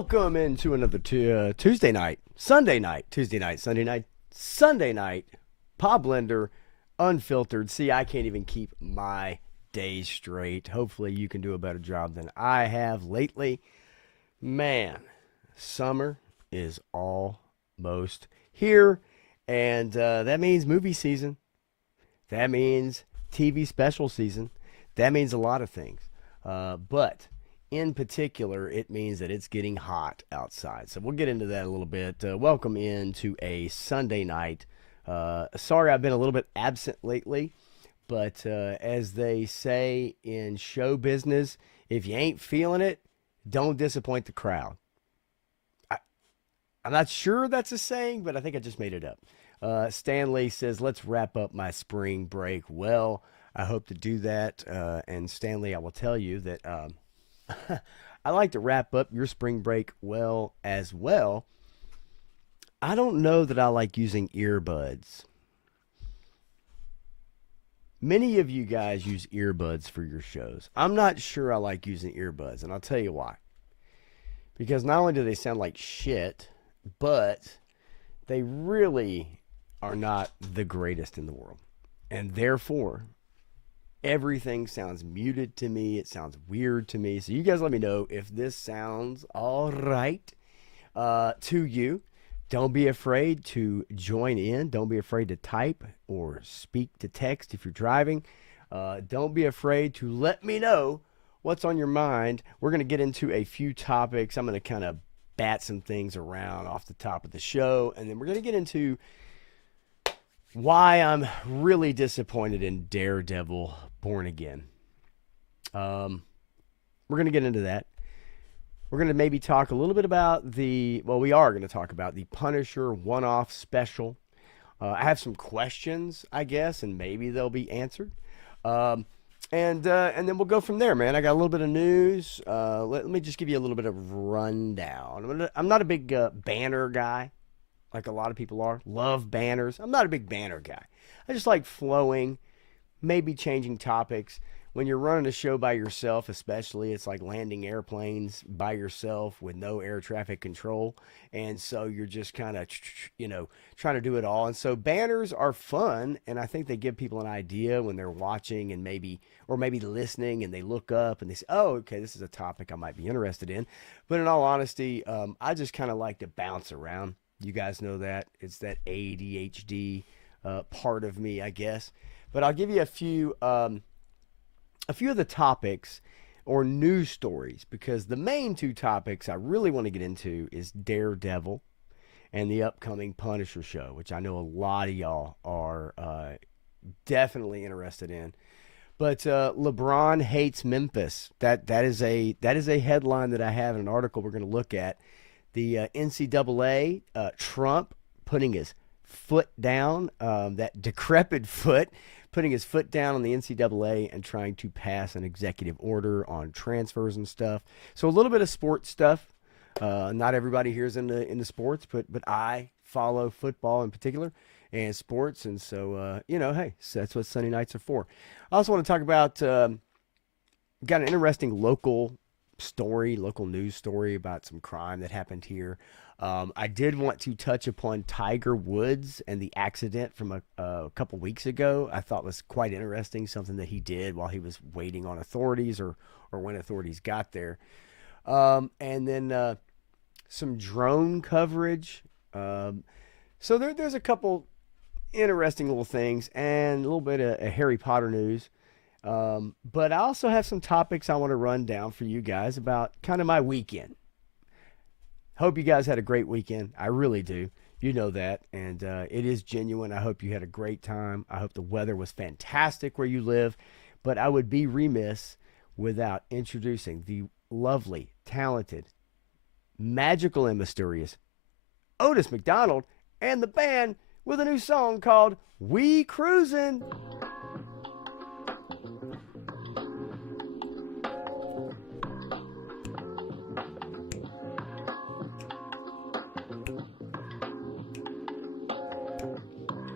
Welcome into another Tuesday night, Sunday night, Tuesday night, Sunday night, Sunday night, Pod Blender, Unfiltered. See, I can't even keep my days straight. Hopefully you can do a better job than I have lately. Man, summer is almost here, and that means movie season. That means TV special season. That means a lot of things. But in particular, it means that it's getting hot outside. So we'll get into that a little bit. Welcome into a Sunday night. Sorry I've been a little bit absent lately, but as they say in show business, if you ain't feeling it, don't disappoint the crowd. I'm not sure that's a saying, but I think I just made it up. Stanley says, let's wrap up my spring break well. I hope to do that. And Stanley, I will tell you that I like to wrap up your spring break well as well. I don't know that I like using earbuds. Many of you guys use earbuds for your shows. I'm not sure I like using earbuds, and I'll tell you why. Because not only do they sound like shit, but they really are not the greatest in the world. And therefore, everything sounds muted to me. It sounds weird to me. So you guys let me know if this sounds all right to you. Don't be afraid to join in. Don't be afraid to type or speak to text if you're driving. Don't be afraid to let me know what's on your mind. We're going to get into a few topics. I'm going to kind of bat some things around off the top of the show. And then we're going to get into why I'm really disappointed in Daredevil Born Again. We're going to get into that. We're going to maybe talk a little bit about we are going to talk about the Punisher one-off special. I have some questions, I guess, and maybe they'll be answered. And then we'll go from there, man. I got a little bit of news. Let me just give you a little bit of rundown. I'm not a big banner guy, like a lot of people are. Love banners. I'm not a big banner guy. I just like flowing, maybe changing topics. When you're running a show by yourself, especially, it's like landing airplanes by yourself with no air traffic control. And so you're just kind of, trying to do it all. And so banners are fun. And I think they give people an idea when they're watching and maybe listening, and they look up and they say, oh, okay, this is a topic I might be interested in. But in all honesty, I just kind of like to bounce around. You guys know that. It's that ADHD part of me, I guess. But I'll give you a few of the topics or news stories, because the main two topics I really want to get into is Daredevil and the upcoming Punisher show, which I know a lot of y'all are definitely interested in. But LeBron hates Memphis. That is a headline that I have in an article we're going to look at. The NCAA, Trump putting his foot down, that decrepit foot, putting his foot down on the NCAA and trying to pass an executive order on transfers and stuff. So a little bit of sports stuff. Not everybody here is into sports, but I follow football in particular and sports. And so, hey, so that's what Sunday nights are for. I also want to talk about, got an interesting local news story about some crime that happened here. I did want to touch upon Tiger Woods and the accident from a couple weeks ago. I thought was quite interesting, something that he did while he was waiting on authorities or when authorities got there. And then some drone coverage. So there's a couple interesting little things and a little bit of Harry Potter news. But I also have some topics I want to run down for you guys about kind of my weekend. Hope you guys had a great weekend. I really do. You know that. And it is genuine. I hope you had a great time. I hope the weather was fantastic where you live. But I would be remiss without introducing the lovely, talented, magical, and mysterious Otis McDonald and the band with a new song called We Cruisin'.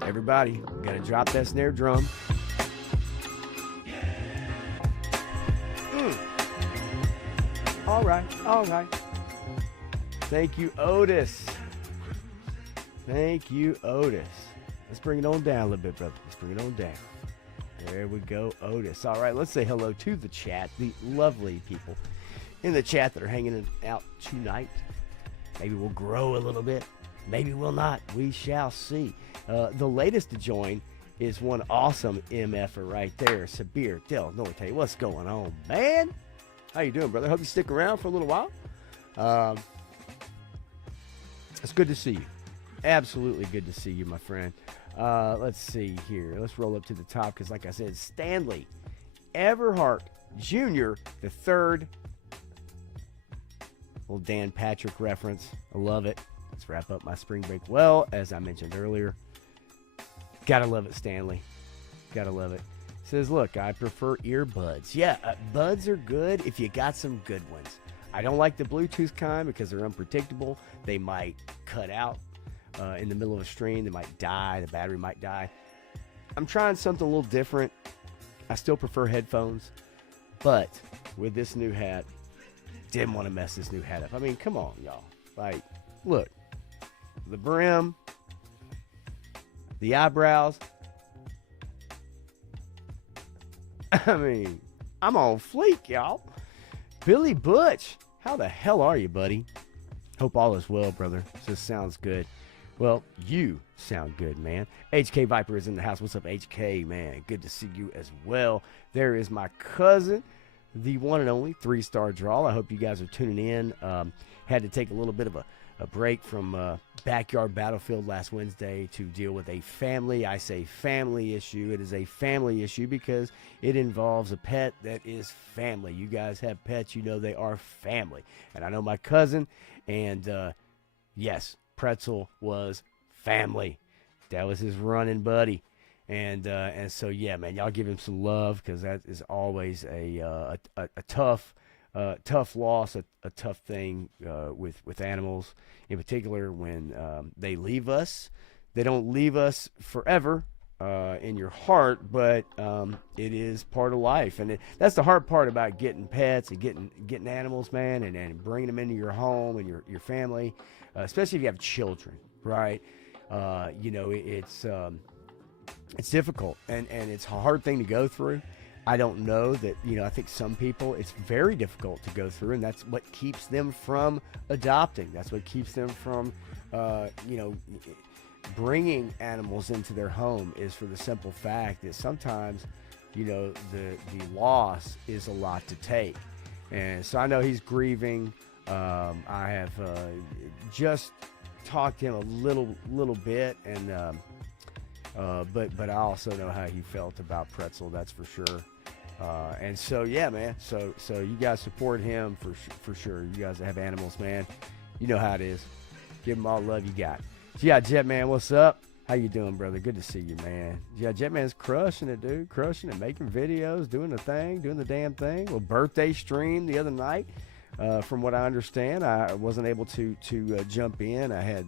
Everybody, we gotta drop that snare drum. All right. Thank you, Otis. Thank you, Otis. Let's bring it on down a little bit, brother. Let's bring it on down. There we go, Otis. All right, let's say hello to the chat, the lovely people in the chat that are hanging out tonight. Maybe we'll grow a little bit. Maybe we'll not. We shall see. The latest to join is one awesome MFer right there, Sabir Del Norte. What's going on, man? How you doing, brother? Hope you stick around for a little while. It's good to see you. Absolutely good to see you, my friend. Let's see here. Let's roll up to the top because, like I said, Stanley Everhart Jr. the third. Little Dan Patrick reference. I love it. Let's wrap up my spring break well, as I mentioned earlier. Gotta love it, Stanley. Gotta love it. Says, look, I prefer earbuds. Yeah, buds are good if you got some good ones. I don't like the Bluetooth kind because they're unpredictable. They might cut out in the middle of a stream. They might die. The battery might die. I'm trying something a little different. I still prefer headphones. But with this new hat, didn't want to mess this new hat up. I mean, come on, y'all. Like, look. The brim. The eyebrows. I mean, I'm on fleek, y'all. Billy Butch. How the hell are you, buddy? Hope all is well, brother. This sounds good. Well, you sound good, man. HK Viper is in the house. What's up, HK, man? Good to see you as well. There is my cousin, the one and only 3-star draw. I hope you guys are tuning in. Had to take a little bit of a break from Backyard Battlefield last Wednesday to deal with a family, I say family issue. It is a family issue because it involves a pet that is family. You guys have pets, you know they are family. And I know my cousin, and yes, Pretzel was family. That was his running buddy. And so, yeah, man, y'all give him some love because that is always a tough loss, a tough thing with animals, in particular when they leave us. They don't leave us forever in your heart, but it is part of life. And that's the hard part about getting pets and getting animals, man, and bringing them into your home and your family, especially if you have children, right? It's difficult and it's a hard thing to go through. I don't know that, I think some people, it's very difficult to go through, and that's what keeps them from adopting. That's what keeps them from, bringing animals into their home, is for the simple fact that sometimes, the loss is a lot to take. And so I know he's grieving. I have just talked to him a little bit, and but I also know how he felt about Pretzel, that's for sure. And so, yeah, man, so you guys support him for sure. You guys that have animals, man, you know how it is. Give them all the love you got. So, yeah, Jetman, what's up? How you doing, brother? Good to see you, man. Yeah, Jetman's crushing it, dude. Crushing it, making videos, doing the thing, doing the damn thing. Well, birthday stream the other night. From what I understand, I wasn't able to jump in. I had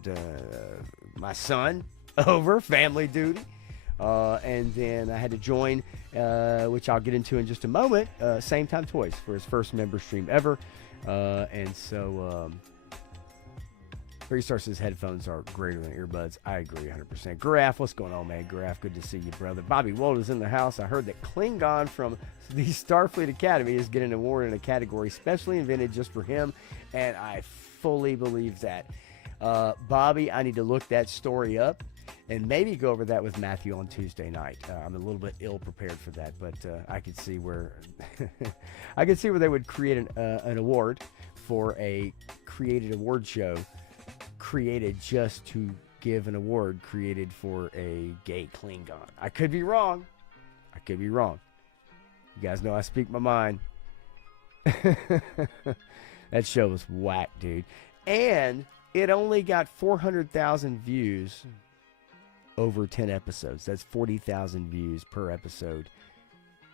my son over, family duty. And then I had to join, which I'll get into in just a moment, Same Time Toys for his first member stream ever. And so 3-star says headphones are greater than earbuds. I agree 100%. Graf, what's going on, man? Graf, good to see you, brother. Bobby Wold is in the house. I heard that Klingon from the Starfleet Academy is getting an award in a category specially invented just for him, and I fully believe that. Bobby, I need to look that story up and maybe go over that with Matthew on Tuesday night. I'm a little bit ill prepared for that, but I could see where they would create an award for a created award show created just to give an award created for a gay Klingon. I could be wrong. You guys know I speak my mind. That show was whack, dude. And it only got 400,000 views over 10 episodes. That's 40,000 views per episode.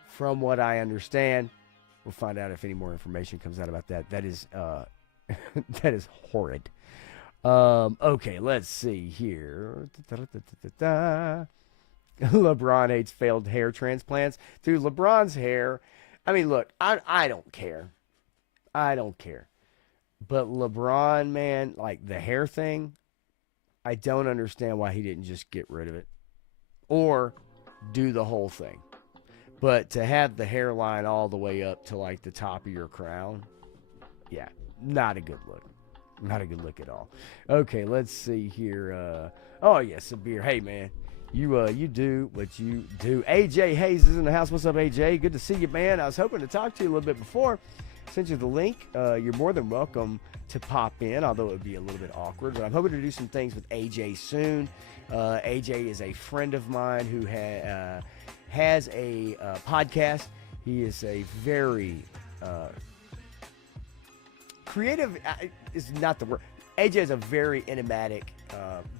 From what I understand, we'll find out if any more information comes out about that. That is that is horrid. Okay, let's see here. LeBron hates failed hair transplants. Dude, LeBron's hair, I mean, look, I don't care. But LeBron, man, like the hair thing, I don't understand why he didn't just get rid of it or do the whole thing. But to have the hairline all the way up to like the top of your crown, yeah, not a good look. Not a good look at all. Okay, let's see here. Oh yeah, Sabir. Hey man, you do what you do. AJ Hayes is in the house. What's up, AJ? Good to see you, man. I was hoping to talk to you a little bit before. Sent you the link. You're more than welcome to pop in, although it would be a little bit awkward. But I'm hoping to do some things with AJ soon. AJ is a friend of mine who has a podcast. He is a very creative is not the word. AJ is a very enigmatic,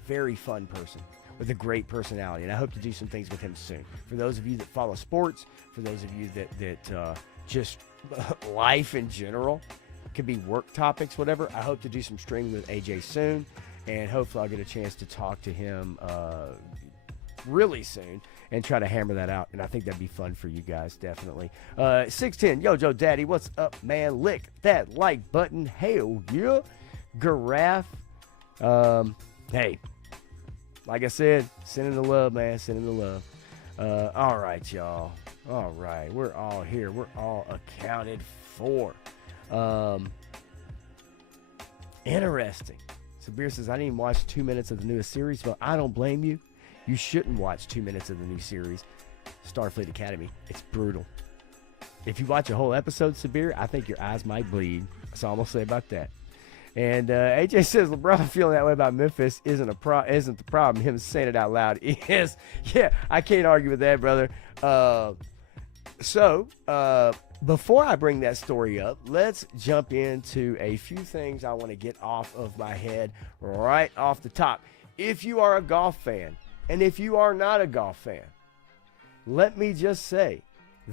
very fun person with a great personality, and I hope to do some things with him soon. For those of you that follow sports, for those of you that just life in general, could be work topics, whatever. I hope to do some streaming with AJ soon, and hopefully I'll get a chance to talk to him really soon and try to hammer that out. And I think that'd be fun for you guys, definitely. 610, yo, Joe Daddy, what's up, man? Lick that like button. Hell yeah. Giraffe. Hey, like I said, sending the love, man. Sending the love. All right, y'all. All right. We're all here. We're all accounted for. Interesting. Sabir says, I didn't even watch 2 minutes of the newest series, but I don't blame you. You shouldn't watch 2 minutes of the new series, Starfleet Academy. It's brutal. If you watch a whole episode, Sabir, I think your eyes might bleed. That's all I'm going to say about that. And AJ says, LeBron feeling that way about Memphis isn't the problem. Him saying it out loud is. Yeah, I can't argue with that, brother. So, before I bring that story up, let's jump into a few things I want to get off of my head right off the top. If you are a golf fan, and if you are not a golf fan, let me just say,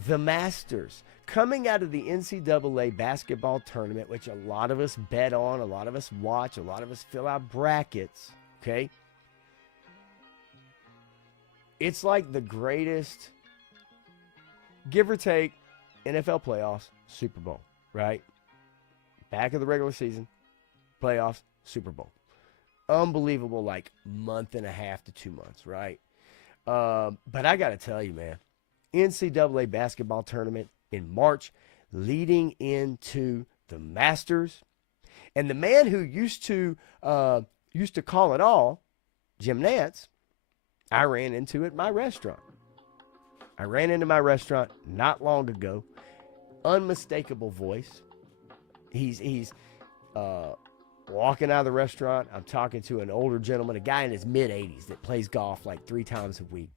the Masters, coming out of the NCAA basketball tournament, which a lot of us bet on, a lot of us watch, a lot of us fill out brackets, okay? It's like the greatest, give or take, NFL playoffs, Super Bowl, right? Back of the regular season, playoffs, Super Bowl. Unbelievable, like month and a half to 2 months, right? But I got to tell you, man, NCAA basketball tournament in March, leading into the Masters, and the man who used to call it all, Jim Nantz, I ran into at my restaurant. I ran into my restaurant not long ago. Unmistakable voice. He's walking out of the restaurant. I'm talking to an older gentleman, a guy in his mid-80s that plays golf like 3 times a week.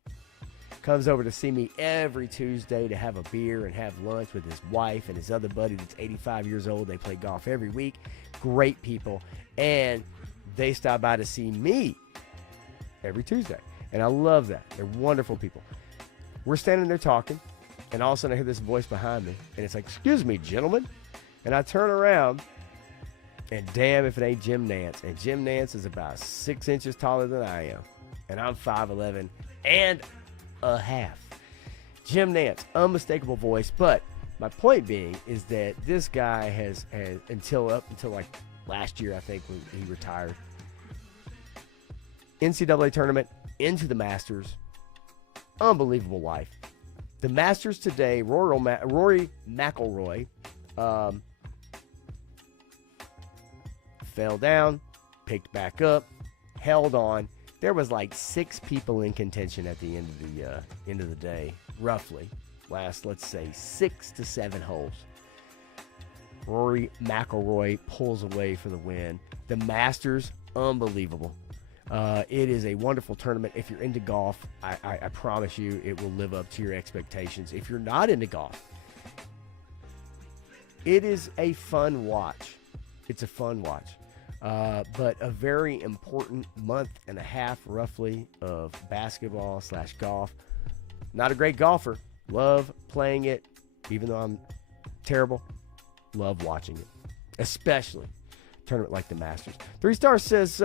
Comes over to see me every Tuesday to have a beer and have lunch with his wife and his other buddy that's 85 years old. They play golf every week. Great people. And they stop by to see me every Tuesday. And I love that. They're wonderful people. We're standing there talking, and all of a sudden I hear this voice behind me, and it's like, excuse me, gentlemen. And I turn around, and damn if it ain't Jim Nantz. And Jim Nantz is about 6 inches taller than I am. And I'm 5'11" and a half. Jim Nantz, unmistakable voice. But my point being is that this guy has until like last year, I think, when he retired. NCAA tournament, into the Masters. Unbelievable life. The Masters today, Rory McIlroy fell down, picked back up, held on. There was like 6 people in contention at the end of the day, roughly. Last, let's say, 6 to 7 holes. Rory McIlroy pulls away for the win. The Masters, unbelievable. It is a wonderful tournament. If you're into golf, I promise you it will live up to your expectations. If you're not into golf, it is a fun watch. It's a fun watch. But a very important month and a half, roughly, of basketball/golf. Not a great golfer. Love playing it, even though I'm terrible. Love watching it, especially a tournament like the Masters. 3 Stars says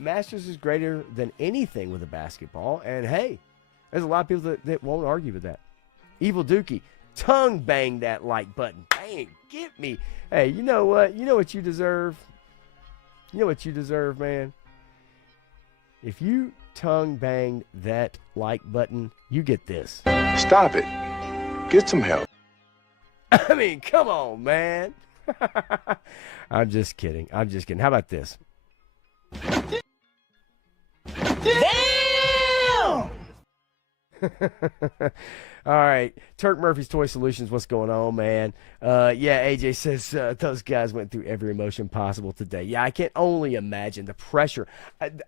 Masters is greater than anything with a basketball. And hey, there's a lot of people that won't argue with that. Evil Dookie, Tongue bang that like button. Bang, get me. Hey, you know what? You know what you deserve? You know what you deserve, man? If you tongue bang that like button, you get this. Stop it. Get some help. I mean, come on, man. I'm just kidding. I'm just kidding. How about this? Damn! All right, Turk Murphy's Toy Solutions. What's going on, man? Yeah, AJ says those guys went through every emotion possible today. Yeah, I can only imagine the pressure.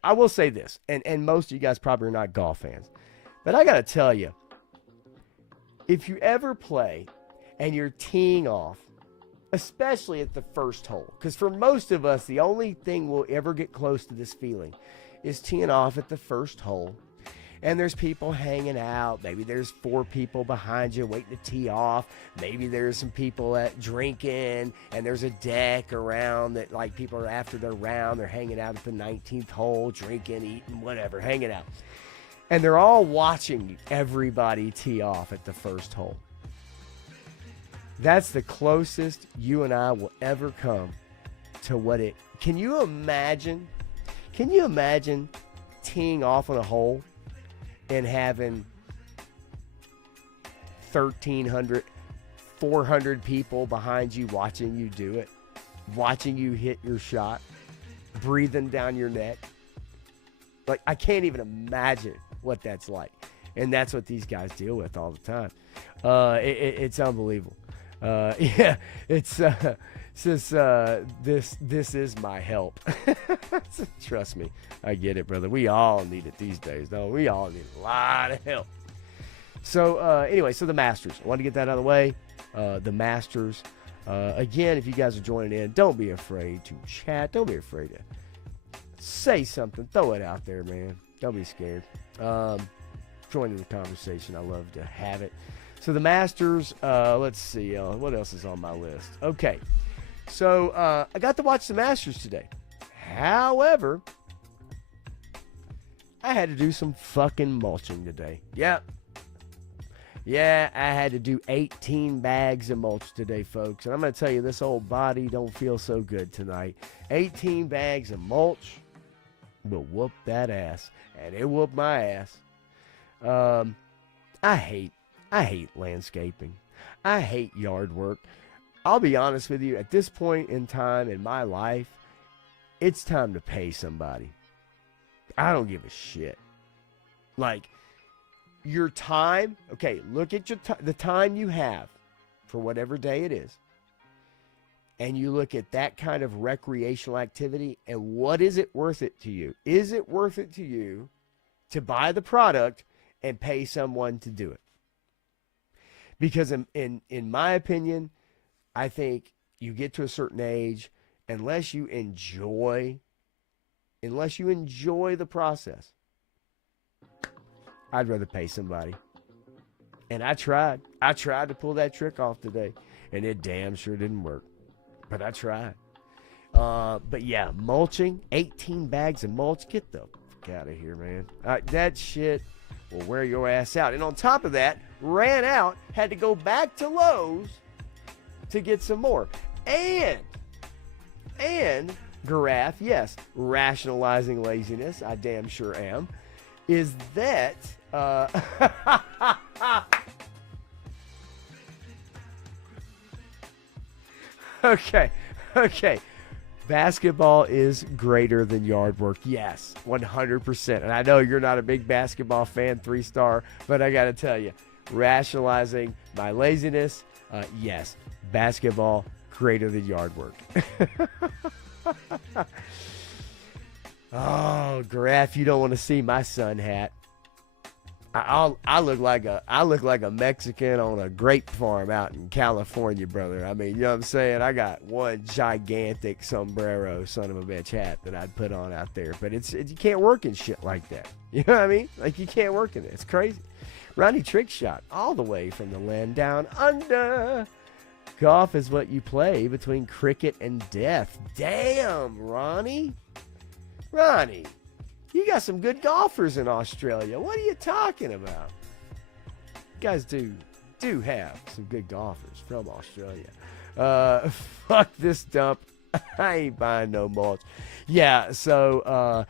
I will say this, and most of you guys probably are not golf fans, but I got to tell you, if you ever play and you're teeing off, especially at the first hole, because for most of us, the only thing we'll ever get close to this feeling is teeing off at the first hole. And there's people hanging out. Maybe there's 4 people behind you waiting to tee off. Maybe there's some people drinking, and there's a deck around that, like, people are after their round. They're hanging out at the 19th hole, drinking, eating, whatever, hanging out. And they're all watching everybody tee off at the first hole. That's the closest you and I will ever come to what it... Can you imagine teeing off on a hole and having 1,300, 400 people behind you watching you do it, watching you hit your shot, breathing down your neck? Like, I can't even imagine what that's like. And that's what these guys deal with all the time. It's unbelievable. Yeah, it's says this is my help. Trust me, I get it, brother. We all need it these days, though. We all need a lot of help. So anyway, so the Masters. I want to get that out of the way. The Masters. Again, if you guys are joining in, don't be afraid to chat. Don't be afraid to say something. Throw it out there, man. Don't be scared. Join in the conversation. I love to have it. So the Masters, let's see, what else is on my list? Okay, so I got to watch the Masters today. However, I had to do some fucking mulching today. Yep. Yeah, I had to do 18 bags of mulch today, folks. And I'm going to tell you, this old body don't feel so good tonight. 18 bags of mulch will whoop that ass. And it whooped my ass. I hate landscaping. I hate yard work. I'll be honest with you, at this point in time in my life, it's time to pay somebody. I don't give a shit. Like, your time, okay, look at the time you have for whatever day it is, and you look at that kind of recreational activity, and what is it worth it to you? Is it worth it to you to buy the product and pay someone to do it? Because in my opinion, I think you get to a certain age, unless you enjoy the process, I'd rather pay somebody. And I tried to pull that trick off today, and it damn sure didn't work. But I tried. But yeah, mulching, 18 bags of mulch, get the fuck out of here, man. That shit will wear your ass out. And on top of that, ran out, had to go back to Lowe's to get some more. And Gareth, yes, rationalizing laziness, I damn sure am, is that okay. Basketball is greater than yard work. Yes, 100%. And I know you're not a big basketball fan, 3-star, but I got to tell you, rationalizing my laziness, yes, basketball greater than yard work. Oh, Graf, you don't want to see my sun hat. I look like a Mexican on a grape farm out in California, brother. I mean, you know what I'm saying? I got one gigantic sombrero, son of a bitch hat that I'd put on out there. But you can't work in shit like that. You know what I mean? Like, you can't work in it. It's crazy. Ronnie Trick Shot, all the way from the land down under. Golf is what you play between cricket and death. Damn, Ronnie. You got some good golfers in Australia. What are you talking about? You guys do do have some good golfers from Australia. Fuck this dump. I ain't buying no mulch. Yeah, so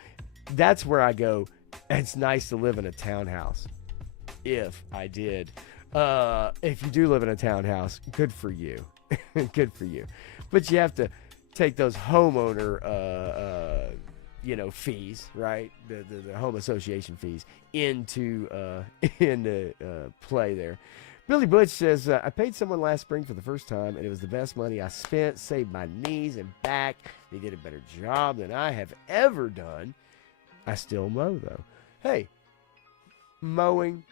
that's where I go. It's nice to live in a townhouse. If I did. If you do live in a townhouse, good for you. Good for you. But you have to take those homeowner, fees, right? The home association fees into play there. Billy Butch says, I paid someone last spring for the first time, and it was the best money I spent. Saved my knees and back. They did a better job than I have ever done. I still mow, though. Hey, mowing,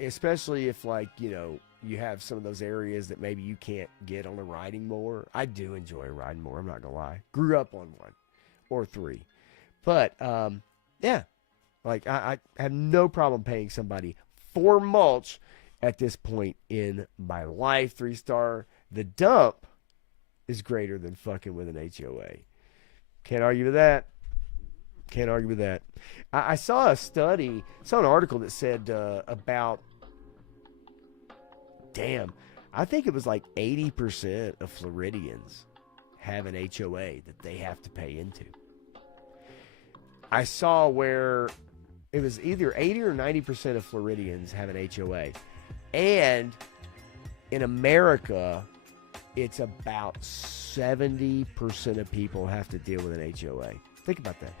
especially if, you have some of those areas that maybe you can't get on a riding mower. I do enjoy a riding mower, I'm not going to lie. Grew up on one or three. But, yeah, I have no problem paying somebody for mulch at this point in my life. 3-star. The dump is greater than fucking with an HOA. Can't argue with that. Can't argue with that. I saw an article that said about, I think it was like 80% of Floridians have an HOA that they have to pay into. I saw where it was either 80 or 90% of Floridians have an HOA. And in America, it's about 70% of people have to deal with an HOA. Think about that.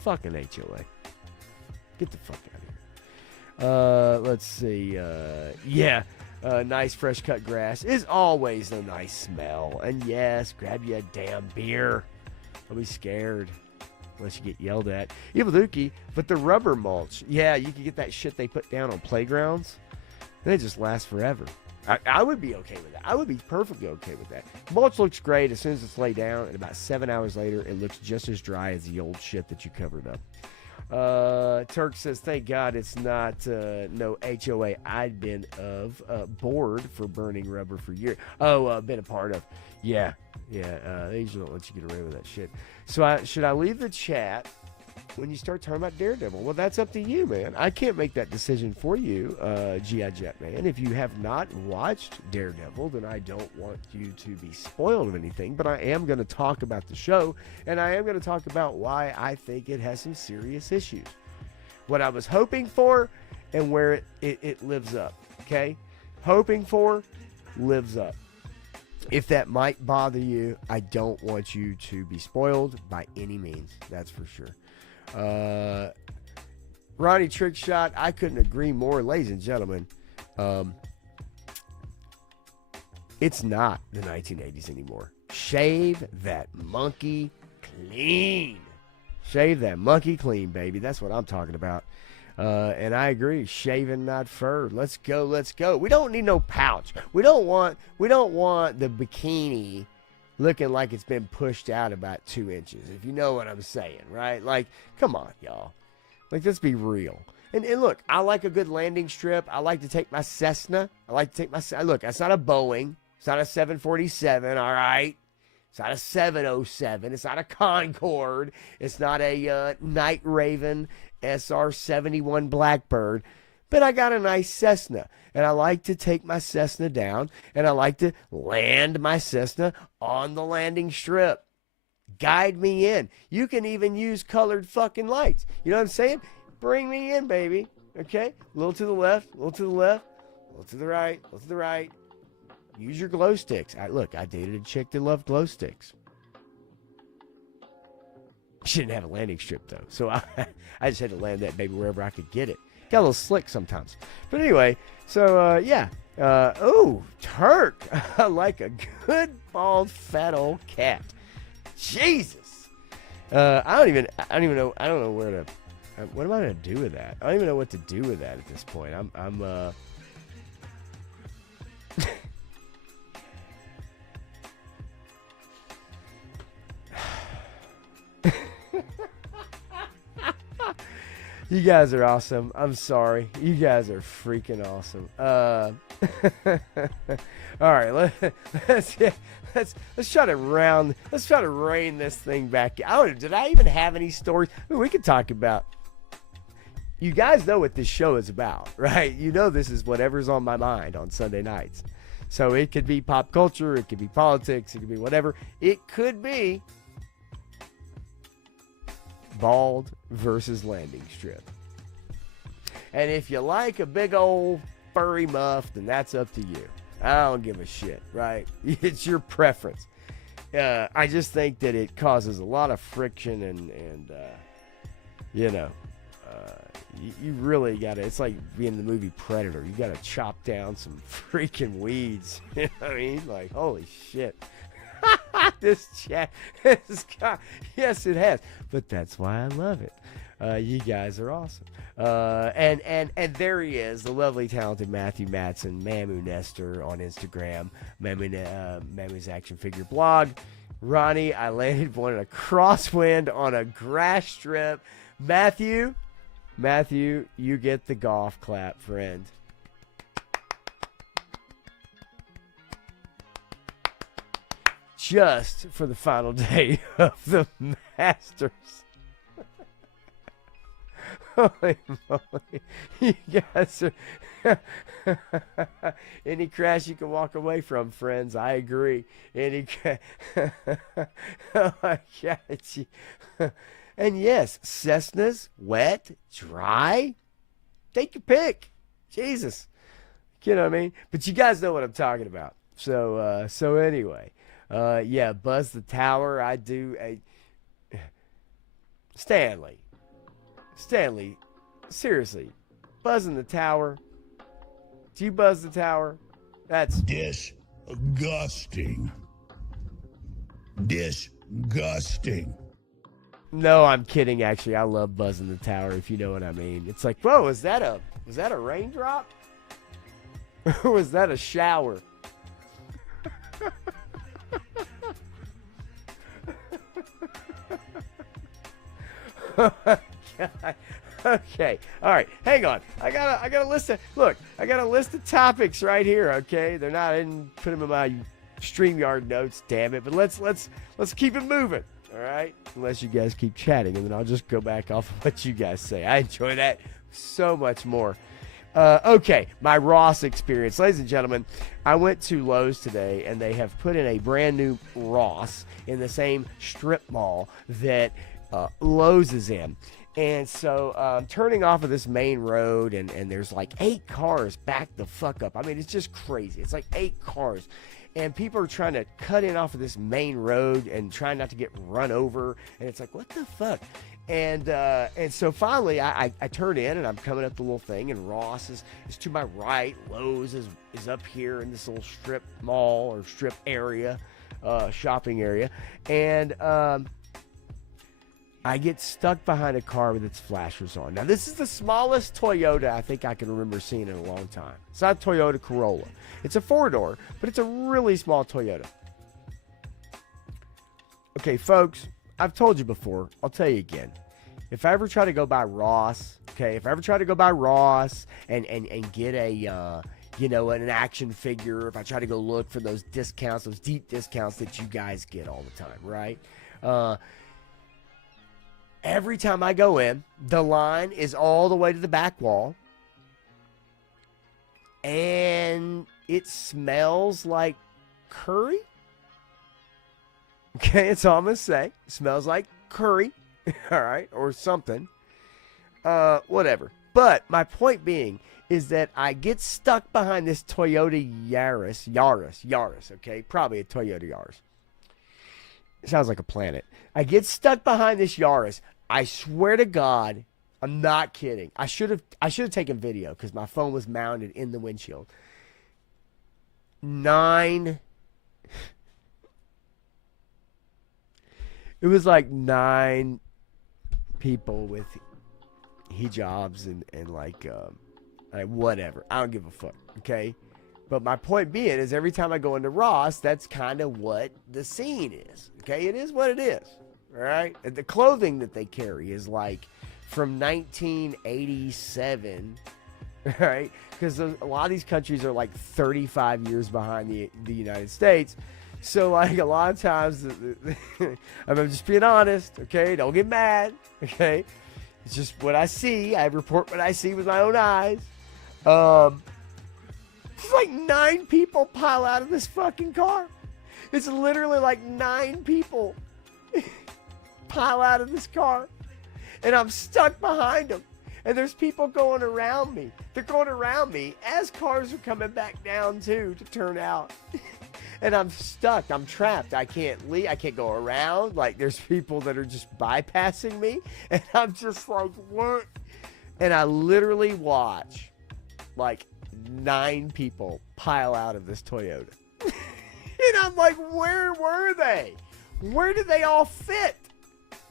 Fucking HOA. Get the fuck out of here. Let's see. Nice fresh cut grass is always a nice smell. And yes, grab you a damn beer. Don't be scared. Unless you get yelled at. Evil Dookie, but the rubber mulch. Yeah, you can get that shit they put down on playgrounds. And it just lasts forever. I would be okay with that. I would be perfectly okay with that. Mulch looks great as soon as it's laid down, and about 7 hours later, it looks just as dry as the old shit that you covered up. Turk says, thank God it's not no HOA I'd been bored for burning rubber for years. Been a part of. Yeah. They usually don't let you get away with that shit. So should I leave the chat when you start talking about Daredevil? Well, that's up to you, man. I can't make that decision for you, G.I. Jetman. If you have not watched Daredevil, then I don't want you to be spoiled of anything, but I am going to talk about the show, and I am going to talk about why I think it has some serious issues. What I was hoping for and where it lives up, okay? Hoping for, lives up. If that might bother you, I don't want you to be spoiled by any means. That's for sure. Ronnie Trickshot, I couldn't agree more, ladies and gentlemen. It's not the 1980s anymore. Shave that monkey clean. Shave that monkey clean, baby. That's what I'm talking about. And I agree, shaving, not fur. Let's go. We don't need no pouch. We don't want the bikini looking like it's been pushed out about 2 inches, if you know what I'm saying, right? Like, come on, y'all. Like, let's be real. And look, I like a good landing strip. I like to take my Cessna. Look, it's not a Boeing. It's not a 747, all right? It's not a 707. It's not a Concorde. It's not a Night Raven SR-71 Blackbird. But I got a nice Cessna, and I like to take my Cessna down, and I like to land my Cessna on the landing strip. Guide me in. You can even use colored fucking lights. You know what I'm saying? Bring me in, baby. Okay? A little to the left, a little to the left, a little to the right, a little to the right. Use your glow sticks. I dated a chick that loved glow sticks. She didn't have a landing strip, though, so I just had to land that baby wherever I could get it. Got a little slick sometimes. But anyway, so, yeah. Turk. I like a good, bald, fat old cat. Jesus. I don't even know. I don't know where to. What am I going to do with that? I don't even know what to do with that at this point. I'm You guys are awesome. I'm sorry. You guys are freaking awesome. All right, let's try to rein this thing back. Did I even have any stories? Ooh, we could talk about. you guys know what this show is about, right? You know this is whatever's on my mind on Sunday nights. So it could be pop culture, it could be politics, it could be whatever. It could be bald versus landing strip. And if you like a big old furry muff, then that's up to you. I don't give a shit, right? It's your preference. I just think that it causes a lot of friction and you know, you really gotta, it's like being in the movie Predator. You gotta chop down some freaking weeds. You know what I mean? Like, holy shit. This chat has got, yes, it has. But that's why I love it. You guys are awesome. And there he is, the lovely, talented Matthew Matson, Mamu Nestor on Instagram, Mamu's Action Figure blog. Ronnie, I landed one in a crosswind on a grass strip. Matthew, you get the golf clap, friend. Just for the final day of the Masters. Holy moly. You guys are... Any crash you can walk away from, friends. I agree. Any Oh my God. And yes, Cessna's wet, dry. Take your pick. Jesus. You know what I mean? But you guys know what I'm talking about. So anyway. Yeah, Buzz the Tower. I do a... Stanley, seriously, buzzing the tower. Do you buzz the tower? That's disgusting. Disgusting. No, I'm kidding. Actually, I love buzzing the tower. If you know what I mean. It's like, whoa, was that a raindrop? Or was that a shower? Oh my God. Okay. All right. Hang on. I got a list of, look, I got a list of topics right here, okay? They're not, I didn't put them in my StreamYard notes, damn it. But let's keep it moving. All right? Unless you guys keep chatting, and then I'll just go back off of what you guys say. I enjoy that so much more. Okay, my Ross experience. Ladies and gentlemen, I went to Lowe's today, and they have put in a brand new Ross in the same strip mall that Lowe's is in. And so I'm turning off of this main road, and there's like 8 cars backed the fuck up. I mean, it's just crazy. It's like 8 cars. And people are trying to cut in off of this main road and trying not to get run over. And it's like, what the fuck? And so finally, I turn in, and I'm coming up the little thing, and Ross is to my right. Lowe's is up here in this little strip mall or strip area, shopping area. And I get stuck behind a car with its flashers on. Now, this is the smallest Toyota I think I can remember seeing in a long time. It's not a Toyota Corolla. It's a 4-door, but it's a really small Toyota. Okay, folks, I've told you before. I'll tell you again. If I ever try to go by Ross, and get a, an action figure, if I try to go look for those discounts, those deep discounts that you guys get all the time, right? Every time I go in, the line is all the way to the back wall. And it smells like curry. Okay, that's all I'm going to say. It smells like curry. All right, or something. Whatever. But my point being is that I get stuck behind this Toyota Yaris, okay? Probably a Toyota Yaris. It sounds like a planet. I get stuck behind this Yaris. I swear to God, I'm not kidding. I should have taken video because my phone was mounted in the windshield. 9. It was like 9 people with hijabs and like whatever. I don't give a fuck. Okay. But my point being is every time I go into Ross, that's kind of what the scene is. Okay, it is what it is. All right? And the clothing that they carry is like from 1987, right? Because a lot of these countries are like 35 years behind the United States. So like a lot of times, I'm just being honest, okay? Don't get mad, okay? It's just what I see. I report what I see with my own eyes. It's like 9 people pile out of this fucking car. It's literally like 9 people pile out of this car. And I'm stuck behind them. And there's people going around me. They're going around me as cars are coming back down too to turn out. And I'm stuck. I'm trapped. I can't leave. I can't go around. Like, there's people that are just bypassing me. And I'm just like, what? And I literally watch like 9 people pile out of this Toyota. And I'm like, where were they? Where did they all fit?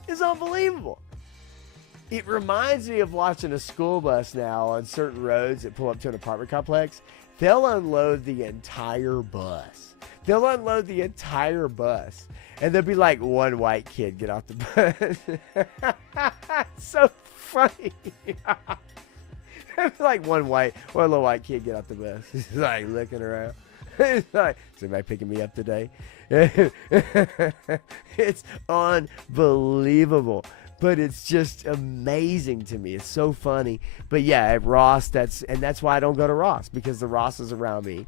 It's unbelievable. It reminds me of watching a school bus now on certain roads that pull up to an apartment complex. They'll unload the entire bus. They'll unload the entire bus. And there'll be like one white kid get off the bus. So funny. Like one little white kid get off the bus. He's like looking around. He's like, is anybody picking me up today? It's unbelievable. But it's just amazing to me. It's so funny. But yeah, at Ross, that's why I don't go to Ross, because the Ross is around me.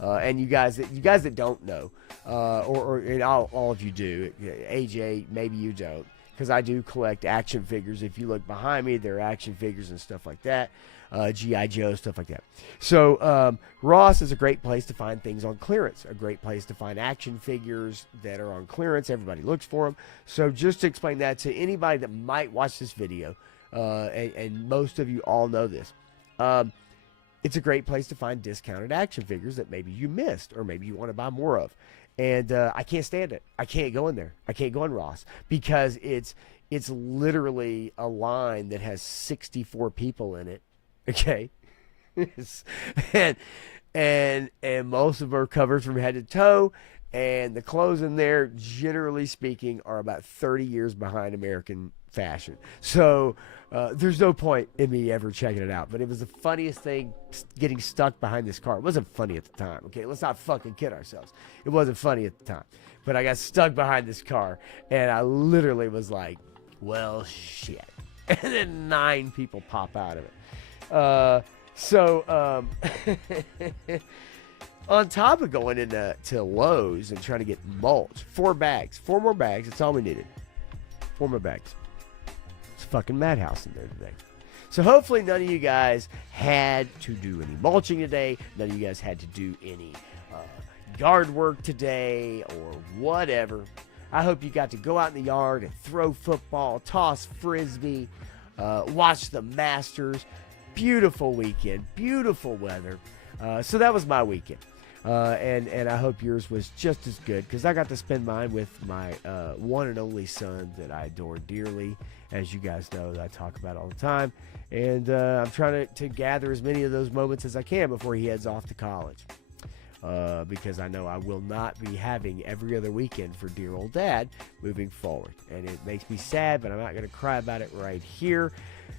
And you guys that don't know, and all of you do, AJ, maybe you don't, because I do collect action figures. If you look behind me, there are action figures and stuff like that. G.I. Joe, stuff like that. So Ross is a great place to find things on clearance, a great place to find action figures that are on clearance. Everybody looks for them. So just to explain that to anybody that might watch this video, and most of you all know this, it's a great place to find discounted action figures that maybe you missed or maybe you want to buy more of. And I can't stand it. I can't go in there. I can't go in Ross because it's literally a line that has 64 people in it. Okay. and most of them are covered from head to toe, and the clothes in there, generally speaking, are about 30 years behind American fashion. So there's no point in me ever checking it out. But it was the funniest thing, getting stuck behind this car. It wasn't funny at the time. Okay, let's not fucking kid ourselves. It wasn't funny at the time. But I got stuck behind this car, and I literally was like, well, shit. And then 9 people pop out of it. On top of going into Lowe's and trying to get mulch, 4 more bags, that's all we needed. 4 more bags. It's a fucking madhouse in there today. So hopefully none of you guys had to do any mulching today. None of you guys had to do any yard work today or whatever. I hope you got to go out in the yard and throw football, toss frisbee, watch the Masters. Beautiful weekend, beautiful weather. So that was my weekend. And I hope yours was just as good, because I got to spend mine with my one and only son that I adore dearly, as you guys know that I talk about all the time. And I'm trying to gather as many of those moments as I can before he heads off to college. Because I know I will not be having every other weekend for dear old dad moving forward. And it makes me sad, but I'm not going to cry about it right here.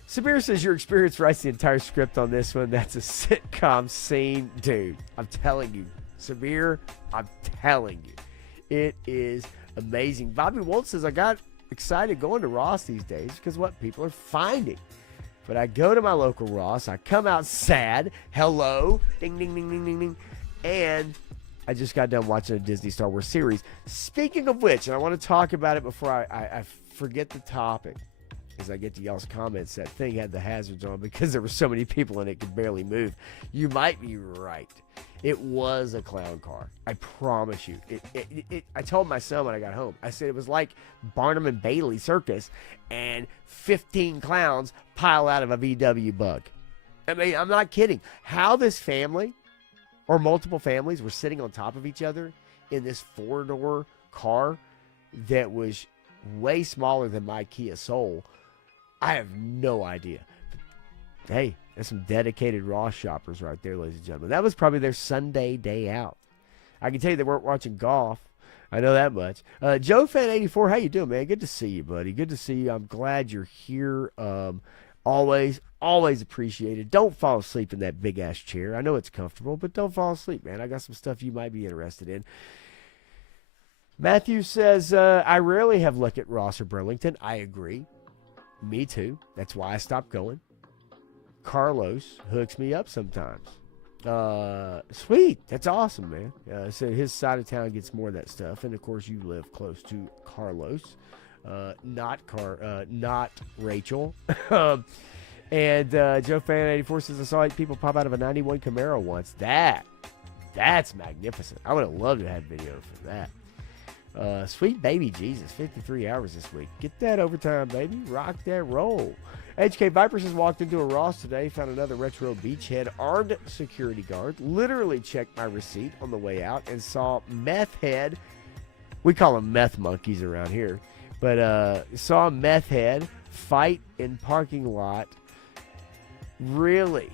Sabir says your experience writes the entire script on this one. That's a sitcom scene. Dude, I'm telling you. Sabir, I'm telling you. It is amazing. Bobby Walt says, I got excited going to Ross these days because what people are finding. But I go to my local Ross. I come out sad. Hello. Ding, ding, ding, ding, ding, ding. And I just got done watching a Disney Star Wars series. Speaking of which, and I want to talk about it before I forget the topic, as I get to y'all's comments, that thing had the hazards on because there were so many people in it could barely move. You might be right. It was a clown car. I promise you. I told my son when I got home, I said it was like Barnum and Bailey Circus and 15 clowns pile out of a VW bug. I mean, I'm not kidding. How this family or multiple families were sitting on top of each other in this 4-door car that was way smaller than my Kia Soul, I have no idea. But, hey, there's some dedicated Ross shoppers right there, ladies and gentlemen. That was probably their Sunday day out. I can tell you they weren't watching golf. I know that much. Joe Fan 84, how you doing, man? Good to see you, buddy. Good to see you. I'm glad you're here. Always appreciated. Don't fall asleep in that big ass chair. I know it's comfortable, but don't fall asleep, man. I got some stuff you might be interested in. Matthew says, I rarely have looked at Ross or Burlington. I agree. Me too. That's why I stopped going. Carlos hooks me up sometimes. Sweet. That's awesome, man. So his side of town gets more of that stuff. And of course, you live close to Carlos, not Rachel. And Joe Fan 84 says, I saw 8 people pop out of a 91 Camaro once. That's magnificent. I would have loved to have video for that. Sweet baby Jesus, 53 hours this week. Get that overtime, baby. Rock that roll. HK Vipers has walked into a Ross today, found another retro beachhead armed security guard. Literally checked my receipt on the way out and saw meth head. We call them meth monkeys around here. But saw meth head fight in parking lot. Really?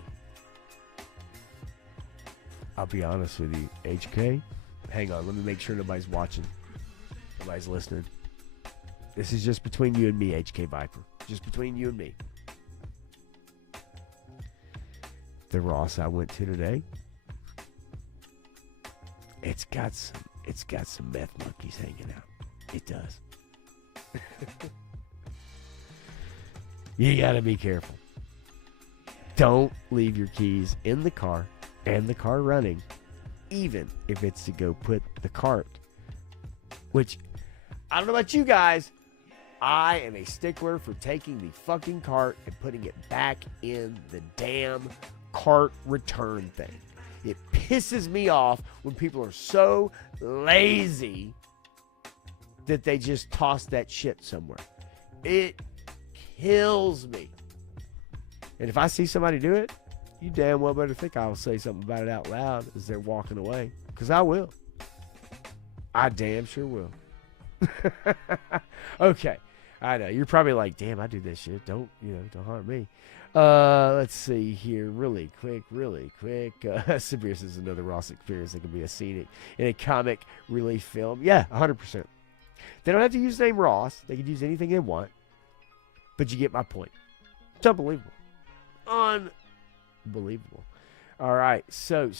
I'll be honest with you, HK. Hang on, let me make sure nobody's watching. Nobody's listening. This is just between you and me, HK Viper. Just between you and me. The Ross I went to today, it's got some meth monkeys hanging out. It does. You gotta be careful. Don't leave your keys in the car and the car running, even if it's to go put the cart. Which, I don't know about you guys, I am a stickler for taking the fucking cart and putting it back in the damn cart return thing. It pisses me off when people are so lazy that they just toss that shit somewhere. It kills me. And if I see somebody do it, you damn well better think I'll say something about it out loud as they're walking away. Because I will. I damn sure will. Okay. I know. You're probably like, damn, I do this shit. Don't harm me. Let's see here. Really quick. Sabir says another Ross experience that can be a scenic in a comic relief film. Yeah, 100%. They don't have to use the name Ross. They can use anything they want. But you get my point. It's unbelievable. Unbelievable. All right. So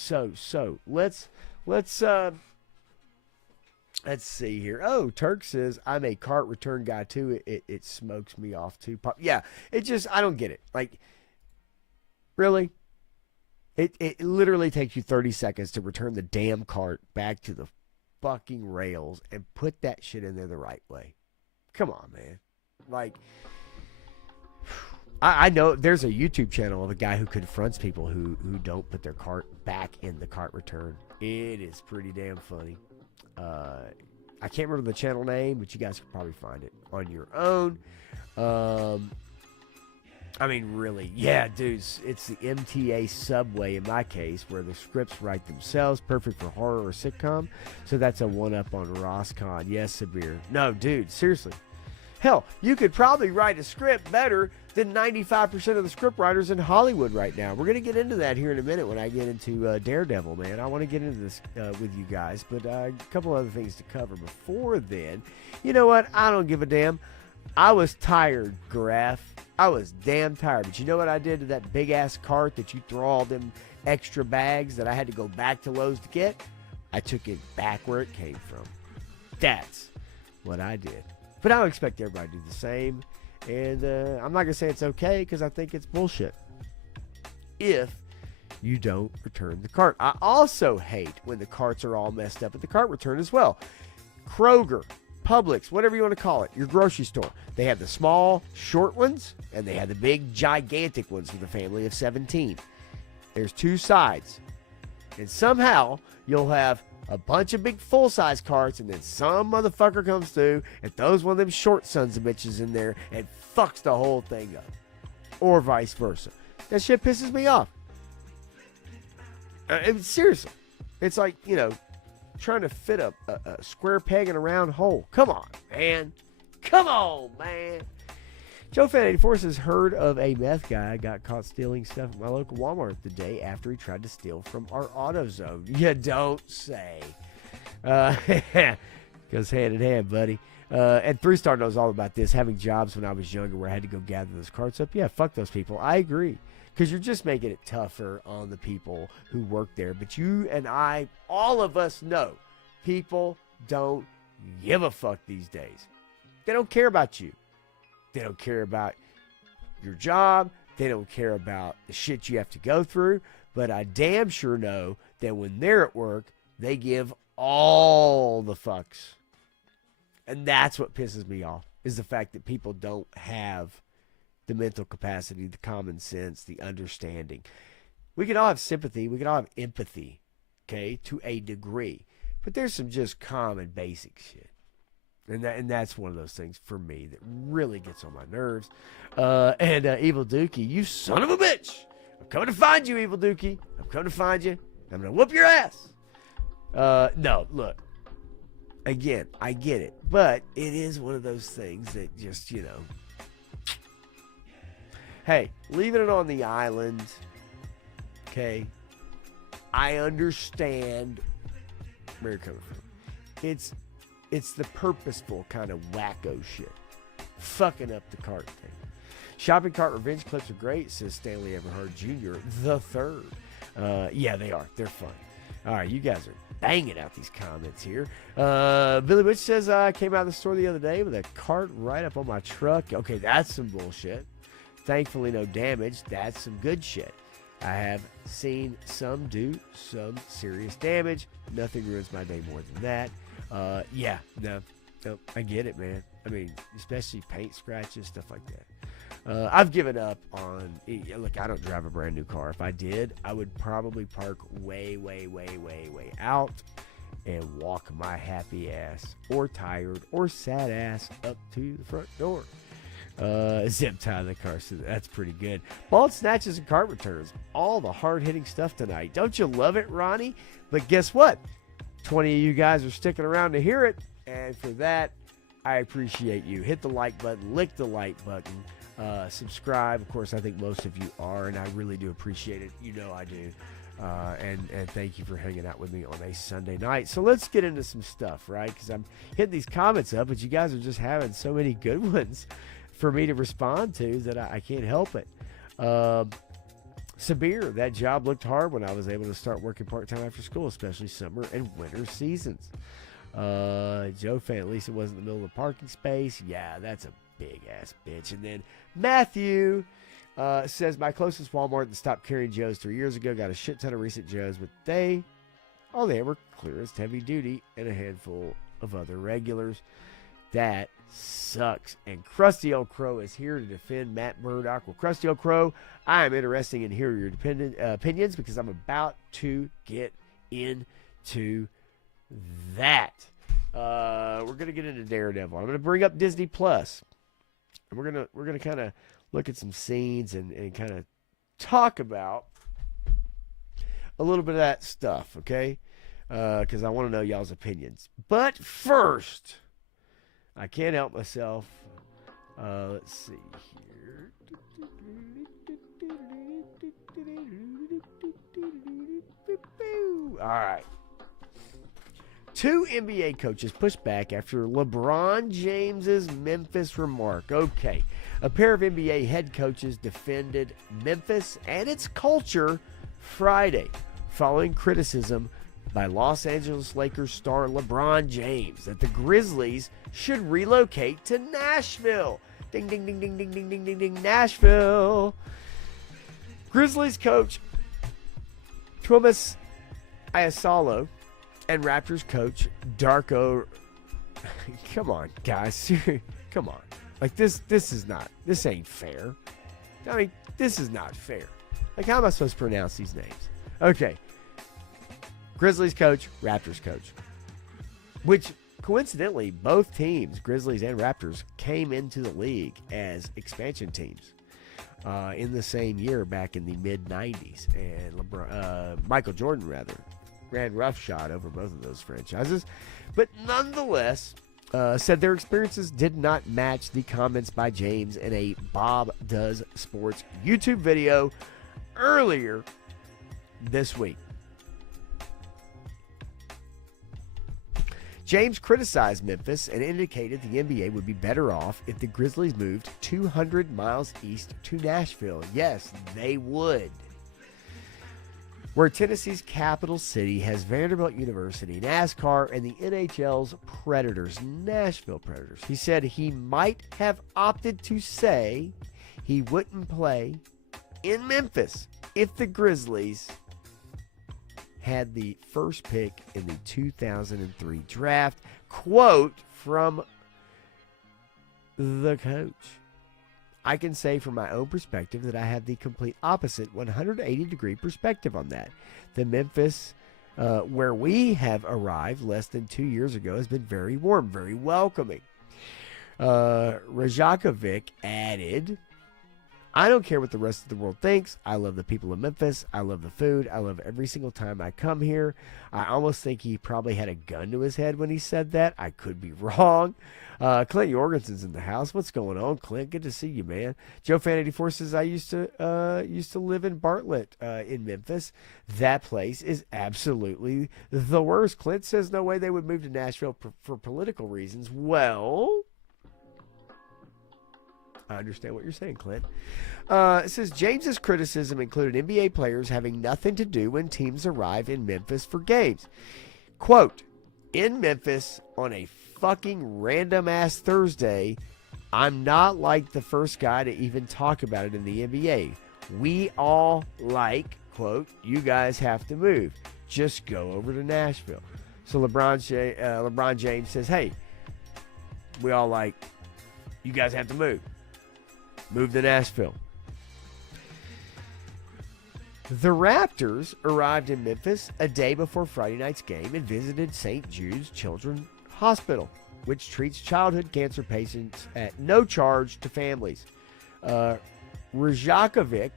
let's see here. Oh, Turk says, I'm a cart return guy too. It smokes me off too. Yeah, I don't get it. Like, really? It literally takes you 30 seconds to return the damn cart back to the fucking rails and put that shit in there the right way. Come on, man. Like, I know there's a YouTube channel of a guy who confronts people who don't put their cart back in the cart return. It is pretty damn funny. I can't remember the channel name, but you guys can probably find it on your own. I mean, really, yeah, dudes, it's the MTA Subway in my case, where the scripts write themselves, perfect for horror or sitcom. So that's a one-up on Roscon. Yes, Sabir. No, dude, seriously. Hell, you could probably write a script better than 95% of the script writers in Hollywood right now. We're going to get into that here in a minute when I get into Daredevil, man. I want to get into this with you guys, but a couple other things to cover before then. You know what? I don't give a damn. I was tired, Graf. I was damn tired. But you know what I did to that big-ass cart that you throw all them extra bags that I had to go back to Lowe's to get? I took it back where it came from. That's what I did. But I don't expect everybody to do the same. And I'm not going to say it's okay because I think it's bullshit if you don't return the cart. I also hate when the carts are all messed up at the cart return as well. Kroger, Publix, whatever you want to call it, your grocery store. They have the small, short ones, and they have the big, gigantic ones for the family of 17. There's two sides. And somehow you'll have a bunch of big full-size carts, and then some motherfucker comes through and throws one of them short sons of bitches in there and fucks the whole thing up. Or vice versa. That shit pisses me off. Seriously. It's like, trying to fit a square peg in a round hole. Come on, man. Come on, man. Joe Fan 84 says, heard of a meth guy got caught stealing stuff at my local Walmart the day after he tried to steal from our AutoZone. You don't say. Goes hand in hand, buddy. And 3-Star knows all about this. Having jobs when I was younger where I had to go gather those carts up. Yeah, fuck those people. I agree. Because you're just making it tougher on the people who work there. But you and I, all of us know, people don't give a fuck these days. They don't care about you. They don't care about your job. They don't care about the shit you have to go through. But I damn sure know that when they're at work, they give all the fucks. And that's what pisses me off, is the fact that people don't have the mental capacity, the common sense, the understanding. We can all have sympathy. We can all have empathy, okay, to a degree. But there's some just common basic shit. And that's one of those things for me that really gets on my nerves. Evil Dookie, you son of a bitch. I'm coming to find you, Evil Dookie. I'm coming to find you. I'm going to whoop your ass. No, look. Again, I get it. But it is one of those things that just, Hey, leaving it on the island, okay? I understand where you're coming from. It's the purposeful kind of wacko shit. Fucking up the cart thing. Shopping cart revenge clips are great, says Stanley Everhard Jr. the third. Yeah, they are. They're fun. All right, you guys are banging out these comments here. Billy Witch says, I came out of the store the other day with a cart right up on my truck. Okay, that's some bullshit. Thankfully, no damage. That's some good shit. I have seen some do some serious damage. Nothing ruins my day more than that. No, I get it, man. I mean, especially paint scratches, stuff like that. I've given up on, look, I don't drive a brand new car. If I did, I would probably park way out and walk my happy ass or tired or sad ass up to the front door. Zip tie the car, so that's pretty good. Bald snatches and cart returns. All the hard-hitting stuff tonight. Don't you love it, Ronnie? But guess what? 20 of you guys are sticking around to hear it, and for that, I appreciate you. Hit the like button, lick the like button, subscribe. Of course, I think most of you are, and I really do appreciate it. You know I do. And thank you for hanging out with me on a Sunday night. So let's get into some stuff, right? Because I'm hitting these comments up, but you guys are just having so many good ones for me to respond to that I can't help it. Sabir, that job looked hard when I was able to start working part-time after school, especially summer and winter seasons. Joe fan, at least it wasn't in the middle of the parking space. Yeah, that's a big-ass bitch. And then Matthew says, my closest Walmart that stopped carrying Joes 3 years ago got a shit ton of recent Joes, but they were clearest heavy duty and a handful of other regulars. That sucks. And Krusty Old Crow is here to defend Matt Murdock. Well, Krusty Old Crow, I am interested in hearing your opinions because I'm about to get into that. We're gonna get into Daredevil. I'm gonna bring up Disney Plus, and we're gonna kind of look at some scenes and kind of talk about a little bit of that stuff, okay? Because I want to know y'all's opinions. But first, I can't help myself. Let's see here. All right. 2 NBA coaches pushed back after LeBron James's Memphis remark. Okay. A pair of NBA head coaches defended Memphis and its culture Friday, following criticism by Los Angeles Lakers star LeBron James that the Grizzlies should relocate to Nashville. Ding, ding, ding, ding, ding, ding, ding, ding, ding, Nashville. Grizzlies coach Thomas Iasalo and Raptors coach Darko. Come on, guys. Come on. Like, this ain't fair. I mean, this is not fair. Like, how am I supposed to pronounce these names? Okay. Grizzlies coach, Raptors coach. Which, coincidentally, both teams, Grizzlies and Raptors, came into the league as expansion teams in the same year back in the mid-'90s. And Michael Jordan, ran roughshod over both of those franchises. But nonetheless, said their experiences did not match the comments by James in a Bob Does Sports YouTube video earlier this week. James criticized Memphis and indicated the NBA would be better off if the Grizzlies moved 200 miles east to Nashville. Yes, they would. Where Tennessee's capital city has Vanderbilt University, NASCAR, and the NHL's Predators, Nashville Predators. He said he might have opted to say he wouldn't play in Memphis if the Grizzlies had the first pick in the 2003 draft. Quote from the coach. I can say from my own perspective that I have the complete opposite 180-degree perspective on that. The Memphis, where we have arrived less than 2 years ago, has been very warm, very welcoming. Rajakovic added, I don't care what the rest of the world thinks. I love the people of Memphis. I love the food. I love every single time I come here. I almost think he probably had a gun to his head when he said that. I could be wrong. Clint Jorgensen's in the house. What's going on, Clint? Good to see you, man. Joe Fan 84 says I used to live in Bartlett in Memphis. That place is absolutely the worst. Clint says no way they would move to Nashville for political reasons. Well, I understand what you're saying, Clint. It says James's criticism included NBA players having nothing to do when teams arrive in Memphis for games. Quote, in Memphis on a fucking random-ass Thursday, I'm not like the first guy to even talk about it in the NBA. We all like, quote, you guys have to move. Just go over to Nashville. So LeBron James says, hey, we all like, you guys have to move. Move to Nashville. The Raptors arrived in Memphis a day before Friday night's game and visited St. Jude's Children's Hospital, which treats childhood cancer patients at no charge to families. Rajakovic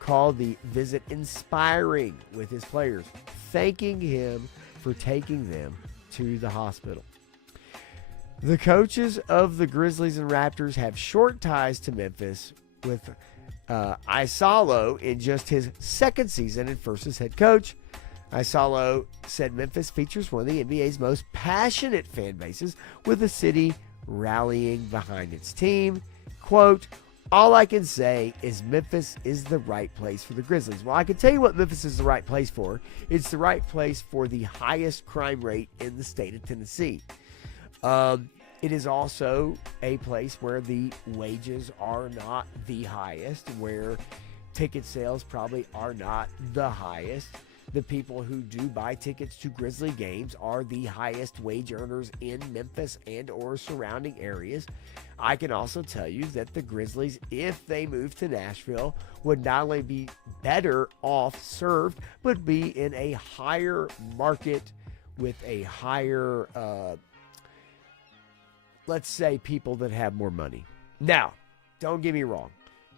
called the visit inspiring with his players, thanking him for taking them to the hospital. The coaches of the Grizzlies and Raptors have short ties to Memphis, with Isalo in just his second season and first as head coach. Isalo said Memphis features one of the NBA's most passionate fan bases, with the city rallying behind its team. Quote, all I can say is Memphis is the right place for the Grizzlies. Well, I can tell you what Memphis is the right place for. It's the right place for the highest crime rate in the state of Tennessee. It is also a place where the wages are not the highest, where ticket sales probably are not the highest. The people who do buy tickets to Grizzly games are the highest wage earners in Memphis and or surrounding areas. I can also tell you that the Grizzlies, if they move to Nashville, would not only be better off served, but be in a higher market with a higher let's say people that have more money. Now, don't get me wrong.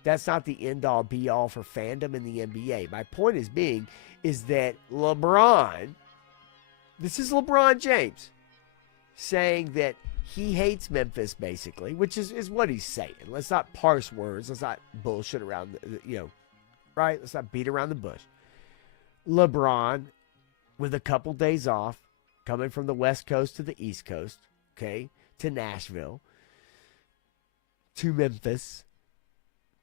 That's not the end-all, be-all for fandom in the NBA. My point is that LeBron, this is LeBron James, saying that he hates Memphis, basically, which is what he's saying. Let's not parse words. Let's not bullshit around, right? Let's not beat around the bush. LeBron, with a couple days off, coming from the West Coast to the East Coast, okay, to Nashville, to Memphis,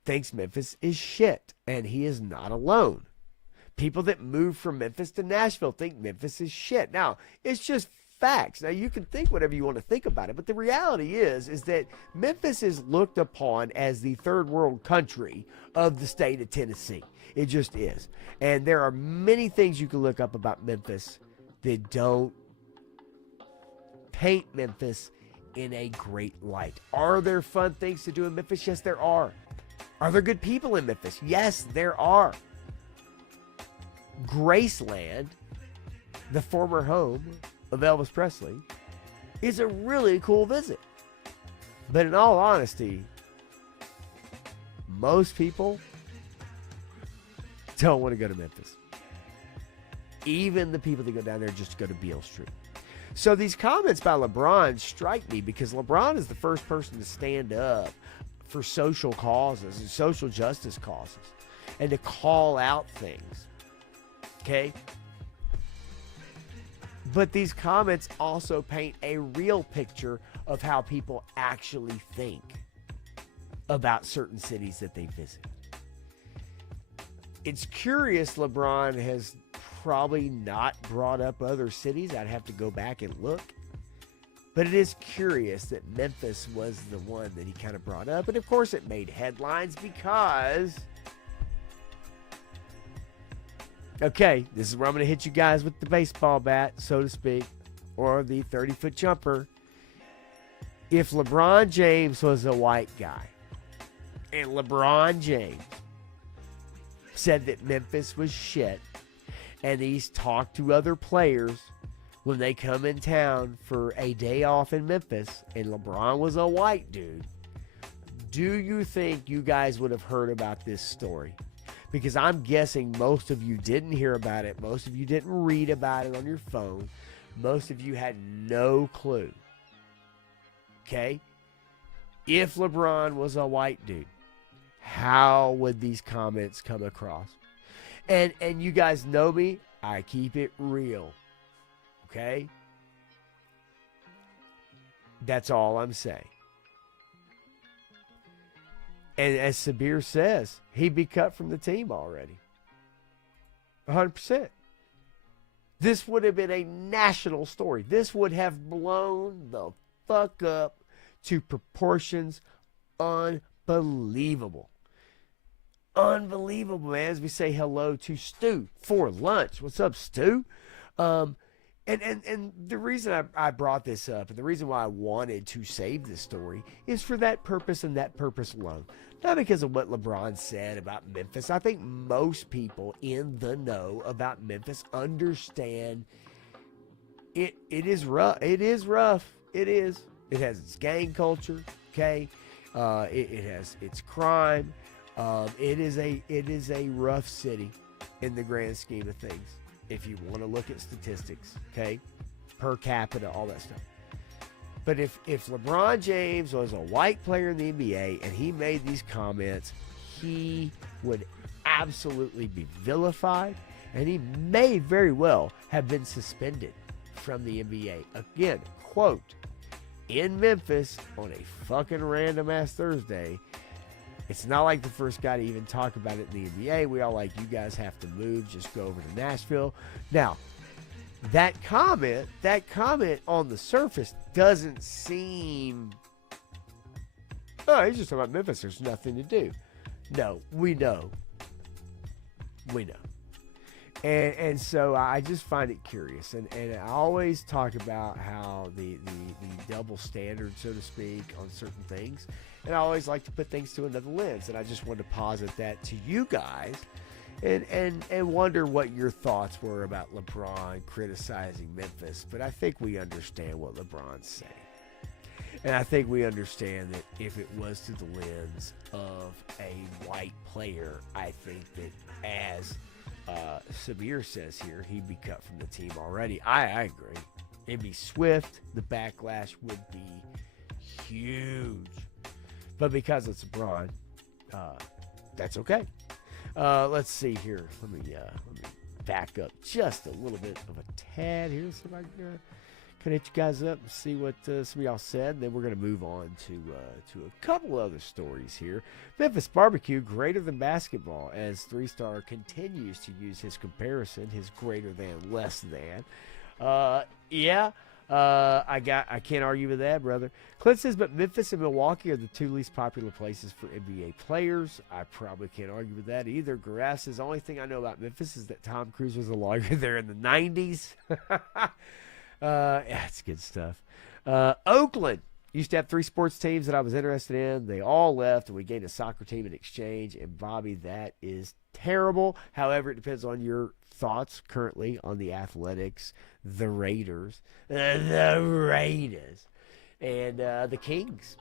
thinks Memphis is shit, and he is not alone. People that move from Memphis to Nashville think Memphis is shit. Now, it's just facts. Now, you can think whatever you want to think about it, but the reality is that Memphis is looked upon as the third world country of the state of Tennessee. It just is. And there are many things you can look up about Memphis that don't paint Memphis in a great light. Are there fun things to do in Memphis? Yes, there are. Are there good people in Memphis? Yes, there are. Graceland, the former home of Elvis Presley, is a really cool visit. But in all honesty, most people don't want to go to Memphis. Even the people that go down there just to go to Beale Street. So these comments by LeBron strike me because LeBron is the first person to stand up for social causes and social justice causes and to call out things. Okay? But these comments also paint a real picture of how people actually think about certain cities that they visit. It's curious LeBron has probably not brought up other cities. I'd have to go back and look. But it is curious that Memphis was the one that he kind of brought up. And of course it made headlines because, okay, this is where I'm going to hit you guys with the baseball bat, so to speak, or the 30-foot jumper. If LeBron James was a white guy, and LeBron James said that Memphis was shit, and he's talked to other players when they come in town for a day off in Memphis, and LeBron was a white dude, do you think you guys would have heard about this story? Because I'm guessing most of you didn't hear about it. Most of you didn't read about it on your phone. Most of you had no clue. Okay? If LeBron was a white dude, how would these comments come across? And you guys know me. I keep it real. Okay? That's all I'm saying. And as Sabir says, he'd be cut from the team already. 100%. This would have been a national story. This would have blown the fuck up to proportions unbelievable. Unbelievable, man. As we say hello to Stu for lunch. What's up, Stu? And the reason I brought this up, and the reason why I wanted to save this story, is for that purpose and that purpose alone. Not because of what LeBron said about Memphis. I think most people in the know about Memphis understand it is rough. It is rough. It is. It has its gang culture, okay? It has its crime. It is a rough city in the grand scheme of things. If you want to look at statistics, okay? Per capita, all that stuff. But if LeBron James was a white player in the NBA and he made these comments, he would absolutely be vilified, and he may very well have been suspended from the NBA. Again, quote, in Memphis on a fucking random ass Thursday. It's not like the first guy to even talk about it in the NBA. We all like, you guys have to move, just go over to Nashville. Now, that comment on the surface doesn't seem, oh, he's just talking about Memphis. There's nothing to do. No, we know. We know. And so I just find it curious. And I always talk about how the double standard, so to speak, on certain things. And I always like to put things to another lens. And I just wanted to posit that to you guys and wonder what your thoughts were about LeBron criticizing Memphis. But I think we understand what LeBron's saying. And I think we understand that if it was through the lens of a white player, I think that as Sabir says here, he'd be cut from the team already. I agree. It'd be swift. The backlash would be huge. But because it's LeBron, that's okay. Let's see here. Let me back up just a little bit of a tad here, so I can hit you guys up and see what some of y'all said. Then we're going to move on to a couple other stories here. Memphis barbecue greater than basketball, as 3-star continues to use his comparison, his greater than less than. I can't argue with that, brother. Clint says, but Memphis and Milwaukee are the two least popular places for NBA players. I probably can't argue with that either. Garas says, the only thing I know about Memphis is that Tom Cruise was a lawyer there in the 90s. It's good stuff. Oakland used to have 3 sports teams that I was interested in. They all left, and we gained a soccer team in exchange. And Bobby, that is terrible. However, it depends on your thoughts currently on the Athletics, the Raiders, and the Kings,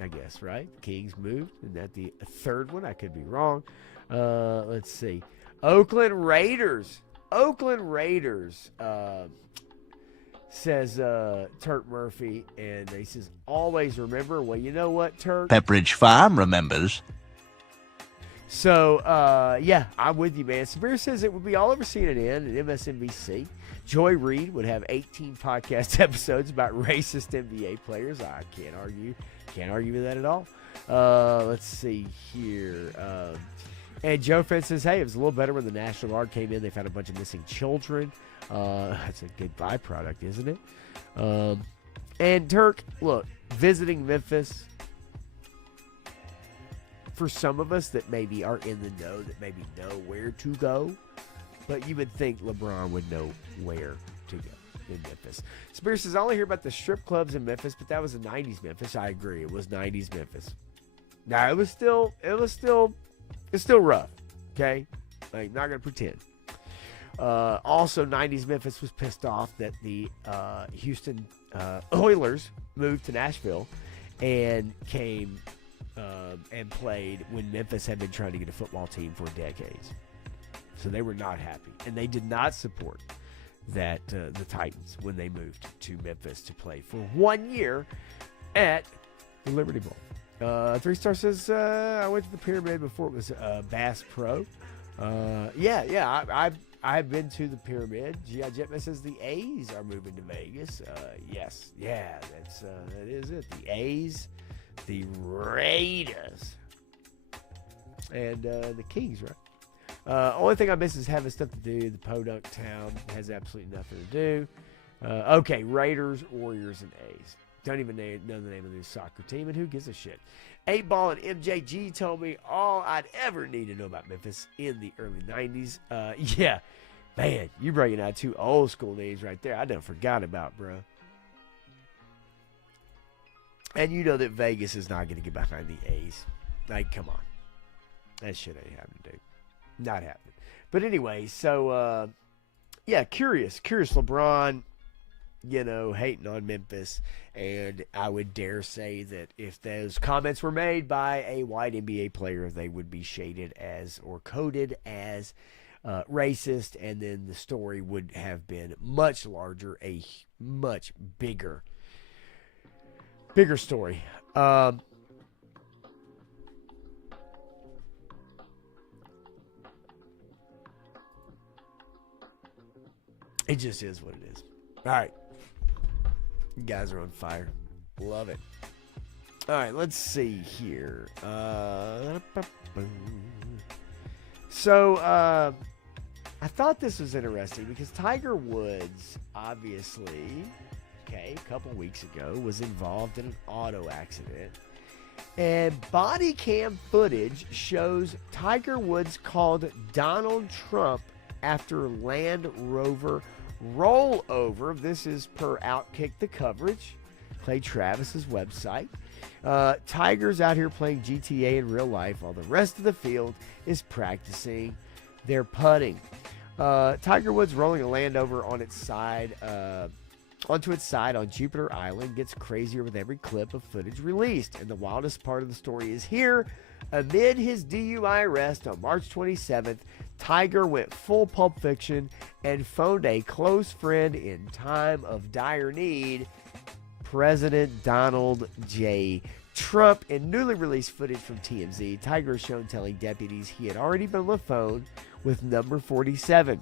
I guess, right? Kings moved. Isn't that the third one? I could be wrong. Let's see. Oakland Raiders, says Turk Murphy, and he says, always remember. Well, you know what, Turk? Pepperidge Farm remembers. So, yeah, I'm with you, man. Sabir says it would be all over CNN and MSNBC. Joy Reid would have 18 podcast episodes about racist NBA players. I can't argue with that at all. Let's see here. And Joe Fentz says, hey, it was a little better when the National Guard came in. They found a bunch of missing children. That's a good byproduct, isn't it? And Turk, look, visiting Memphis, for some of us that maybe are in the know, that maybe know where to go, but you would think LeBron would know where to go in Memphis. Spears says, I only hear about the strip clubs in Memphis, but that was the 90s Memphis. I agree. It was 90s Memphis. Now, it's still rough, okay? I'm not going to pretend. Also, 90s Memphis was pissed off that the Houston Oilers moved to Nashville and came and played when Memphis had been trying to get a football team for decades. So they were not happy. And they did not support that the Titans when they moved to Memphis to play for 1 year at the Liberty Bowl. 3-star says, I went to the Pyramid before it was Bass Pro. I've been to the Pyramid. G.I. Jetman says the A's are moving to Vegas. Yes. Yeah, that is it. The A's, the Raiders, and the Kings, right? Only thing I miss is having stuff to do. The Podunk Town has absolutely nothing to do. Okay, Raiders, Warriors, and A's. Don't even know the name of the soccer team, and who gives a shit? 8-Ball and MJG told me all I'd ever need to know about Memphis in the early 90s. Yeah, man, you bringing out two old school names right there. I done forgot about, bro. And you know that Vegas is not going to get behind the A's. Like, come on. That shit ain't happening, dude. Not happening. But anyway, so, yeah, curious LeBron, hating on Memphis. And I would dare say that if those comments were made by a white NBA player, they would be shaded as or coded as racist. And then the story would have been much larger, a much bigger story. It just is what it is. All right. You guys are on fire. Love it. All right, let's see here. So, I thought this was interesting because Tiger Woods, obviously, a couple weeks ago, was involved in an auto accident. And body cam footage shows Tiger Woods called Donald Trump after Land Rover rollover. This is per Outkick the Coverage, Clay Travis's website. Tiger's out here playing GTA in real life while the rest of the field is practicing their putting. Tiger Woods rolling a Land Rover on its side, onto its side on Jupiter Island gets crazier with every clip of footage released. And the wildest part of the story is here. Amid his DUI arrest on March 27th, Tiger went full Pulp Fiction and phoned a close friend in time of dire need, President Donald J. Trump. In newly released footage from TMZ, Tiger is shown telling deputies he had already been on the phone with number 47,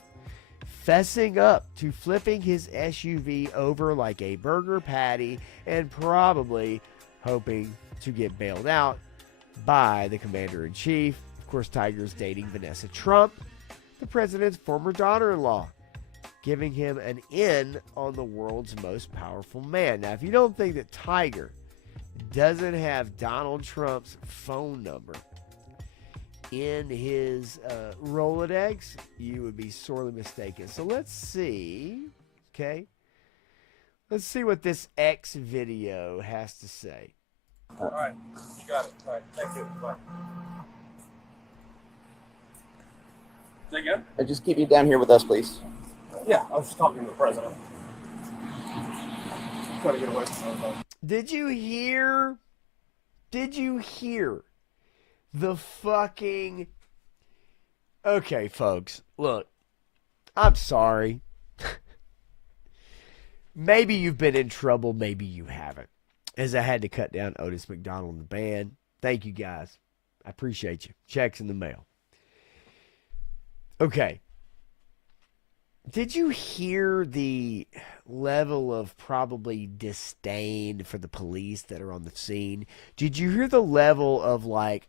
fessing up to flipping his SUV over like a burger patty and probably hoping to get bailed out by the commander-in-chief. Of course, Tiger's dating Vanessa Trump, the president's former daughter-in-law, giving him an in on the world's most powerful man. Now, if you don't think that Tiger doesn't have Donald Trump's phone number in his Rolodex, you would be sorely mistaken. So let's see, okay? Let's see what this X video has to say. All right, you got it. All right, thank you. Bye. Say again? Just keep you down here with us, please. Yeah, I was just talking to the president. Trying to get away from those. Did you hear the fucking... Okay, folks, look, I'm sorry. Maybe you've been in trouble, maybe you haven't. As I had to cut down Otis McDonald and the band. Thank you, guys. I appreciate you. Checks in the mail. Okay. Did you hear the level of probably disdain for the police that are on the scene? Did you hear the level of like,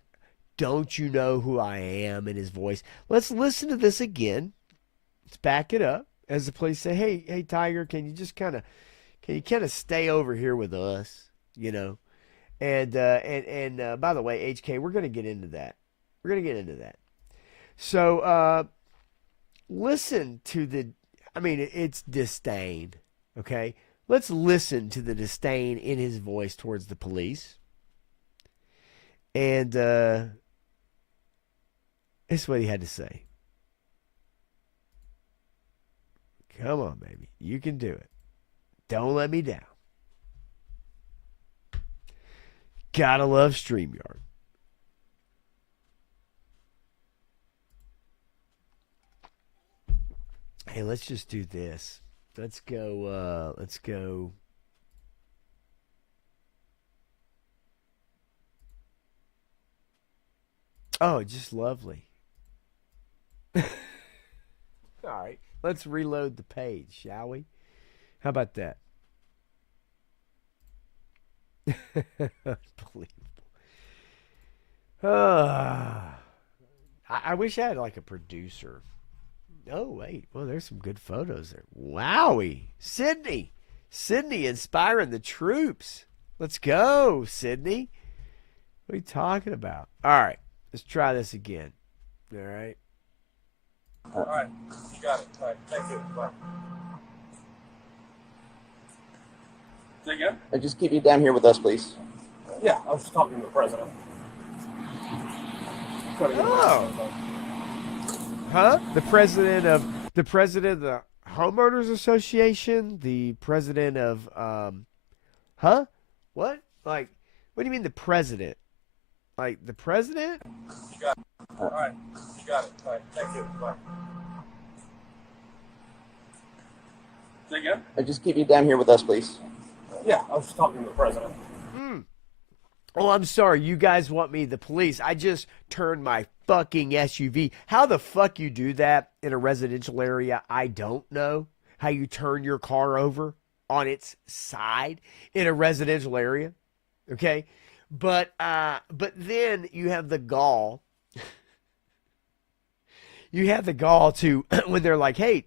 don't you know who I am in his voice? Let's listen to this again. Let's back it up as the police say, hey, Tiger, can you just kind of can you kind of stay over here with us? You know, and by the way, HK, we're gonna get into that. We're gonna get into that. So listen to the. I mean, it's disdain. Okay, let's listen to the disdain in his voice towards the police. And this is what he had to say. Come on, baby. You can do it. Don't let me down. Gotta love StreamYard. Hey, let's just do this. Let's go. Oh, just lovely. All right. Let's reload the page, shall we? How about that? Unbelievable. I wish I had like a producer. Oh, wait. Well, there's some good photos there. Wowie. Sydney. Sydney inspiring the troops. Let's go, Sydney. What are you talking about? All right. Let's try this again. All right. All right. You got it. All right. Thank you. Bye. Say again? Just keep you down here with us, please. Yeah, I was just talking to the president. Oh. Huh? The president of the homeowners association, the president of huh? What? Like, what do you mean the president? Like the president? You got it. All right. You got it. All right. Thank you. Bye. Say again? Just keep you down here with us, please. Yeah, I was just talking to the president. Oh, I'm sorry. You guys want me, the police. I just turned my fucking SUV. How the fuck you do that in a residential area, I don't know. How you turn your car over on its side in a residential area. Okay? But then you have the gall. You have the gall to, when they're like, hey,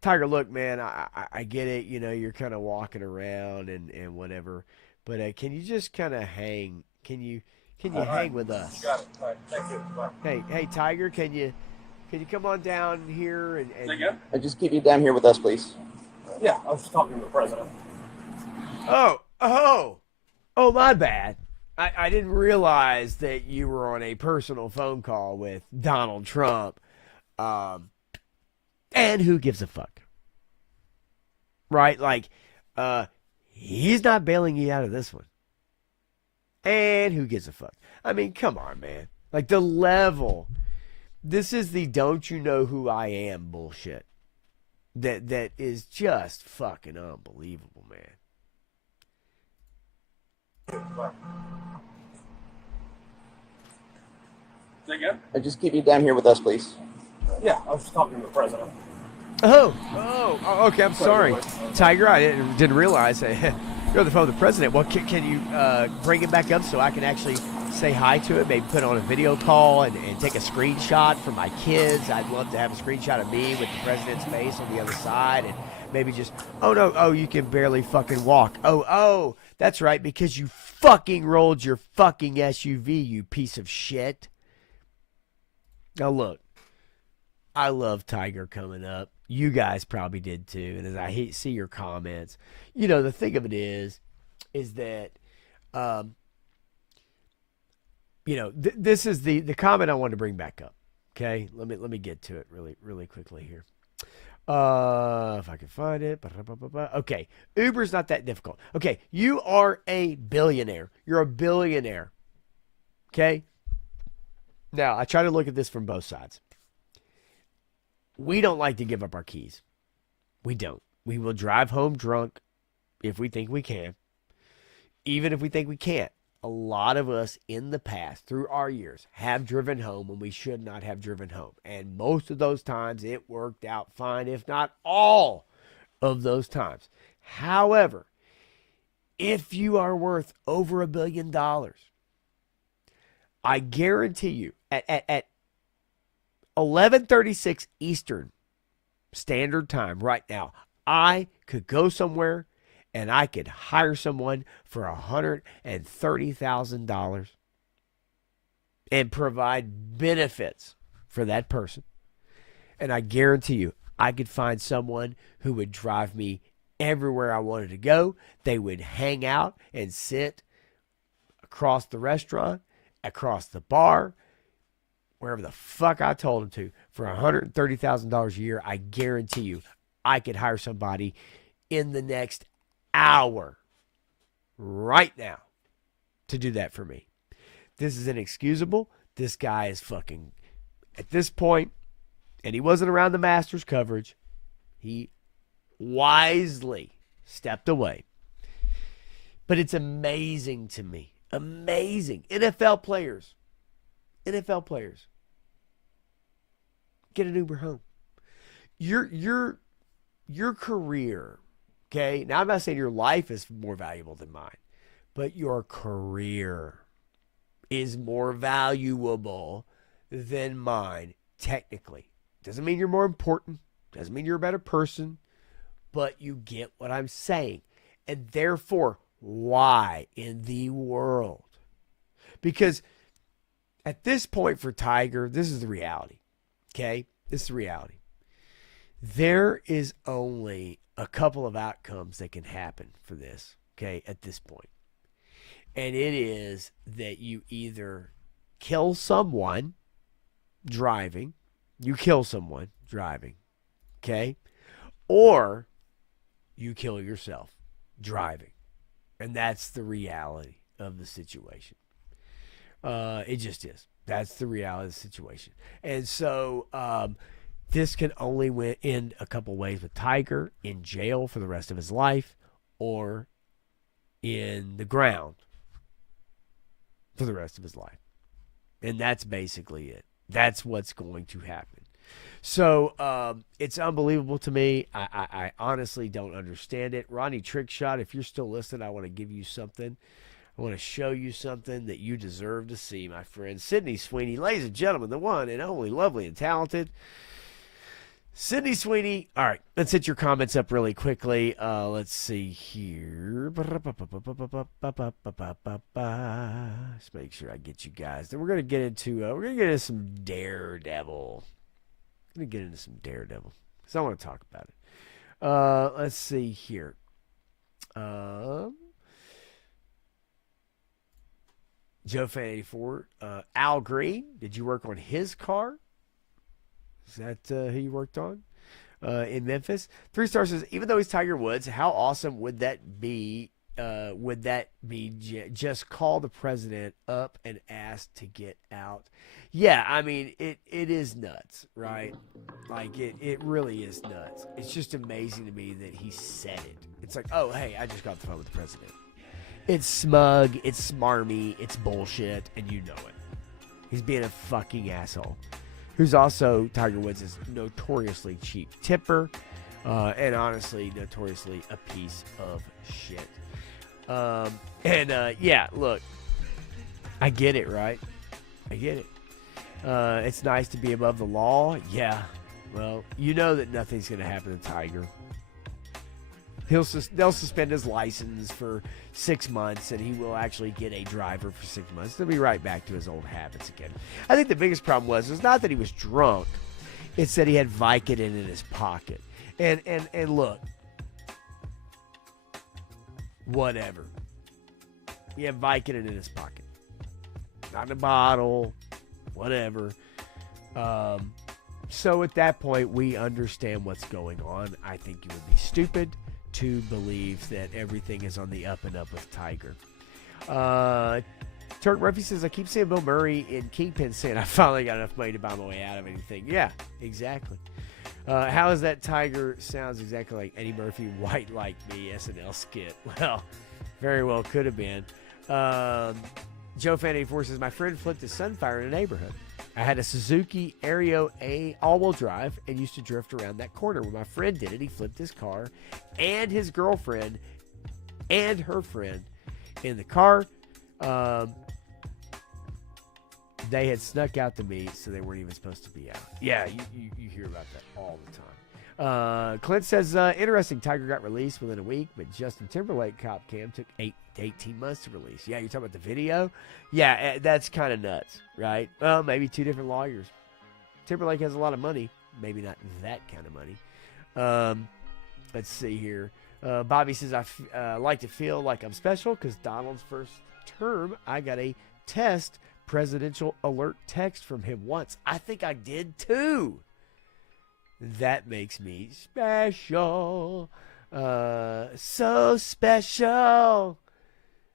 Tiger, look, man, I get it. You know, you're kind of walking around and whatever. But can you just kind of hang? Can you hang with us? You got it. All right. Thank you. Bye. Hey, Tiger, can you come on down here and Say again? Just keep you down here with us, please. Yeah, I was just talking to the president. Oh, my bad. I didn't realize that you were on a personal phone call with Donald Trump. And who gives a fuck? Right? Like, he's not bailing you out of this one. And who gives a fuck? I mean, come on, man. Like, the level. This is the don't you know who I am bullshit. That is just fucking unbelievable, man. Bye. Say again? Just keep you down here with us, please. Yeah, I was just talking to the president. Oh, okay. I'm sorry, Tiger. I didn't realize you're on the phone with the president. Well, can you bring him back up so I can actually say hi to him? Maybe put on a video call and take a screenshot for my kids. I'd love to have a screenshot of me with the president's face on the other side, and maybe just you can barely fucking walk. Oh, that's right, because you fucking rolled your fucking SUV, you piece of shit. Now look, I love Tiger coming up. You guys probably did too. And as I see your comments, the thing of it is that, this is the comment I wanted to bring back up. Okay. Let me get to it really, really quickly here. If I can find it. Okay. Uber's not that difficult. Okay. You are a billionaire. You're a billionaire. Okay. Now I try to look at this from both sides. We don't like to give up our keys. We don't. We will drive home drunk if we think we can. Even if we think we can't. A lot of us in the past, through our years, have driven home when we should not have driven home. And most of those times it worked out fine, if not all of those times. However, if you are worth over $1 billion, I guarantee you at 11:36 Eastern Standard Time right now, I could go somewhere and I could hire someone for $130,000 and provide benefits for that person. And I guarantee you, I could find someone who would drive me everywhere I wanted to go. They would hang out and sit across the restaurant, across the bar, wherever the fuck I told them to. For $130,000 a year, I guarantee you, I could hire somebody in the next hour right now to do that for me. This is inexcusable. This guy is fucking, at this point, and he wasn't around the Masters coverage, he wisely stepped away. But it's amazing to me. Amazing. NFL players get an Uber home. Your career, okay? Now, I'm not saying your life is more valuable than mine, but your career is more valuable than mine, technically. Doesn't mean you're more important. Doesn't mean you're a better person, but you get what I'm saying. And therefore, why in the world? Because at this point for Tiger, this is the reality. Okay? This is the reality. There is only a couple of outcomes that can happen for this, okay, at this point. And it is that you either kill someone driving, okay, or you kill yourself driving. And that's the reality of the situation. It just is. That's the reality of the situation. And so this can only end a couple ways with Tiger: in jail for the rest of his life, or in the ground for the rest of his life. And that's basically it. That's what's going to happen. So it's unbelievable to me. I honestly don't understand it. Ronnie Trickshot, if you're still listening, I want to give you something. I want to show you something that you deserve to see, my friend. Sydney Sweeney, ladies and gentlemen, the one and only, lovely and talented Sydney Sweeney. All right, let's hit your comments up really quickly. Let's see here. Let's make sure I get you guys. Then we're gonna get into some Daredevil. Because I want to talk about it. Let's see here. Joe Fan 84. Al Green, did you work on his car? Is that who you worked on in Memphis? 3 stars says, even though he's Tiger Woods, how awesome would that be? Just call the president up and ask to get out? Yeah, I mean, it is nuts, right? Like, it really is nuts. It's just amazing to me that he said it. It's like, oh, hey, I just got off the phone with the president. It's smug, it's smarmy, it's bullshit, and you know it. He's being a fucking asshole. Who's also, Tiger Woods is notoriously cheap tipper, and honestly, notoriously a piece of shit. Yeah, look, I get it, right? I get it. It's nice to be above the law. Yeah, well, you know that nothing's going to happen to Tiger. They'll suspend his license for 6 months, and he will actually get a driver for 6 months. He'll be right back to his old habits again. I think the biggest problem was not that he was drunk. It's that he had Vicodin in his pocket. And look, whatever. He had Vicodin in his pocket. Not in a bottle, whatever. So at that point, we understand what's going on. I think you would be stupid to believe that everything is on the up and up with Tiger. Turk Murphy says, I keep seeing Bill Murray in Kingpin saying I finally got enough money to buy my way out of anything. Yeah, exactly. How is that? Tiger sounds exactly like Eddie Murphy, White Like Me SNL skit. Well, very well could have been. Joe Fan 84 says, my friend flipped his Sunfire in a neighborhood. I had a Suzuki Aereo A all-wheel drive and used to drift around that corner. When my friend did it, he flipped his car and his girlfriend and her friend in the car. They had snuck out to meet, so they weren't even supposed to be out. Yeah, you hear about that all the time. Clint says, interesting. Tiger got released within a week, but Justin Timberlake cop cam took 8 to 18 months to release. Yeah, you're talking about the video? Yeah, that's kind of nuts, right? Well, maybe 2 different lawyers. Timberlake has a lot of money. Maybe not that kind of money. Let's see here. Bobby says, I like to feel like I'm special because Donald's first term, I got a test presidential alert text from him once. I think I did too. That makes me special. So special.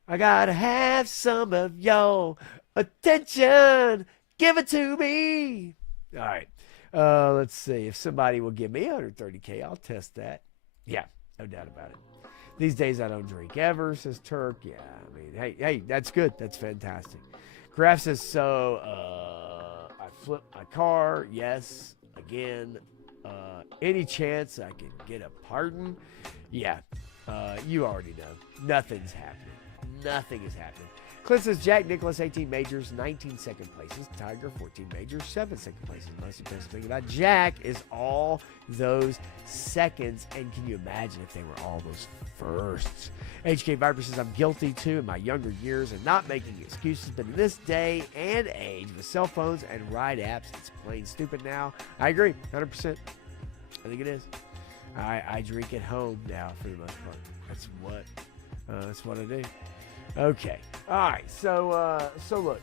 I gotta have some of your attention. Give it to me. All right. Let's see. If somebody will give me 130K, I'll test that. Yeah, no doubt about it. These days I don't drink ever, says Turk. Yeah, I mean, hey, that's good. That's fantastic. Graf says, so I flipped my car. Yes, again. Any chance I can get a pardon? Yeah, you already know. Nothing's happening. Nothing is happening. Clint says, Jack Nicklaus, 18 majors, 19 second places. Tiger, 14 majors, 7 second places. Most impressive thing about Jack is all those seconds. And can you imagine if they were all those firsts? HK Viper says, I'm guilty too in my younger years and not making excuses. But in this day and age with cell phones and ride apps, it's plain stupid now. I agree, 100%. I think it is. I drink at home now for the most part. That's what I do. Okay. All right. So look.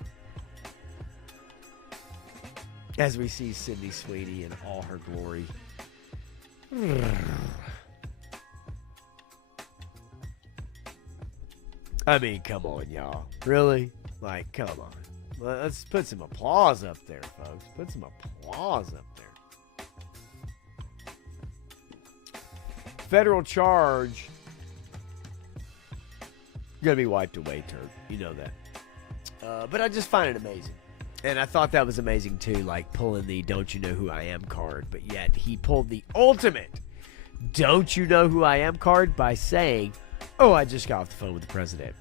As we see Sydney Sweeney in all her glory. I mean, come on, y'all. Really? Like, come on. Let's put some applause up there, folks. Put some applause up there. Federal charge going to be wiped away, Turk. You know that. But I just find it amazing. And I thought that was amazing, too, like pulling the don't you know who I am card. But yet he pulled the ultimate don't you know who I am card by saying, oh, I just got off the phone with the president.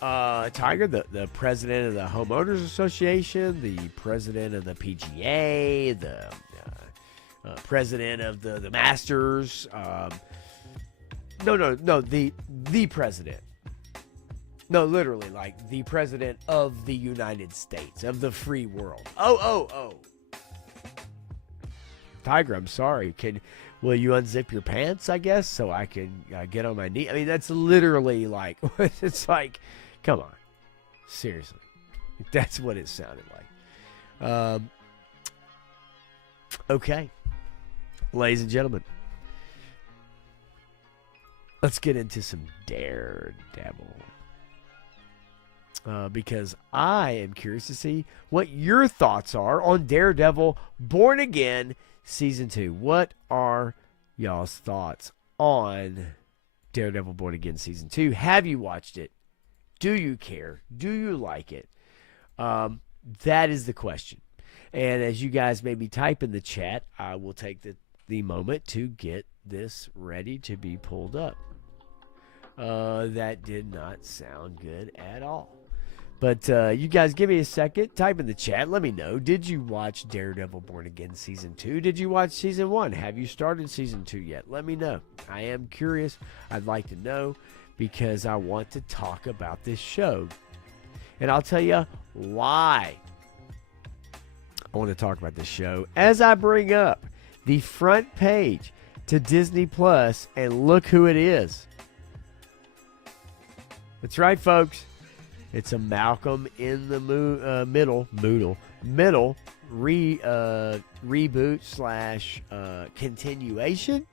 Tiger, the president of the Homeowners Association, the president of the PGA, the president of the Masters. No, the president. No, literally, like the president of the United States, of the free world. Oh. Tiger, I'm sorry. Will you unzip your pants, I guess, so I can get on my knee? I mean, that's literally like, it's like, come on. Seriously. That's what it sounded like. Okay. Ladies and gentlemen, let's get into some Daredevil. Because I am curious to see what your thoughts are on Daredevil Born Again Season 2. What are y'all's thoughts on Daredevil Born Again Season 2? Have you watched it? Do you care? Do you like it? That is the question. And as you guys maybe type in the chat, I will take the moment to get this ready to be pulled up. That did not sound good at all. But you guys give me a second. Type in the chat. Let me know. Did you watch Daredevil Born Again Season 2? Did you watch Season 1? Have you started Season 2 yet? Let me know. I am curious. I'd like to know because I want to talk about this show. And I'll tell you why I want to talk about this show as I bring up the front page to Disney Plus, and look who it is. That's right, folks. It's a Malcolm in the middle reboot / continuation.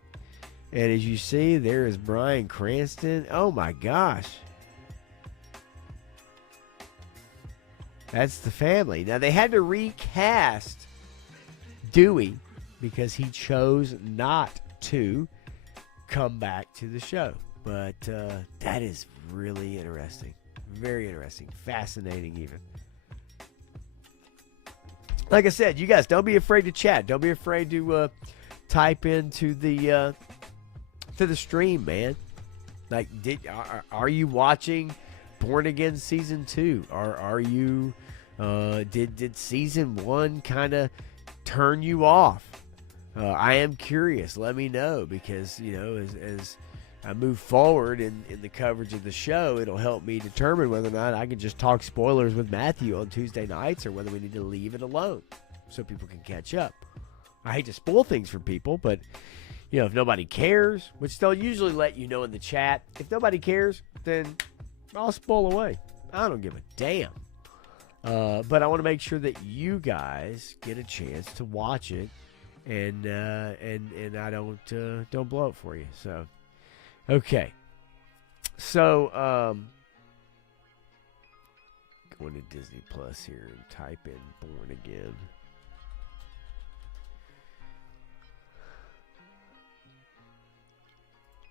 And as you see, there is Bryan Cranston. Oh my gosh. That's the family. Now they had to recast Dewey because he chose not to come back to the show. But that is really interesting. Very interesting. Fascinating even. Like I said, you guys don't be afraid to chat. Don't be afraid to type into the stream, man. Like, are you watching Born Again Season 2? Or are you did Season 1 kind of turn you off? I am curious. Let me know, because, as I move forward in the coverage of the show, it'll help me determine whether or not I can just talk spoilers with Matthew on Tuesday nights, or whether we need to leave it alone so people can catch up. I hate to spoil things for people, but, if nobody cares, which they'll usually let you know in the chat, if nobody cares, then I'll spoil away. I don't give a damn. But I want to make sure that you guys get a chance to watch it, and I don't blow it for you. So, okay. So, going to Disney Plus here and type in Born Again.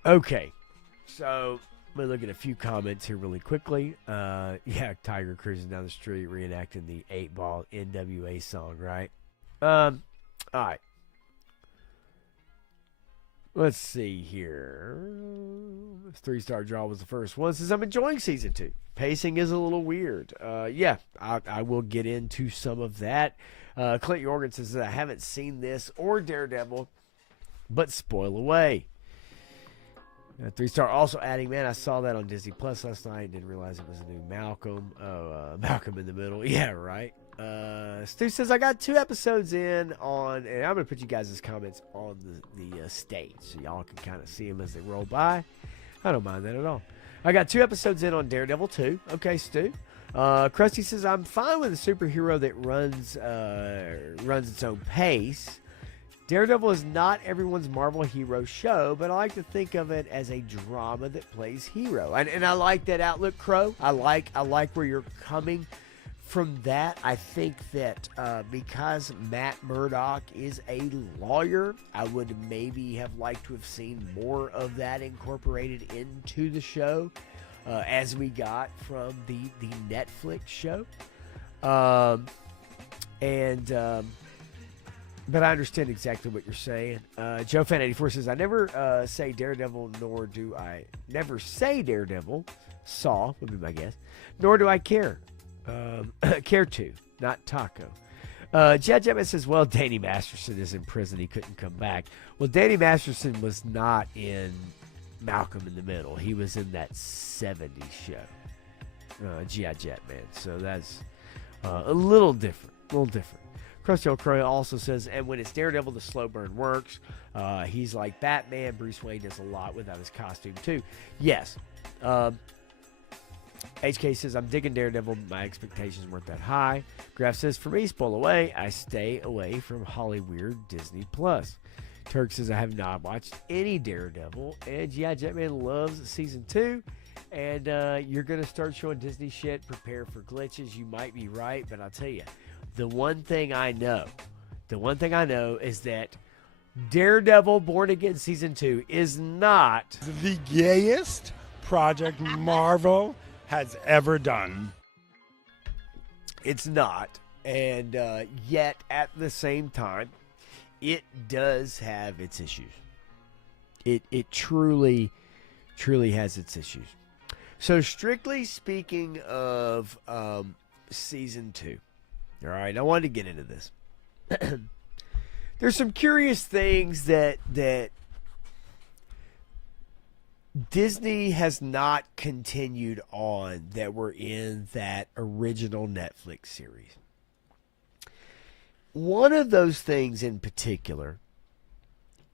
Okay, so I'm going to look at a few comments here really quickly. Tiger cruising down the street reenacting the 8-Ball NWA song, right? All right. Let's see here. 3-star draw was the first one. Says, I'm enjoying season 2. Pacing is a little weird. I will get into some of that. Clint Jorgen says, I haven't seen this or Daredevil, but spoil away. 3-star also adding, man, I saw that on Disney Plus last night. Didn't realize it was a new Malcolm. Malcolm in the Middle. Yeah, right. Stu says, I got 2 episodes in on, and I'm going to put you guys' comments on the stage so y'all can kind of see them as they roll by. I don't mind that at all. I got 2 episodes in on Daredevil 2. Okay, Stu. Krusty says, I'm fine with a superhero that runs its own pace. Daredevil is not everyone's Marvel hero show, but I like to think of it as a drama that plays hero. And I like that outlook, Crow. I like where you're coming from that. I think that because Matt Murdock is a lawyer, I would maybe have liked to have seen more of that incorporated into the show, as we got from the Netflix show. But I understand exactly what you're saying. Joe Fan 84 says, I never say Daredevil, nor do I never say Daredevil. Saw would be my guess. Nor do I care. Care to, not Taco. Jed Jetman says, well, Danny Masterson is in prison. He couldn't come back. Well, Danny Masterson was not in Malcolm in the Middle. He was in that 70s show. G.I. Jetman. So that's a little different. Krusty Old Crow also says, and when it's Daredevil, the slow burn works. He's like Batman. Bruce Wayne does a lot without his costume, too. Yes. HK says, I'm digging Daredevil, but my expectations weren't that high. Graf says, for me, spoil away, I stay away from Hollyweird Disney+. Turk says, I have not watched any Daredevil. And G.I. Jetman loves season 2. And you're going to start showing Disney shit. Prepare for glitches. You might be right, but I'll tell you, the one thing I know is that Daredevil Born Again Season 2 is not the gayest project Marvel has ever done. It's not. And yet, at the same time, it does have its issues. It truly has its issues. So, strictly speaking of Season 2, all right, I wanted to get into this. There's some curious things that Disney has not continued on that were in that original Netflix series. One of those things in particular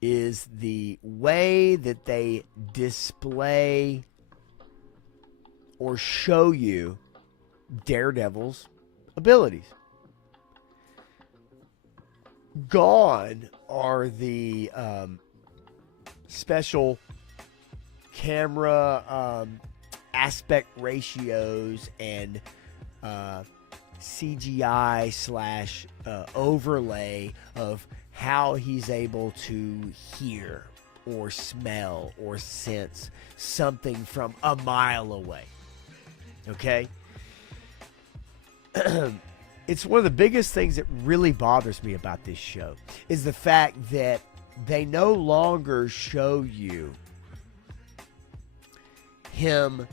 is the way that they display or show you Daredevil's abilities. Gone are the special camera aspect ratios and CGI / overlay of how he's able to hear or smell or sense something from a mile away. Okay? It's one of the biggest things that really bothers me about this show is the fact that they no longer show you him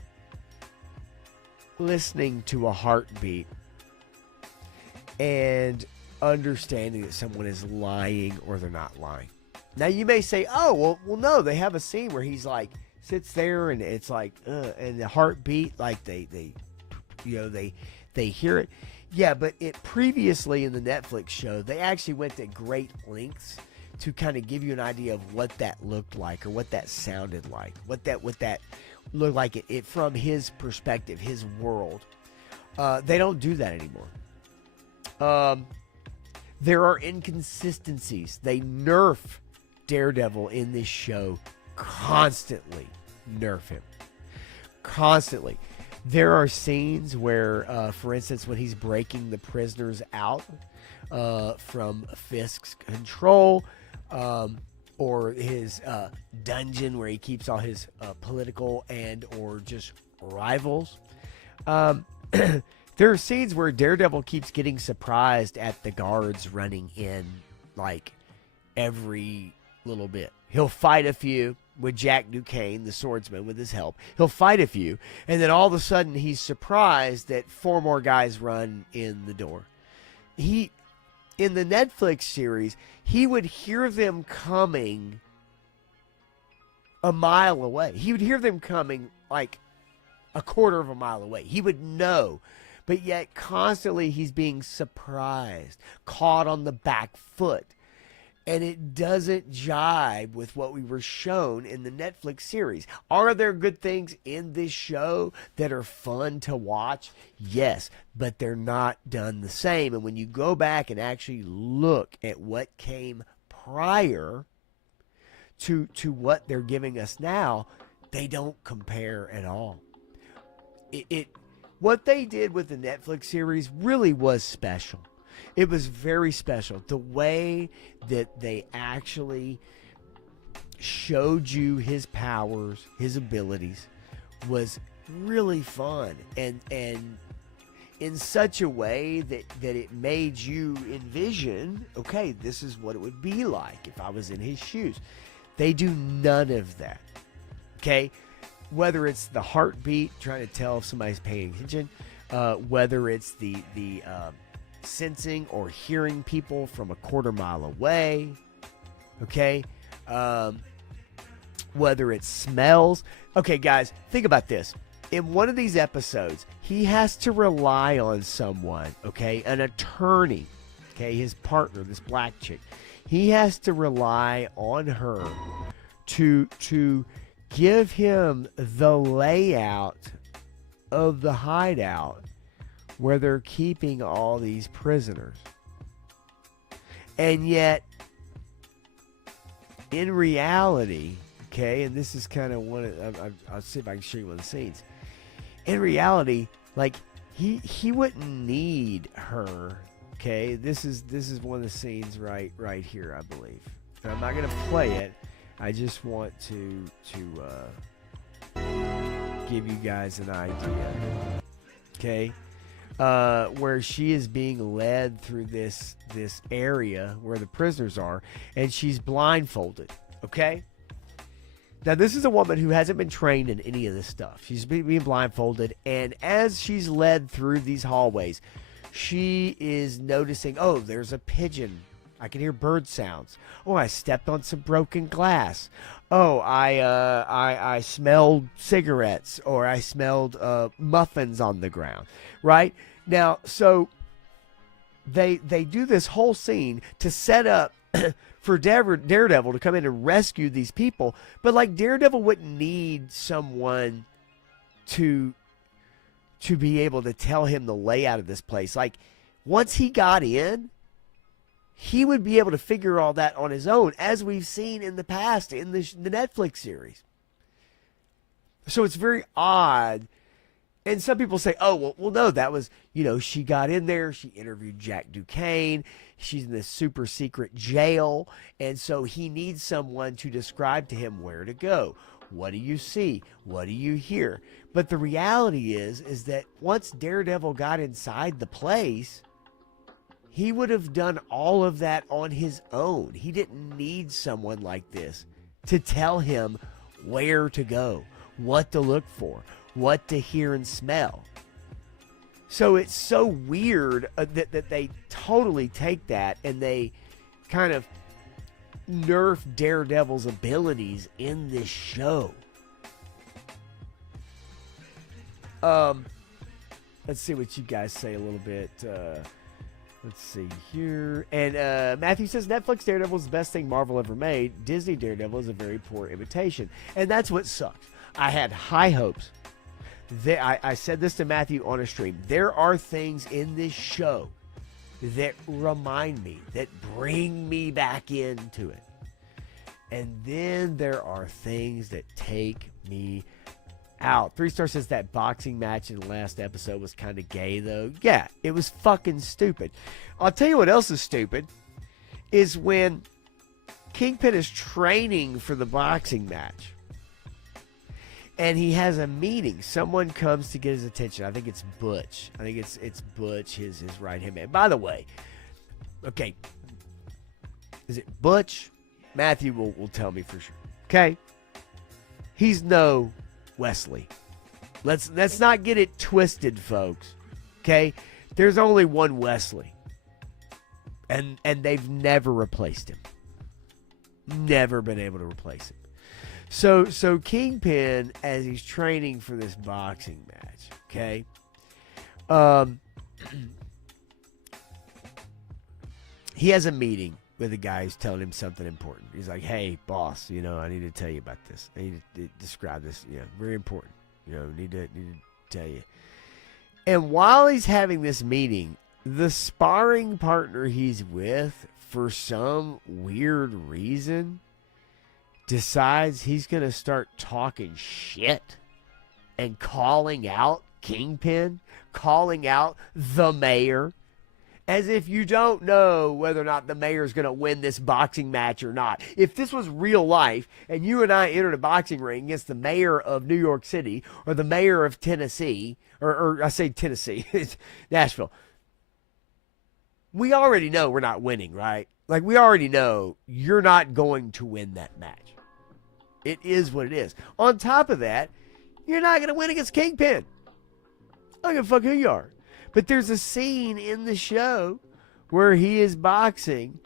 listening to a heartbeat and understanding that someone is lying or they're not lying. Now you may say, oh, well, no, they have a scene where he's like sits there and it's like, and the heartbeat, like they hear it. Yeah, but it previously in the Netflix show, they actually went to great lengths to kind of give you an idea of what that looked like or what that sounded like, what that looked like it from his perspective, his world. They don't do that anymore. There are inconsistencies. They nerf Daredevil in this show constantly. Nerf him. Constantly. There are scenes where, for instance, when he's breaking the prisoners out from Fisk's control, or his dungeon where he keeps all his political and or just rivals. There are scenes where Daredevil keeps getting surprised at the guards running in like every little bit. He'll fight a few with Jack Duquesne, the swordsman, with his help. He'll fight a few, and then all of a sudden he's surprised that 4 more guys run in the door. In the Netflix series, he would hear them coming a mile away. He would hear them coming like a quarter of a mile away. He would know. But yet constantly he's being surprised, caught on the back foot. And it doesn't jibe with what we were shown in the Netflix series. Are there good things in this show that are fun to watch? Yes, but they're not done the same. And when you go back and actually look at what came prior to what they're giving us now, they don't compare at all. What they did with the Netflix series really was special. It was very special. The way that they actually showed you his powers, his abilities, was really fun. And in such a way that it made you envision, okay, this is what it would be like if I was in his shoes. They do none of that. Okay? Whether it's the heartbeat, trying to tell if somebody's paying attention, whether it's the sensing or hearing people from a quarter mile away, okay, whether it's smells. Okay, guys, think about this. In one of these episodes, he has to rely on someone, okay, an attorney, okay, his partner, this black chick. He has to rely on her to give him the layout of the hideout where they're keeping all these prisoners. And yet, in reality, okay, and this is kind of one of, I'll see if I can show you one of the scenes. In reality, like, he wouldn't need her, okay? This is one of the scenes right here, I believe. And I'm not going to play it. I just want to give you guys an idea, okay? Where she is being led through this area where the prisoners are, and she's blindfolded, okay? Now, this is a woman who hasn't been trained in any of this stuff. She's being blindfolded, and as she's led through these hallways, she is noticing, oh, there's a pigeon. I can hear bird sounds. Oh, I stepped on some broken glass. Oh, I smelled cigarettes, or I smelled muffins on the ground. Right? Now, so they do this whole scene to set up for Daredevil to come in and rescue these people. But like, Daredevil wouldn't need someone to be able to tell him the layout of this place. Like, once he got in, he would be able to figure all that on his own, as we've seen in the past in the Netflix series. So it's very odd. And some people say, oh, well, no, that was, she got in there. She interviewed Jack Duquesne. She's in this super secret jail. And so he needs someone to describe to him where to go. What do you see? What do you hear? But the reality is that once Daredevil got inside the place, he would have done all of that on his own. He didn't need someone like this to tell him where to go, what to look for, what to hear and smell. So it's so weird that they totally take that and they kind of nerf Daredevil's abilities in this show. Let's see what you guys say a little bit. Let's see here. And Matthew says Netflix Daredevil is the best thing Marvel ever made. Disney Daredevil is a very poor imitation. And that's what sucks. I had high hopes. I said this to Matthew on a stream. There are things in this show that remind me, that bring me back into it. And then there are things that take me out. 3-star says that boxing match in the last episode was kind of gay, though. Yeah, it was fucking stupid. I'll tell you what else is stupid is when Kingpin is training for the boxing match and he has a meeting. Someone comes to get his attention. I think it's Butch. I think it's Butch, his right-hand man. By the way, okay, is it Butch? Matthew will tell me for sure. Okay? He's no Wesley. Let's not get it twisted, folks. Okay? There's only one Wesley. And they've never replaced him. Never been able to replace him. So Kingpin, as he's training for this boxing match, okay? He has a meeting with a guy who's telling him something important. He's like, hey, boss, I need to tell you about this. I need to describe this. Very important. Need to tell you. And while he's having this meeting, the sparring partner he's with, for some weird reason, decides he's going to start talking shit and calling out Kingpin, calling out the mayor, as if you don't know whether or not the mayor's going to win this boxing match or not. If this was real life and you and I entered a boxing ring against the mayor of New York City or the mayor of Tennessee, or I say Tennessee, it's Nashville, we already know we're not winning, right? Like, we already know you're not going to win that match. It is what it is. On top of that, you're not going to win against Kingpin. I don't give a fuck who you are. But there's a scene in the show where he is boxing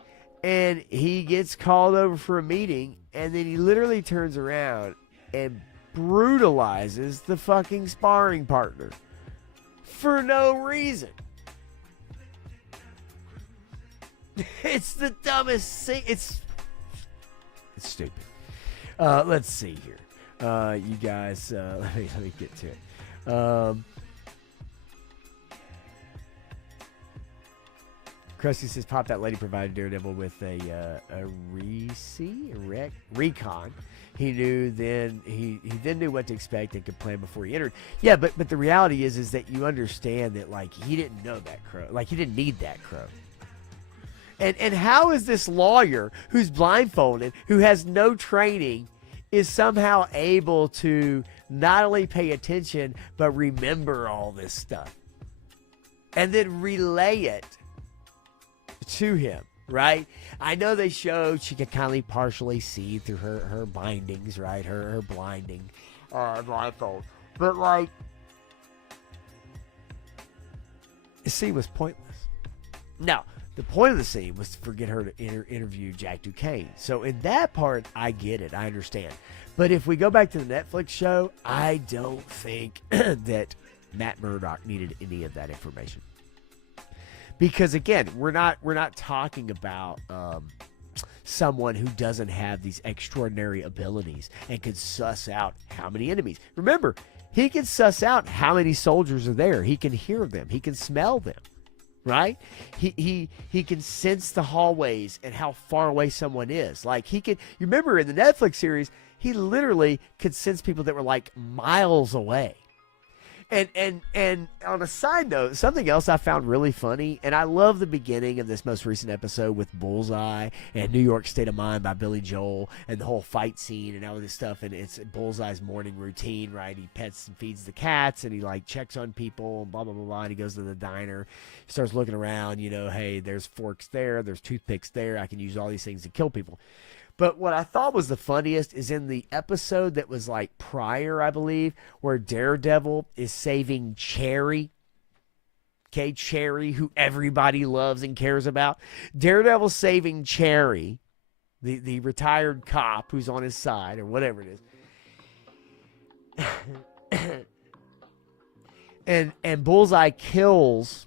and he gets called over for a meeting and then he literally turns around and brutalizes the fucking sparring partner for no reason. It's the dumbest thing. It's stupid. Let's see here. You guys, let me get to it. Krusty says, pop that lady provided Daredevil with a recon. He knew then he then knew what to expect and could plan before he entered. Yeah, but the reality is that you understand that, like, he didn't know that crow. Like, he didn't need that crow. And how is this lawyer who's blindfolded, who has no training, is somehow able to not only pay attention, but remember all this stuff? And then relay it to him, right? I know they showed she could kindly partially see through her bindings, right? Her blinding blindfold. But, like, the scene was pointless. Now, the point of the scene was to get her to interview Jack Duquesne. So in that part, I get it. I understand. But if we go back to the Netflix show, I don't think that Matt Murdock needed any of that information. Because again, we're not talking about someone who doesn't have these extraordinary abilities and can suss out how many enemies. Remember, he can suss out how many soldiers are there. He can hear them. He can smell them. Right? He can sense the hallways and how far away someone is. Like, he could, you remember in the Netflix series, he literally could sense people that were like miles away. And on a side note, something else I found really funny, and I love the beginning of this most recent episode with Bullseye and New York State of Mind by Billy Joel and the whole fight scene and all this stuff, and it's Bullseye's morning routine, right? He pets and feeds the cats, and he like checks on people, and blah, blah, blah, blah, and he goes to the diner, he starts looking around, hey, there's forks there, there's toothpicks there, I can use all these things to kill people. But what I thought was the funniest is in the episode that was like prior, I believe, where Daredevil is saving Cherry. Okay, Cherry, who everybody loves and cares about. Daredevil saving Cherry, the retired cop who's on his side or whatever it is. and Bullseye kills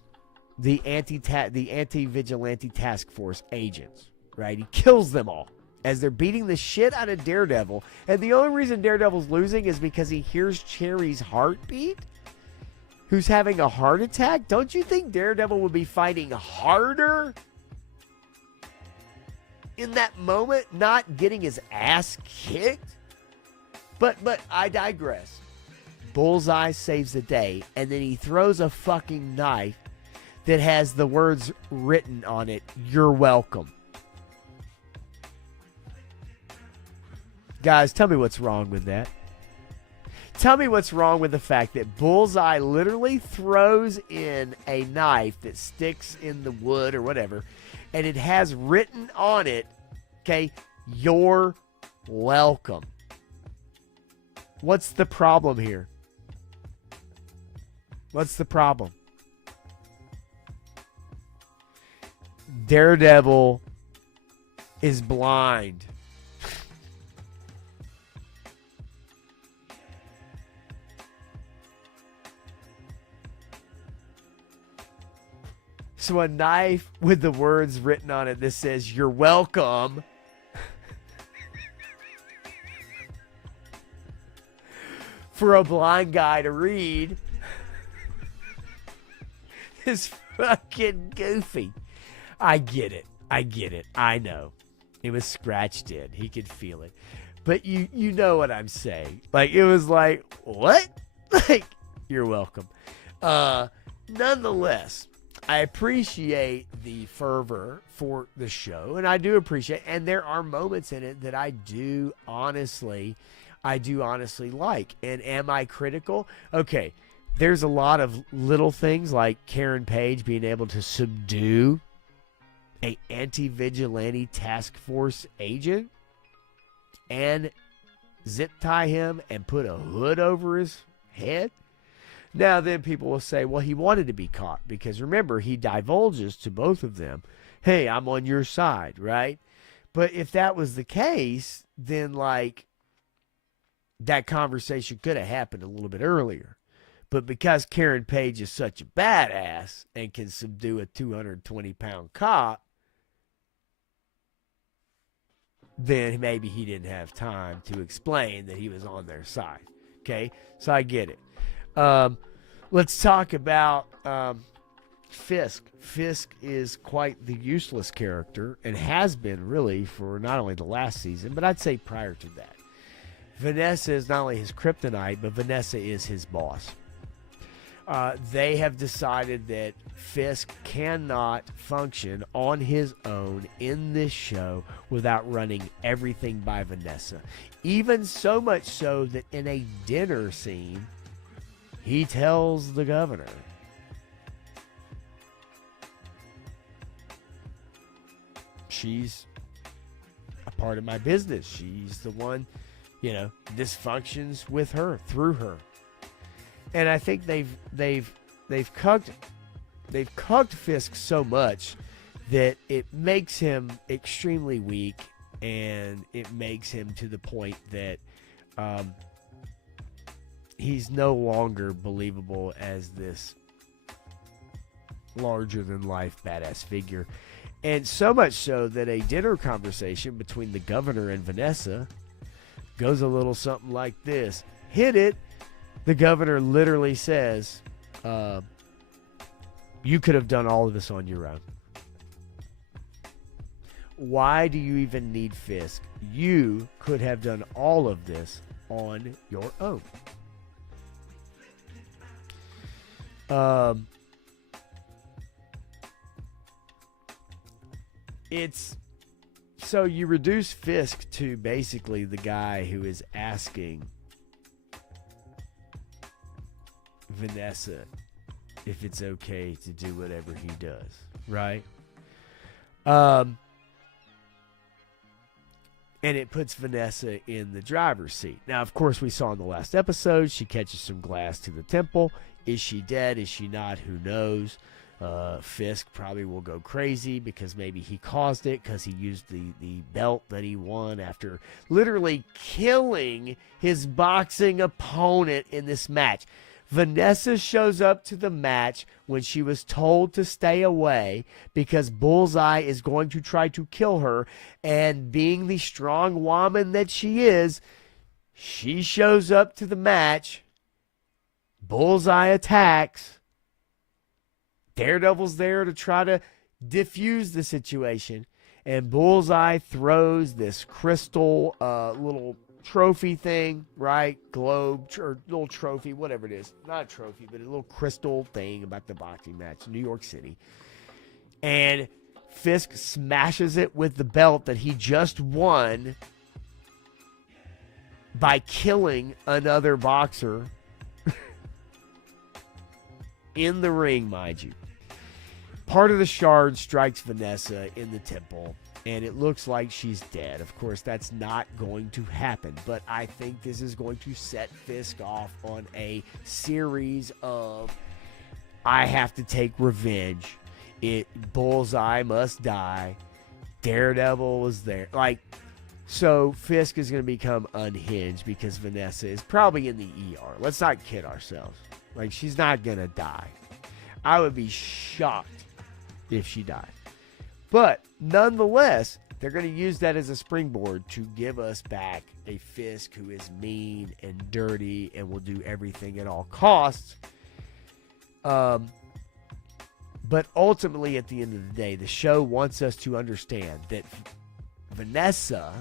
the anti-vigilante task force agents, right? He kills them all as they're beating the shit out of Daredevil. And the only reason Daredevil's losing is because he hears Cherry's heartbeat, who's having a heart attack. Don't you think Daredevil would be fighting harder in that moment, not getting his ass kicked? But I digress. Bullseye saves the day, and then he throws a fucking knife that has the words written on it, "You're welcome." Guys, tell me what's wrong with that. Tell me what's wrong with the fact that Bullseye literally throws in a knife that sticks in the wood or whatever, and it has written on it, okay, "You're welcome." What's the problem here? What's the problem? Daredevil is blind. So a knife with the words written on it that says, "You're welcome," for a blind guy to read is fucking goofy. I get it. I know. It was scratched in. He could feel it. But you know what I'm saying. Like, it was like, what? Like, "You're welcome." Nonetheless, I appreciate the fervor for the show, and I do appreciate, and there are moments in it that I do honestly like. And am I critical? Okay, there's a lot of little things like Karen Page being able to subdue a anti-vigilante task force agent and zip tie him and put a hood over his head. Now, then people will say, well, he wanted to be caught because, remember, he divulges to both of them, "Hey, I'm on your side," right? But if that was the case, then, like, that conversation could have happened a little bit earlier. But because Karen Page is such a badass and can subdue a 220-pound cop, then maybe he didn't have time to explain that he was on their side. Okay? So I get it. Let's talk about Fisk. Fisk is quite the useless character and has been really for not only the last season, but I'd say prior to that. Vanessa is not only his kryptonite, but Vanessa is his boss. They have decided that Fisk cannot function on his own in this show without running everything by Vanessa. Even so much so that in a dinner scene, he tells the governor, "She's a part of my business. She's the one, this functions with her, through her." And I think they've cucked Fisk so much that it makes him extremely weak, and it makes him to the point that he's no longer believable as this larger-than-life badass figure. And so much so that a dinner conversation between the governor and Vanessa goes a little something like this. Hit it. The governor literally says, "You could have done all of this on your own. Why do you even need Fisk? You could have done all of this on your own." It's so you reduce Fisk to basically the guy who is asking Vanessa if it's okay to do whatever he does, right? And it puts Vanessa in the driver's seat. Now, of course, we saw in the last episode, she catches some glass to the temple. Is she dead? Is she not? Who knows? Fisk probably will go crazy because maybe he caused it because he used the belt that he won after literally killing his boxing opponent in this match. Vanessa shows up to the match when she was told to stay away because Bullseye is going to try to kill her, and being the strong woman that she is, she shows up to the match. Bullseye attacks. Daredevil's there to try to diffuse the situation. And Bullseye throws this crystal little trophy thing, right? Globe or little trophy, whatever it is. Not a trophy, but a little crystal thing about the boxing match, New York City. And Fisk smashes it with the belt that he just won by killing another boxer in the ring, mind you. Part of the shard strikes Vanessa in the temple, and it looks like she's dead. Of course, that's not going to happen, but I think this is going to set Fisk off on a series of I have to take revenge. Bullseye must die. Daredevil was there. So Fisk is going to become unhinged because Vanessa is probably in the ER. Let's not kid ourselves. She's not going to die. I would be shocked if she died. But nonetheless, they're going to use that as a springboard to give us back a Fisk who is mean and dirty and will do everything at all costs. But ultimately, at the end of the day, the show wants us to understand that Vanessa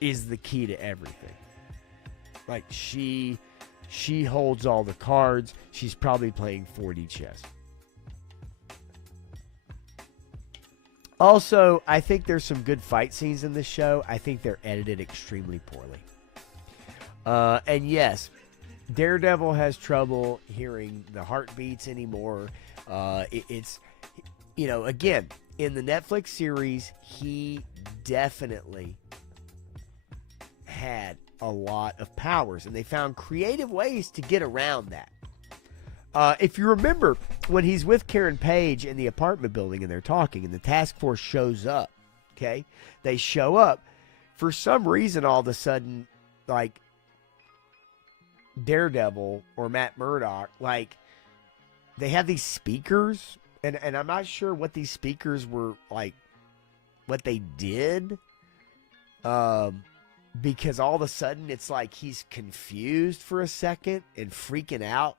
is the key to everything. She holds all the cards. She's probably playing 4D chess. Also, I think there's some good fight scenes in this show. I think they're edited extremely poorly. And yes, Daredevil has trouble hearing the heartbeats anymore. It's, again, in the Netflix series, he definitely had a lot of powers, and they found creative ways to get around that. If you remember, when he's with Karen Page in the apartment building and they're talking, and the task force shows up, okay? They show up. For some reason, all of a sudden, Daredevil or Matt Murdock, they have these speakers, and I'm not sure what these speakers were, what they did. Because all of a sudden, it's like he's confused for a second and freaking out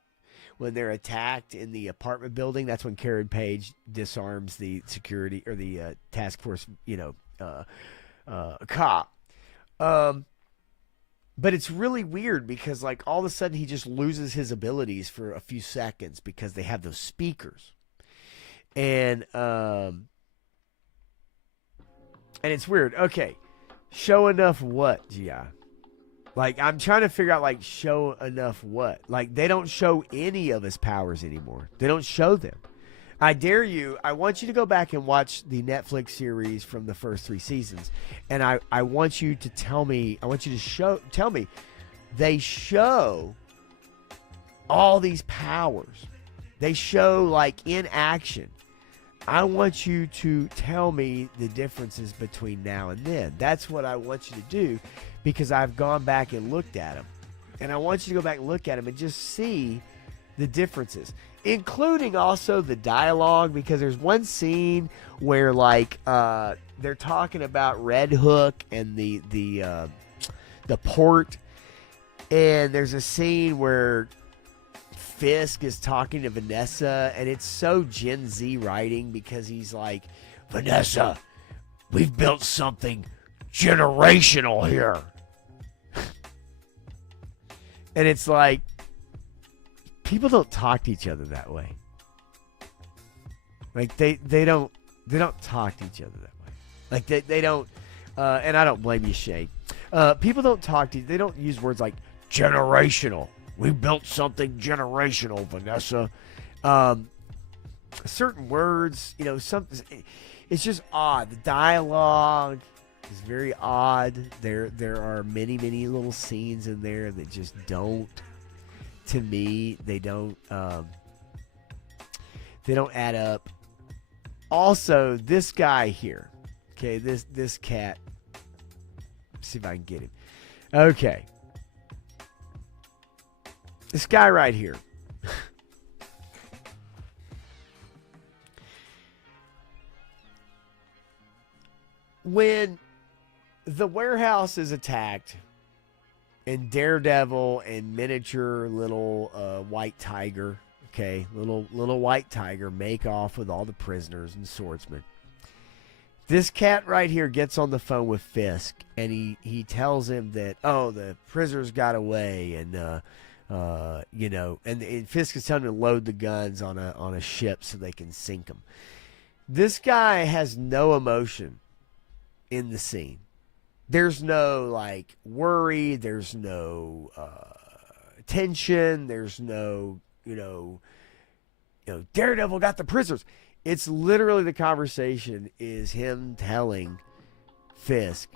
when they're attacked in the apartment building. That's when Karen Page disarms the security or the task force, cop. But it's really weird because, all of a sudden he just loses his abilities for a few seconds because they have those speakers. And it's weird. Okay. Show enough what, G.I.? I'm trying to figure out, show enough what? They don't show any of his powers anymore. They don't show them. I dare you, I want you to go back and watch the Netflix series from the first 3 seasons. And I want you to tell me, tell me, they show all these powers. They show, in action. I want you to tell me the differences between now and then. That's what I want you to do, because I've gone back and looked at them. And I want you to go back and look at them and just see the differences, including also the dialogue, because there's one scene where they're talking about Red Hook and the port, and there's a scene where Fisk is talking to Vanessa, and it's so Gen Z writing because he's like, Vanessa, we've built something generational here. And it's like, people don't talk to each other that way. They don't talk to each other that way. They don't, and I don't blame you, Shane. People don't they don't use words like generational. We built something generational, Vanessa. Certain words, it's just odd. The dialogue is very odd. There are many, many little scenes in there that just don't to me, they don't add up. Also, this guy here, okay, this cat. Let's see if I can get him. Okay, this guy right here. When the warehouse is attacked and Daredevil and miniature little white tiger, okay, little white tiger make off with all the prisoners and swordsmen. This cat right here gets on the phone with Fisk and he tells him that, oh, the prisoners got away and and Fisk is telling him to load the guns on a ship so they can sink them. This guy has no emotion in the scene. There's no like worry, there's no tension, there's no Daredevil got the prisoners. It's literally the conversation is him telling Fisk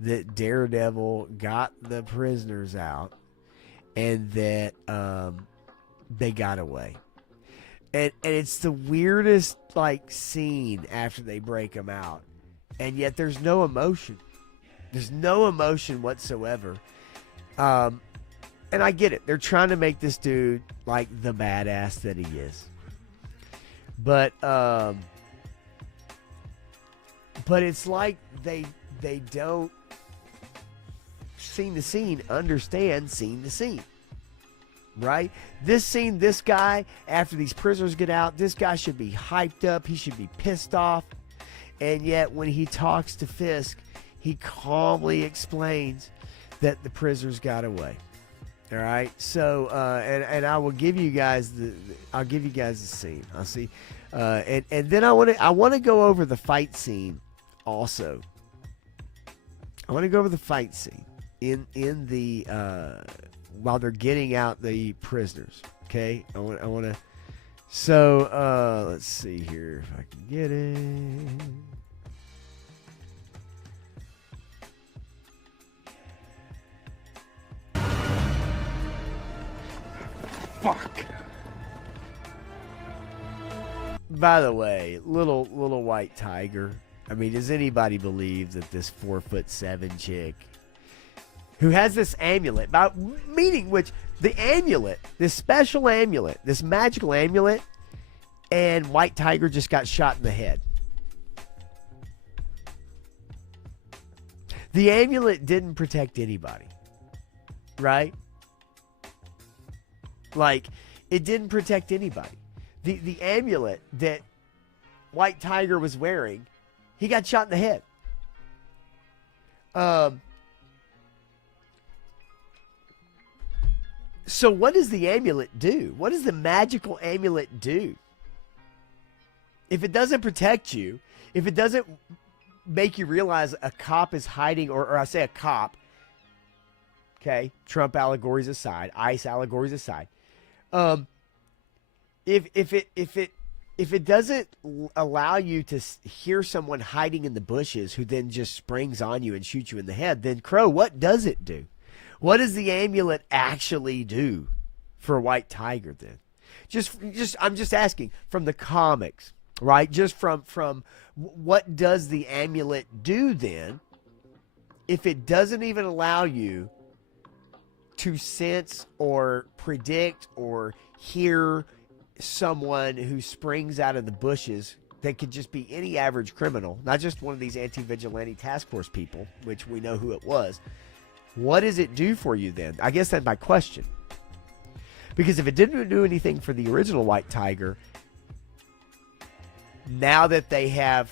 that Daredevil got the prisoners out and that they got away. And it's the weirdest like scene after they break them out. And yet there's no emotion. There's no emotion whatsoever. And I get it. They're trying to make this dude like the badass that he is. But it's like they don't scene to scene understand scene to scene. Right? This scene, this guy, after these prisoners get out, this guy should be hyped up. He should be pissed off. And yet when he talks to Fisk, he calmly explains that the prisoners got away. All right. So and I will give you guys I'll give you guys the scene. I'll see. And then I want to go over the fight scene also. I want to go over the fight scene in the while they're getting out the prisoners. Okay. I want to. So let's see here if I can get it. Fuck. By the way, little white tiger. I mean, does anybody believe that this 4'7" chick who has this amulet, meaning which the amulet, this special amulet, this magical amulet, and white tiger just got shot in the head. The amulet didn't protect anybody, right? Like, it didn't protect anybody. The amulet that White Tiger was wearing, he got shot in the head. So what does the amulet do? What does the magical amulet do? If it doesn't protect you, if it doesn't make you realize a cop is hiding, or I say a cop, okay, Trump allegories aside, ICE allegories aside, if it doesn't allow you to hear someone hiding in the bushes who then just springs on you and shoots you in the head, then Crow, what does it do? What does the amulet actually do for White Tiger then? I'm just asking from the comics, right? Just from what does the amulet do then if it doesn't even allow you to sense or predict or hear someone who springs out of the bushes that could just be any average criminal, not just one of these anti-vigilante task force people, which we know who it was. What does it do for you then? I guess that's my question. Because if it didn't do anything for the original White Tiger, now that they have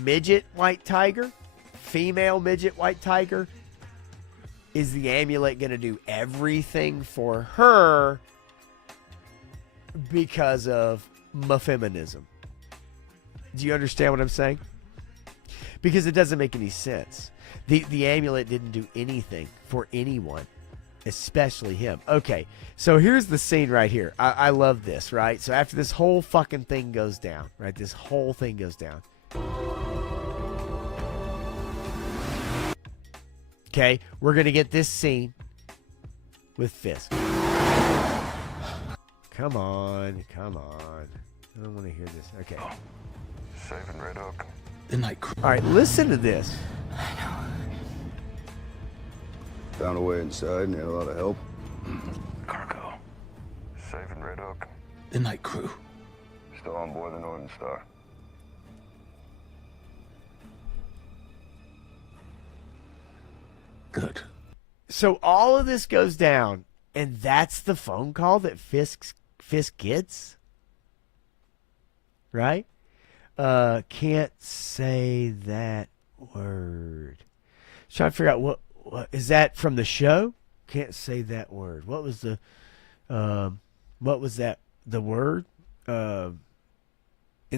midget White Tiger, female midget White Tiger, is the amulet going to do everything for her because of feminism? Do you understand what I'm saying? Because it doesn't make any sense. The amulet didn't do anything for anyone, especially him. Okay, so here's the scene right here. I love this, right? So after this whole fucking thing goes down, right? This whole thing goes down. Okay, we're going to get this scene with Fisk. Come on. I don't want to hear this. Okay. Saving Red Hook. The night crew. All right, listen to this. Found a way inside and had a lot of help. Cargo. Saving Red Hook. The night crew. Still on board the Northern Star. Good. So all of this goes down, and that's the phone call that Fisk gets? Right? Can't say that word. Trying to figure out what is that from the show? Can't say that word. What was the word in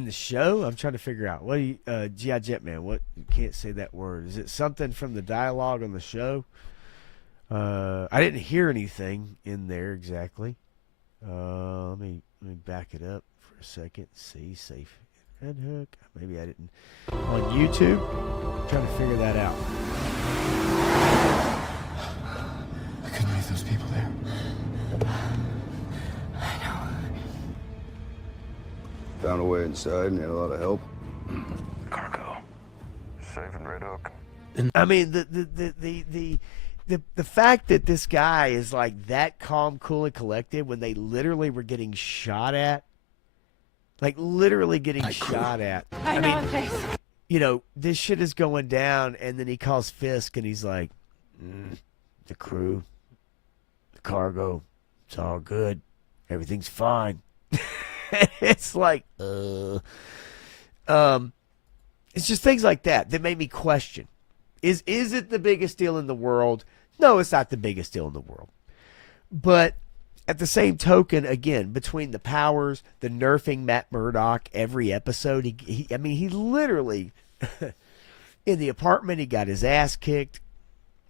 the show? I'm trying to figure out. What do you G.I. Jetman, what can't say that word? Is it something from the dialogue on the show? I didn't hear anything in there exactly. Let me back it up for a second. See, safe Red Hook. Maybe I didn't on YouTube. I'm trying to figure that out. I couldn't leave those people there. Found a way inside and had a lot of help. Cargo. Saving Red Hook. I mean, the fact that this guy is like that calm, cool, and collected when they literally were getting shot at, like literally getting shot at. I mean, you know, this shit is going down, and then he calls Fisk, and he's like, the crew, the cargo, it's all good, everything's fine. It's like, it's just things like that made me question. Is it the biggest deal in the world? No, it's not the biggest deal in the world. But at the same token, again, between the powers, the nerfing Matt Murdock every episode, he literally, in the apartment, he got his ass kicked,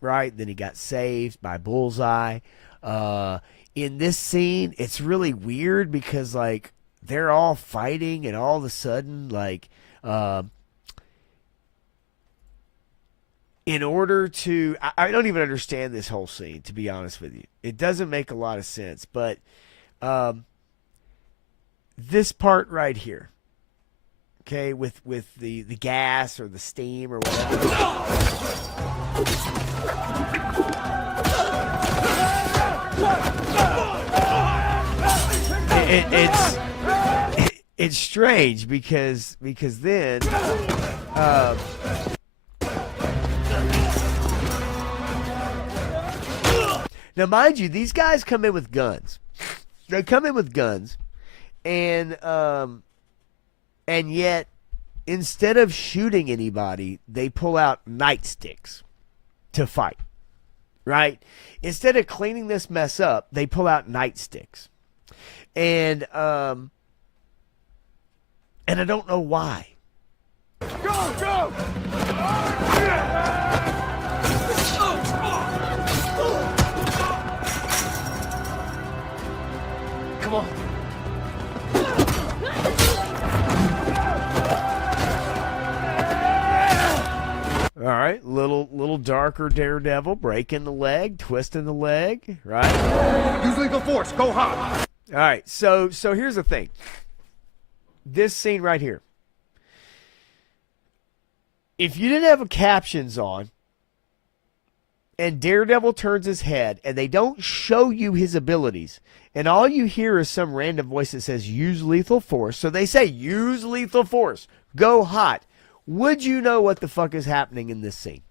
right? Then he got saved by Bullseye. In this scene, it's really weird because, like, they're all fighting, and all of a sudden, like, in order to, I don't even understand this whole scene, to be honest with you. It doesn't make a lot of sense, but this part right here, okay, with the gas or the steam or whatever. It's strange because then now, mind you, these guys come in with guns. They come in with guns, and yet instead of shooting anybody, they pull out nightsticks to fight. Right? Instead of cleaning this mess up, they pull out nightsticks. And I don't know why. Go! Come on. All right, little darker Daredevil, breaking the leg, twisting the leg, right? Use lethal force. Go hot. All right, so here's the thing. This scene right here. If you didn't have captions on, and Daredevil turns his head, and they don't show you his abilities, and all you hear is some random voice that says, use lethal force. So they say, use lethal force. Go hot. Would you know what the fuck is happening in this scene?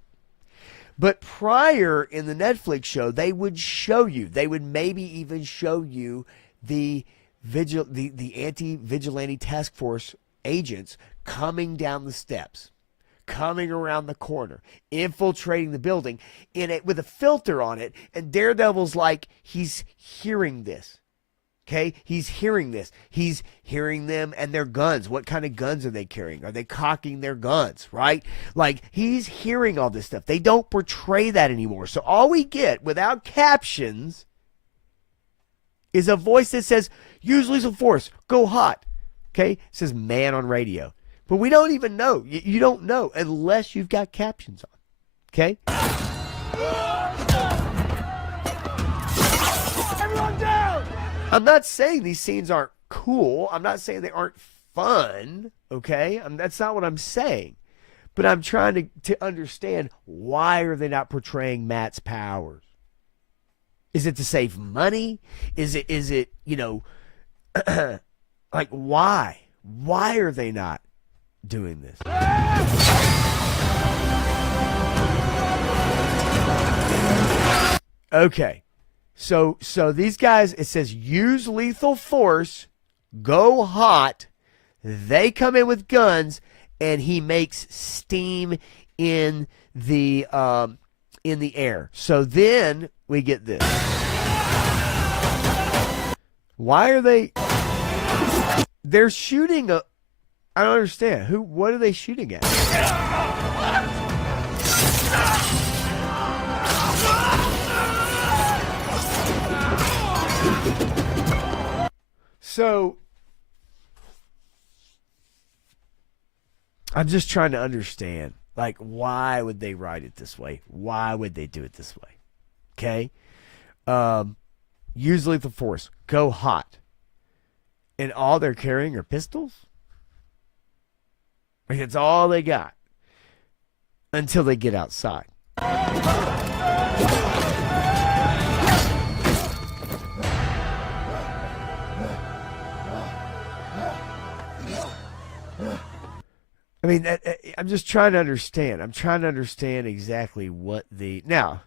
But prior in the Netflix show, they would show you. They would maybe even show you the anti-vigilante task force agents coming down the steps, coming around the corner, infiltrating the building in it with a filter on it. And Daredevil's like, he's hearing this. Okay, he's hearing this. He's hearing them and their guns. What kind of guns are they carrying? Are they cocking their guns, right? Like, he's hearing all this stuff. They don't portray that anymore. So all we get without captions is a voice that says, use lethal force, go hot. Okay, it says man on radio. But we don't even know. You don't know unless you've got captions on. Okay? I'm not saying these scenes aren't cool. I'm not saying they aren't fun. Okay, that's not what I'm saying. But I'm trying to understand, why are they not portraying Matt's powers? Is it to save money? Is it like, why? Why are they not doing this? Okay. So these guys, it says use lethal force, go hot. They come in with guns, and he makes steam in the air. So then we get this. Why are they? They're shooting a. I don't understand. What are they shooting at? So I'm just trying to understand, like, why would they write it this way? Why would they do it this way? Okay. Use lethal force. Go hot. And all they're carrying are pistols? Like, that's all they got. Until they get outside. I mean, I'm just trying to understand. I'm trying to understand exactly what the... Now,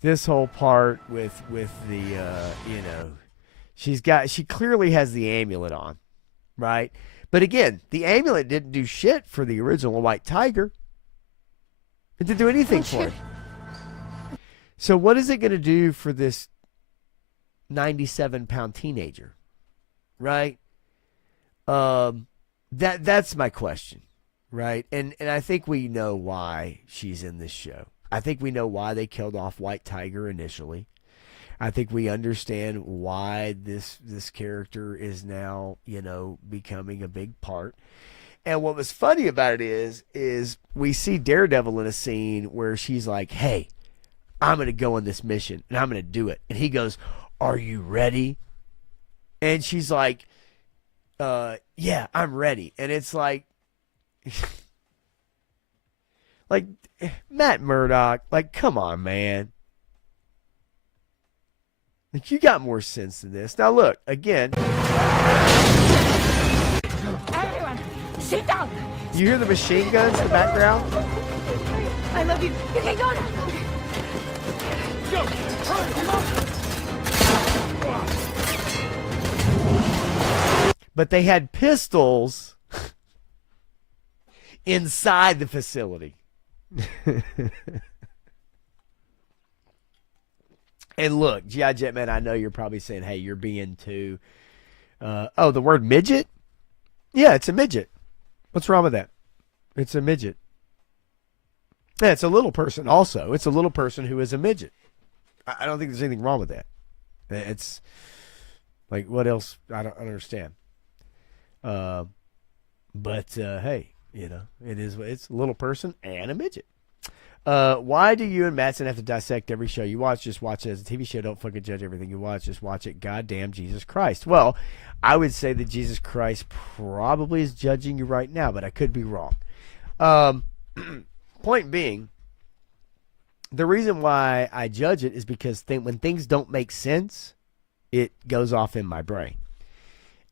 this whole part with the, she clearly has the amulet on, right? But again, the amulet didn't do shit for the original White Tiger. It didn't do anything for it. So what is it going to do for this 97-pound teenager, right? That's my question, right? And I think we know why she's in this show. I think we know why they killed off White Tiger initially. I think we understand why this character is now, becoming a big part. And what was funny about it is we see Daredevil in a scene where she's like, "Hey, I'm going to go on this mission and I'm going to do it." And he goes, "Are you ready?" And she's like, "Yeah, I'm ready." And it's like, like, Matt Murdock, like, come on, man. Like, you got more sense than this. Now, look, again. Everyone, sit down. You hear the machine guns in the background? I love you. You can go now. Go! Hurry, come on! But they had pistols inside the facility. And look, G.I. Jetman, I know you're probably saying, "Hey, you're being too..." The word midget? Yeah, it's a midget. What's wrong with that? It's a midget. Yeah, it's a little person also. It's a little person who is a midget. I don't think there's anything wrong with that. It's like, what else? I don't understand. But hey, it's a little person and a midget. Why do you and Mattson have to dissect every show you watch? Just watch it as a TV show. Don't fucking judge everything you watch. Just watch it. Goddamn Jesus Christ. Well, I would say that Jesus Christ probably is judging you right now, but I could be wrong. Point being, the reason why I judge it is because when things don't make sense, it goes off in my brain.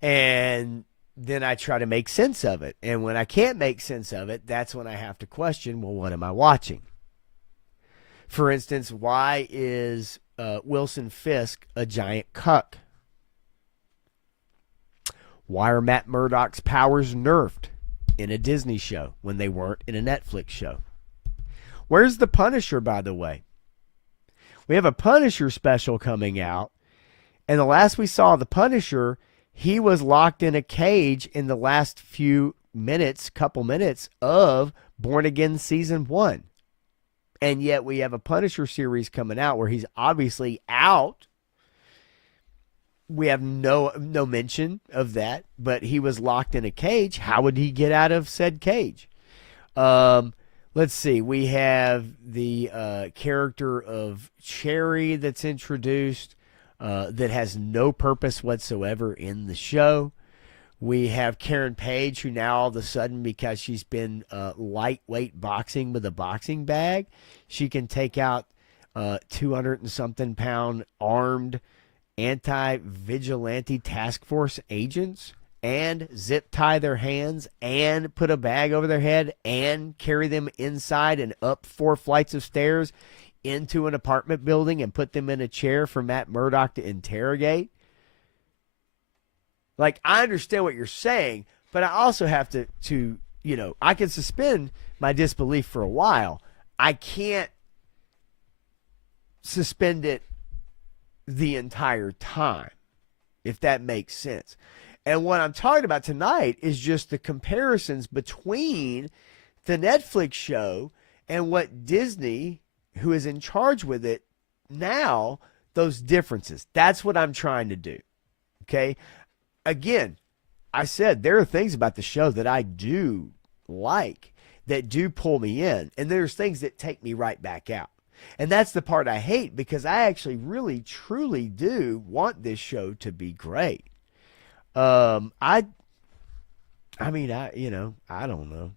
And then I try to make sense of it. And when I can't make sense of it, that's when I have to question, well, what am I watching? For instance, why is Wilson Fisk a giant cuck? Why are Matt Murdock's powers nerfed in a Disney show when they weren't in a Netflix show? Where's the Punisher, by the way? We have a Punisher special coming out, and the last we saw of the Punisher, he was locked in a cage in the last couple minutes of Born Again Season 1. And yet we have a Punisher series coming out where he's obviously out. We have no mention of that, but he was locked in a cage. How would he get out of said cage? Let's let's see. We have the character of Cherry that's introduced that has no purpose whatsoever in the show. We have Karen Page, who now all of a sudden, because she's been lightweight boxing with a boxing bag, she can take out 200 and something pound armed anti-vigilante task force agents and zip tie their hands and put a bag over their head and carry them inside and up 4 flights of stairs into an apartment building and put them in a chair for Matt Murdock to interrogate. Like, I understand what you're saying, but I also have to I can suspend my disbelief for a while. I can't suspend it the entire time, if that makes sense. And what I'm talking about tonight is just the comparisons between the Netflix show and what Disney, who is in charge with it now, those differences. That's what I'm trying to do. Okay? Again, I said there are things about the show that I do like, that do pull me in, and there's things that take me right back out. And that's the part I hate, because I actually really, truly do want this show to be great. I don't know.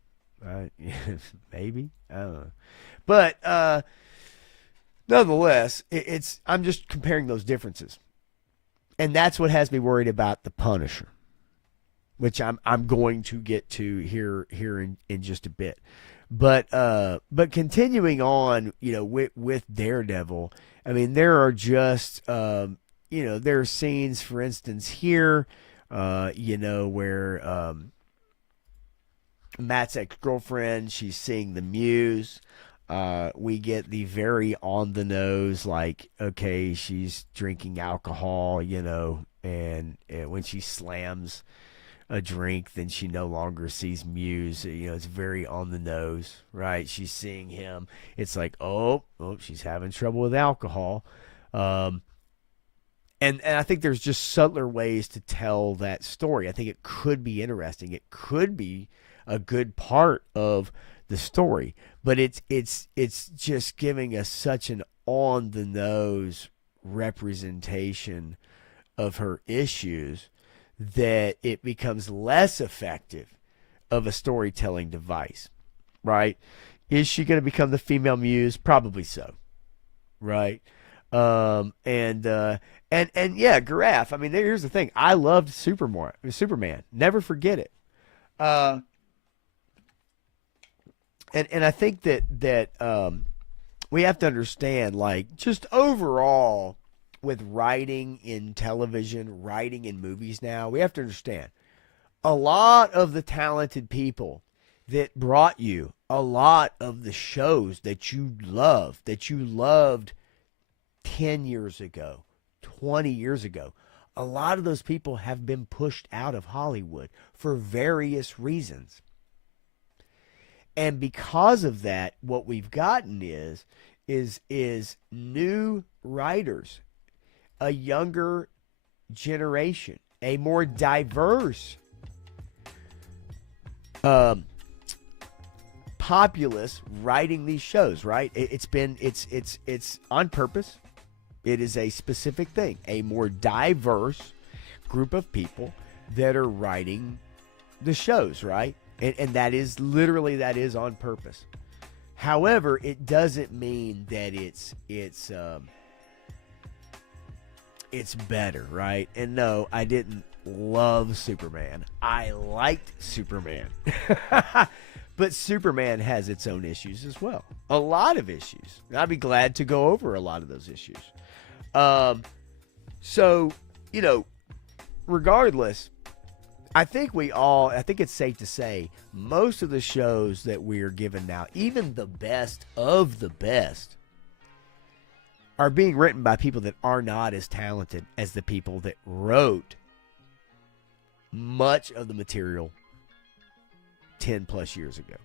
Maybe. I don't know. But nonetheless, I'm just comparing those differences. And that's what has me worried about The Punisher, which I'm going to get to here in just a bit. But continuing on, with Daredevil, I mean, there are just there are scenes, for instance, here, where Matt's ex-girlfriend, she's seeing the Muse. We get the very on the nose, like, okay, she's drinking alcohol, and when she slams a drink, then she no longer sees Muse. It's very on the nose, right? She's seeing him. It's like, oh, she's having trouble with alcohol. And I think there's just subtler ways to tell that story. I think it could be interesting. It could be a good part of the story, but it's just giving us such an on the nose representation of her issues that it becomes less effective of a storytelling device, right? Is she going to become the female Muse? Probably so, right? And yeah, Graf. I mean, here's the thing. I loved Superman. Never forget it. And I think that we have to understand, like, just overall with writing in television, writing in movies now, we have to understand a lot of the talented people that brought you a lot of the shows that you loved 10 years ago, 20 years ago, a lot of those people have been pushed out of Hollywood for various reasons. And because of that, what we've gotten is new writers, a younger generation, a more diverse populace writing these shows, right? It's on purpose. It is a specific thing, a more diverse group of people that are writing the shows, right? And that is on purpose. However, it doesn't mean that it's better, right? And no, I didn't love Superman. I liked Superman. But Superman has its own issues as well. A lot of issues. And I'd be glad to go over a lot of those issues. So, regardless, I think it's safe to say most of the shows that we are given now, even the best of the best, are being written by people that are not as talented as the people that wrote much of the material 10 plus years ago.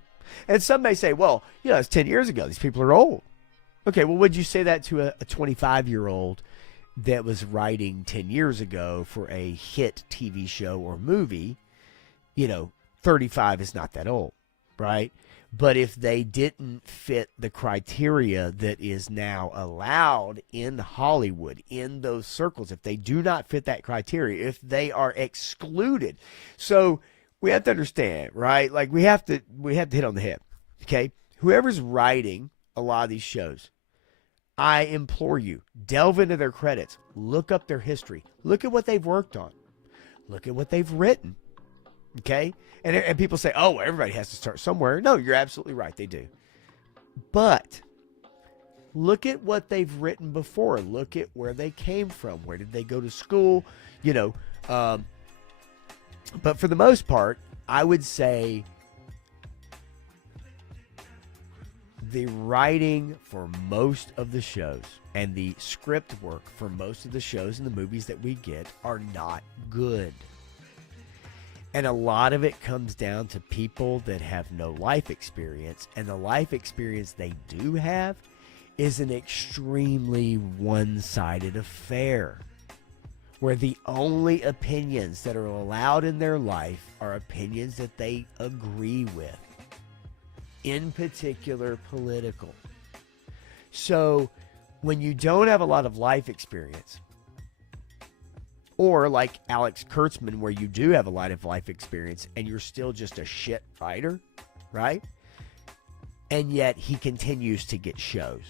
And some may say, well, it's 10 years ago. These people are old. Okay, well, would you say that to a 25-year-old that was writing 10 years ago for a hit TV show or movie? 35 is not that old, right? But if they didn't fit the criteria that is now allowed in Hollywood, in those circles, if they do not fit that criteria, if they are excluded. So we have to understand, right? Like we have to hit on the head. Okay? Whoever's writing a lot of these shows, I implore you, delve into their credits, look up their history, look at what they've worked on, look at what they've written. Okay? And people say, oh, everybody has to start somewhere. No, you're absolutely right. They do. But look at what they've written before. Look at where they came from. Where did they go to school? You know, but for the most part, I would say the writing for most of the shows and the script work for most of the shows and the movies that we get are not good. And a lot of it comes down to people that have no life experience. And the life experience they do have is an extremely one-sided affair, where the only opinions that are allowed in their life are opinions that they agree with, in particular political. So when you don't have a lot of life experience, or like Alex Kurtzman, where you do have a lot of life experience and you're still just a shit writer, right? And yet he continues to get shows,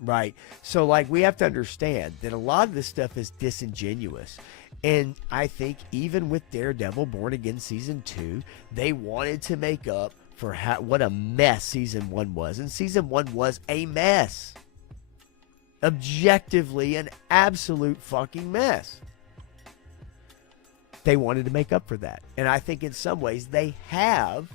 right? So like we have to understand that a lot of this stuff is disingenuous. And I think even with Daredevil Born Again Season 2, they wanted to make up for what a mess Season 1 was. And Season 1 was a mess. Objectively an absolute fucking mess. They wanted to make up for that. And I think in some ways they have.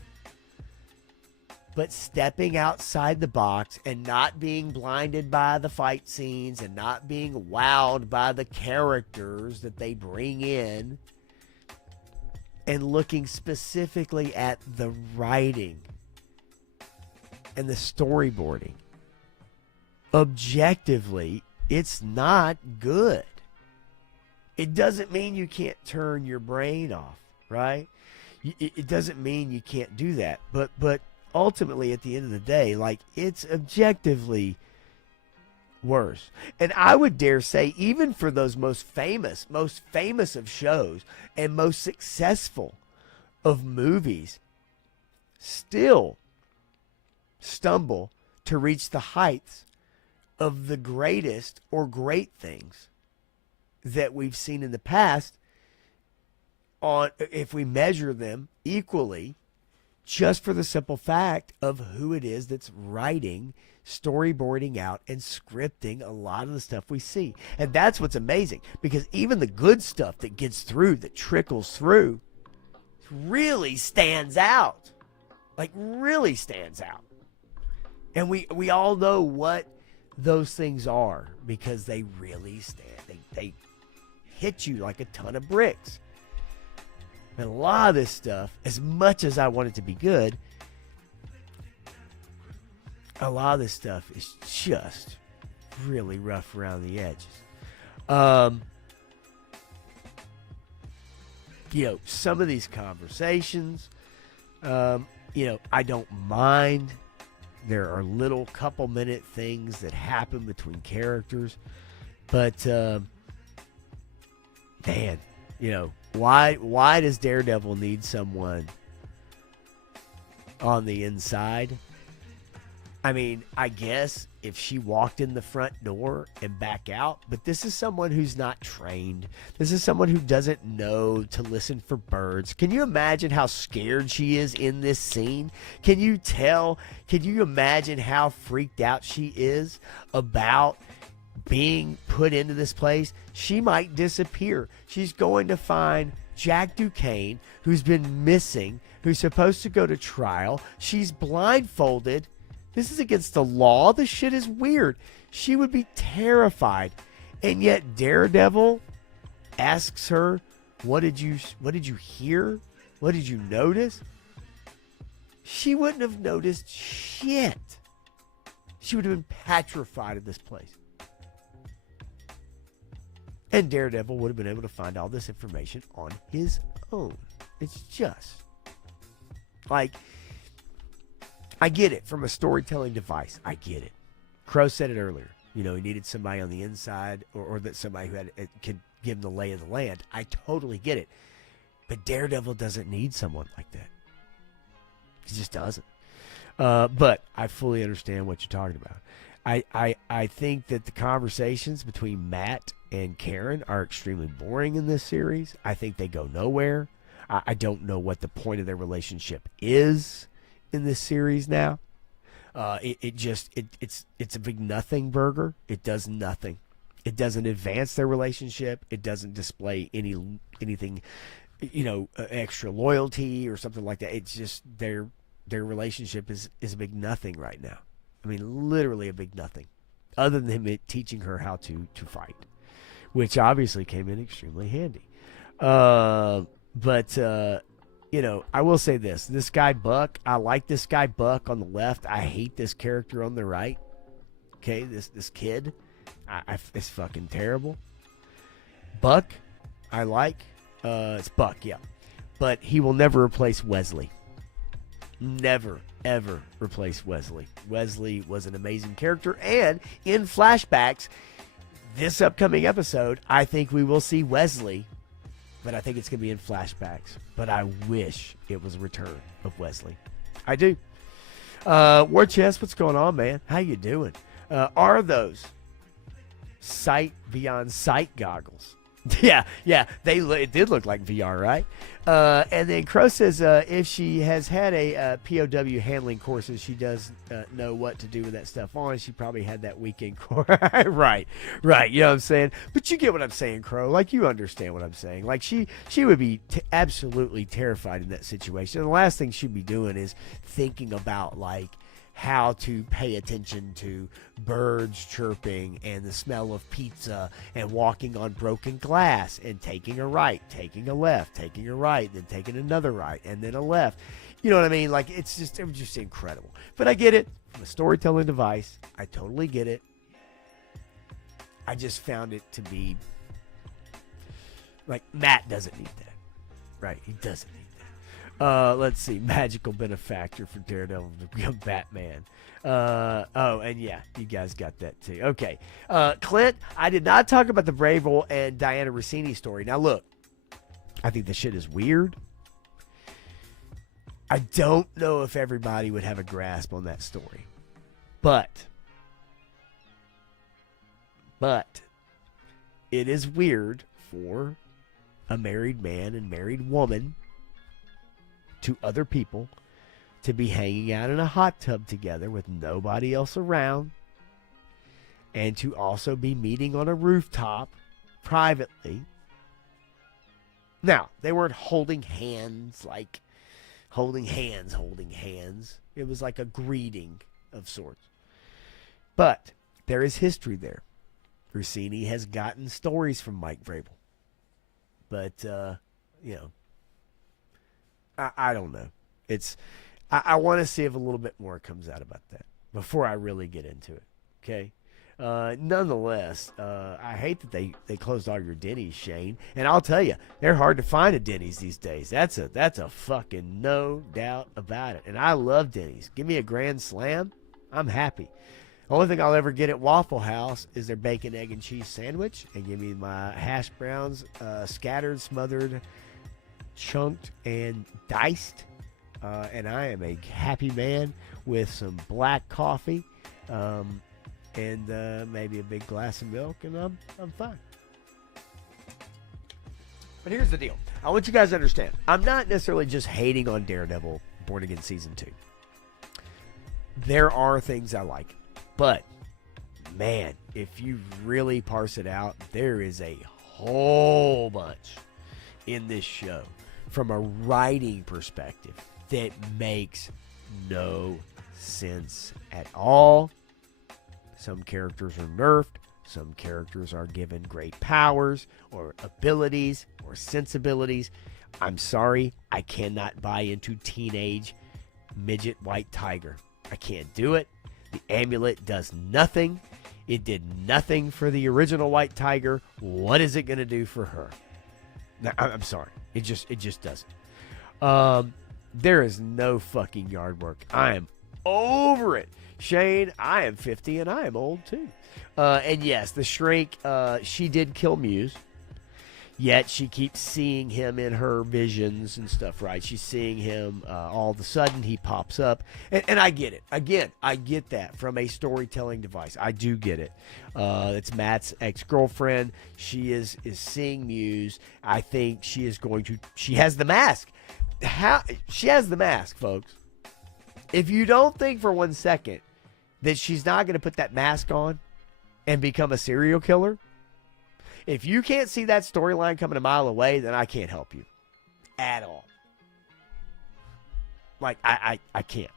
But stepping outside the box and not being blinded by the fight scenes and not being wowed by the characters that they bring in, and looking specifically at the writing and the storyboarding, objectively, it's not good. It doesn't mean you can't turn your brain off, right? It doesn't mean you can't do that. But ultimately, at the end of the day, like, it's objectively worse. And I would dare say, even for those most famous of shows and most successful of movies, still stumble to reach the heights of the greatest or great things that we've seen in the past, on if we measure them equally, just for the simple fact of who it is that's writing, storyboarding out, and scripting a lot of the stuff we see. And that's what's amazing, because even the good stuff that gets through, that trickles through, really stands out. Like, really stands out. And we all know what those things are, because they really stand. They hit you like a ton of bricks. And a lot of this stuff, as much as I want it to be good, a lot of this stuff is just really rough around the edges. You know, some of these conversations, you know, I don't mind. There are little couple minute things that happen between characters, but man, you know, why does Daredevil need someone on the inside? I mean, I guess if she walked in the front door and back out, but this is someone who's not trained. This is someone who doesn't know to listen for birds. Can you imagine how scared she is in this scene? Can you imagine how freaked out she is about being put into this place? She might disappear. She's going to find Jack Duquesne, who's been missing, who's supposed to go to trial. She's blindfolded. This is against the law. This shit is weird. She would be terrified. And yet Daredevil asks her, what did you hear? What did you notice? She wouldn't have noticed shit. She would have been petrified of this place. And Daredevil would have been able to find all this information on his own. It's just like, I get it from a storytelling device. I get it. Crow said it earlier. You know, he needed somebody on the inside, or that somebody who could give him the lay of the land. I totally get it. But Daredevil doesn't need someone like that. He just doesn't. But I fully understand what you're talking about. I think that the conversations between Matt and Karen are extremely boring in this series. I think they go nowhere. I don't know what the point of their relationship is in this series now. It's a big nothing burger. It does nothing. It doesn't advance their relationship. It doesn't display anything, extra loyalty or something like that. It's just their relationship is a big nothing right now. I mean, literally a big nothing, other than him teaching her how to fight, which obviously came in extremely handy. But I will say this. This guy, Buck, I like this guy, Buck, on the left. I hate this character on the right. Okay, this kid. It's fucking terrible. Buck, I like. It's Buck, yeah. But he will never replace Wesley. Never, ever replace Wesley. Wesley was an amazing character. And in flashbacks, this upcoming episode, I think we will see Wesley. But I think it's going to be in flashbacks. But I wish it was a return of Wesley. I do. War Chest, what's going on, man? How you doing? Are those sight beyond sight goggles? Yeah, it did look like VR, right? And then Crow says if she has had a POW handling courses, she does know what to do with that stuff on. She probably had that weekend course. right. You know what I'm saying? But you get what I'm saying, Crow. Like, you understand what I'm saying. Like, she would be absolutely terrified in that situation. And the last thing she'd be doing is thinking about, like, how to pay attention to birds chirping and the smell of pizza and walking on broken glass and taking a right, taking a left, taking a right, then taking another right, and then a left. You know what I mean? Like, it was just incredible. But I get it. From a storytelling device, I totally get it. I just found it to be like, Matt doesn't need that. Right? He doesn't need that. Let's see. Magical benefactor for Daredevil to become Batman. And yeah, you guys got that too. Okay. Clint, I did not talk about the Bravo and Diana Rossini story. Now look, I think the shit is weird. I don't know if everybody would have a grasp on that story. But it is weird for a married man and married woman to other people to be hanging out in a hot tub together with nobody else around, and to also be meeting on a rooftop privately. Now, they weren't holding hands, like holding hands. It was like a greeting of sorts. But there is history there. Rossini has gotten stories from Mike Vrabel. But, I don't know. I want to see if a little bit more comes out about that before I really get into it. Okay. Nonetheless, I hate that they closed all your Denny's, Shane. And I'll tell you, they're hard to find at Denny's these days. That's a fucking no doubt about it. And I love Denny's. Give me a Grand Slam, I'm happy. Only thing I'll ever get at Waffle House is their bacon, egg, and cheese sandwich. And give me my hash browns, scattered, smothered, chunked, and diced. And I am a happy man with some black coffee and maybe a big glass of milk, and I'm fine. But here's the deal. I want you guys to understand. I'm not necessarily just hating on Daredevil Born Again Season 2. There are things I like. But, man, if you really parse it out, there is a whole bunch in this show from a writing perspective that makes no sense at all. Some characters are nerfed. Some characters are given great powers or abilities or sensibilities. I'm sorry, I cannot buy into teenage midget white tiger. I can't do it. The amulet does nothing. It did nothing for the original white tiger. What is it going to do for her? Now, I'm sorry. It just doesn't. There is no fucking yard work. I am over it. Shane, I am 50 and I am old too. And yes, the shrink, she did kill Muse. Yet she keeps seeing him in her visions and stuff, right? She's seeing him. All of a sudden, he pops up. And I get it. Again, I get that from a storytelling device. I do get it. It's Matt's ex-girlfriend. She is seeing Muse. I think she is going to... She has the mask. She has the mask, folks. If you don't think for 1 second that she's not going to put that mask on and become a serial killer... If you can't see that storyline coming a mile away, then I can't help you at all. Like, I can't.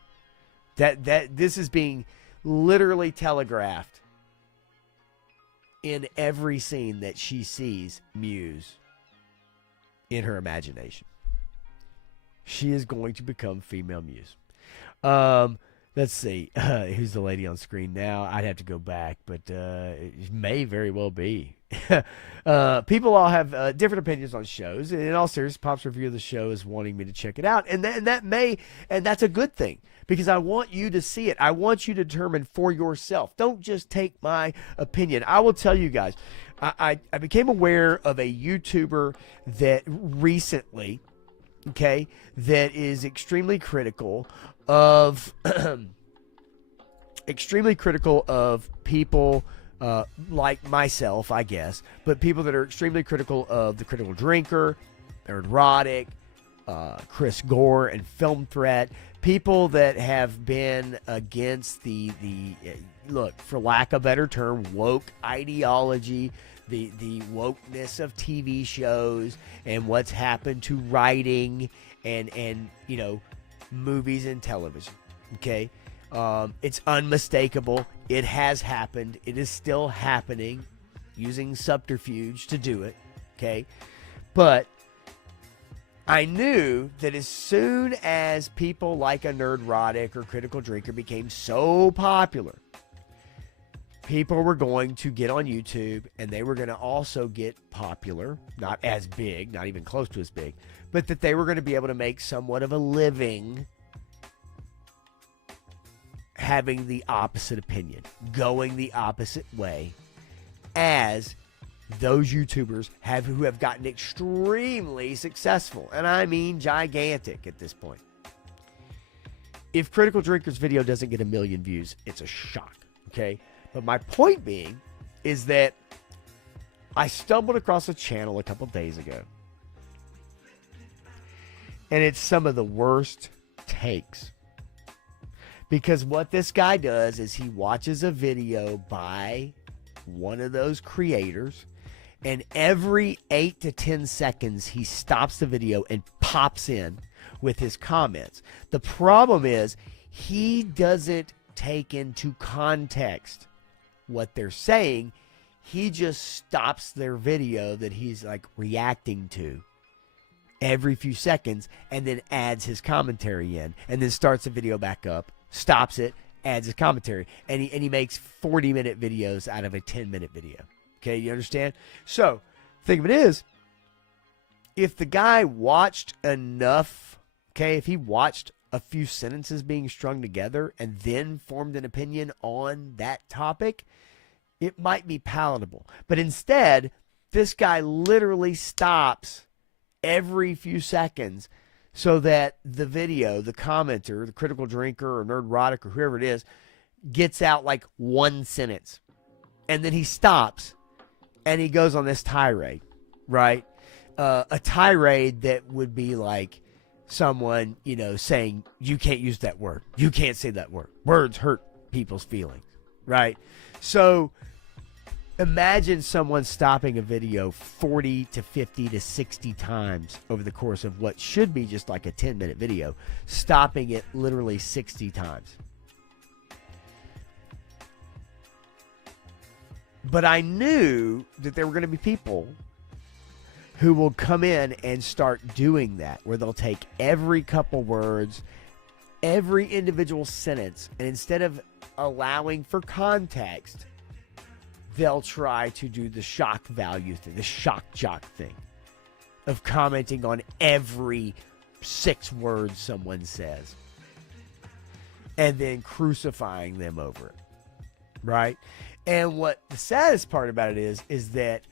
This is being literally telegraphed in every scene that she sees Muse in her imagination. She is going to become female Muse. Let's see. Who's the lady on screen now? I'd have to go back, but it may very well be. People all have different opinions on shows. In all seriousness, Pop's review of the show is wanting me to check it out. And that's a good thing, because I want you to see it. I want you to determine for yourself. Don't just take my opinion. I will tell you guys, I became aware of a YouTuber that recently, okay, that is extremely critical of people like myself, I guess, but people that are extremely critical of the Critical Drinker, Idiotic, Chris Gore, and Film Threat. People that have been against the look, for lack of a better term, woke ideology, the wokeness of TV shows, and what's happened to writing and movies and television. Okay, it's unmistakable. It has happened. It is still happening, using subterfuge to do it. Okay, but I knew that as soon as people like a Nerdrotic or Critical Drinker became so popular, people were going to get on YouTube and they were going to also get popular, not as big, not even close to as big, but that they were going to be able to make somewhat of a living having the opposite opinion, going the opposite way, as those YouTubers who have gotten extremely successful, and I mean gigantic at this point. If Critical Drinker's video doesn't get 1 million views, it's a shock, okay? But my point being is that I stumbled across a channel a couple days ago, and it's some of the worst takes. Because what this guy does is he watches a video by one of those creators, and every 8 to 10 seconds he stops the video and pops in with his comments. The problem is he doesn't take into context what they're saying. He just stops their video that he's like reacting to every few seconds and then adds his commentary in, and then starts the video back up, stops it, adds his commentary, and he makes 40-minute videos out of a 10-minute video. Okay, you understand? So, think of it is, if the guy watched enough, okay, if he watched a few sentences being strung together and then formed an opinion on that topic, it might be palatable. But instead, this guy literally stops every few seconds so that the video, the commenter, the Critical Drinker or Nerdrotic or whoever it is, gets out like one sentence. And then he stops and he goes on this tirade, right? A tirade that would be like someone, saying, you can't use that word. You can't say that word. Words hurt people's feelings, right? So imagine someone stopping a video 40 to 50 to 60 times over the course of what should be just like a 10-minute video, stopping it literally 60 times. But I knew that there were going to be people who will come in and start doing that, where they'll take every couple words, every individual sentence, and instead of allowing for context, they'll try to do the shock value thing, the shock jock thing of commenting on every 6 words someone says. and then crucifying them over it, right? And what the saddest part about it is that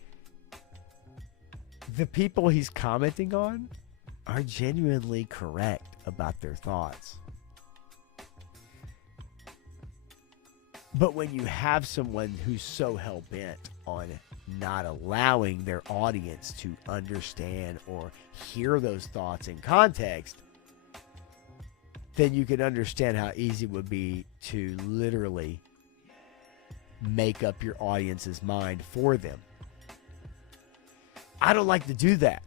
the people he's commenting on are genuinely correct about their thoughts. But when you have someone who's so hell-bent on not allowing their audience to understand or hear those thoughts in context, then you can understand how easy it would be to literally make up your audience's mind for them. I don't like to do that.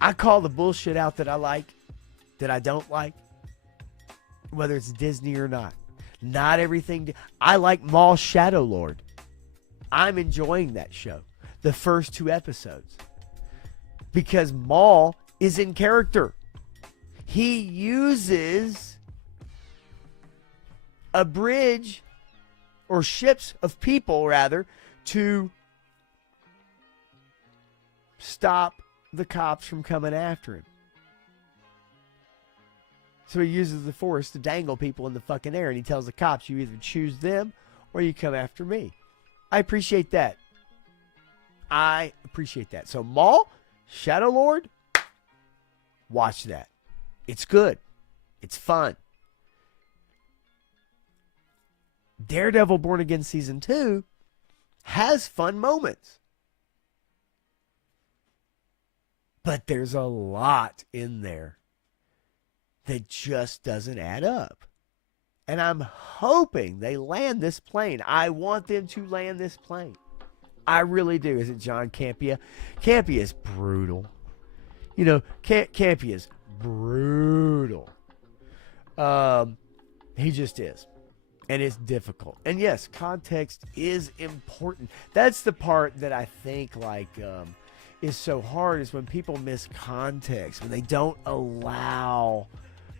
I call the bullshit out that I like, that I don't like, whether it's Disney or not. Not everything. I like Maul's Shadow Lord. I'm enjoying that show. The first 2 episodes. Because Maul is in character. He uses a bridge, or ships of people rather, to stop the cops from coming after him. So he uses the force to dangle people in the fucking air, and he tells the cops, you either choose them or you come after me. I appreciate that. I appreciate that. So Maul, Shadow Lord, watch that. It's good. It's fun. Daredevil Born Again Season 2 has fun moments. But there's a lot in there that just doesn't add up. And I'm hoping they land this plane. I want them to land this plane. I really do. Is it John Campea? Campea is brutal. You know, Campea is brutal. He just is. And it's difficult. And yes, context is important. That's the part that I think is so hard, is when people miss context, when they don't allow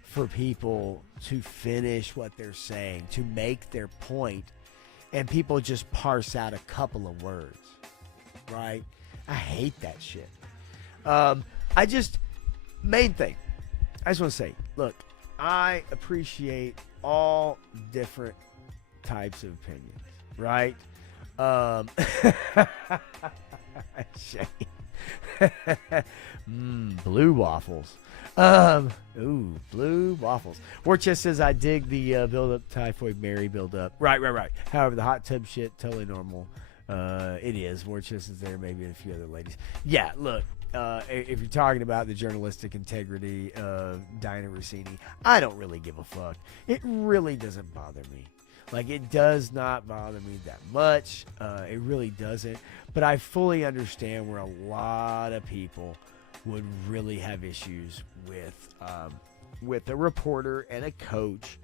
for people to finish what they're saying, to make their point, and people just parse out a couple of words, right? I hate that shit. Main thing, I just want to say, look, I appreciate all different types of opinions, right? Blue waffles. Blue waffles. Warchest says, I dig the build-up, Typhoid Mary build-up. Right. However, the hot tub shit, totally normal. It is. Warchest is there, maybe a few other ladies. Yeah, look, if you're talking about the journalistic integrity of Diana Rossini, I don't really give a fuck. It really doesn't bother me. Like, it does not bother me that much. It really doesn't. But I fully understand where a lot of people would really have issues with a reporter and a coach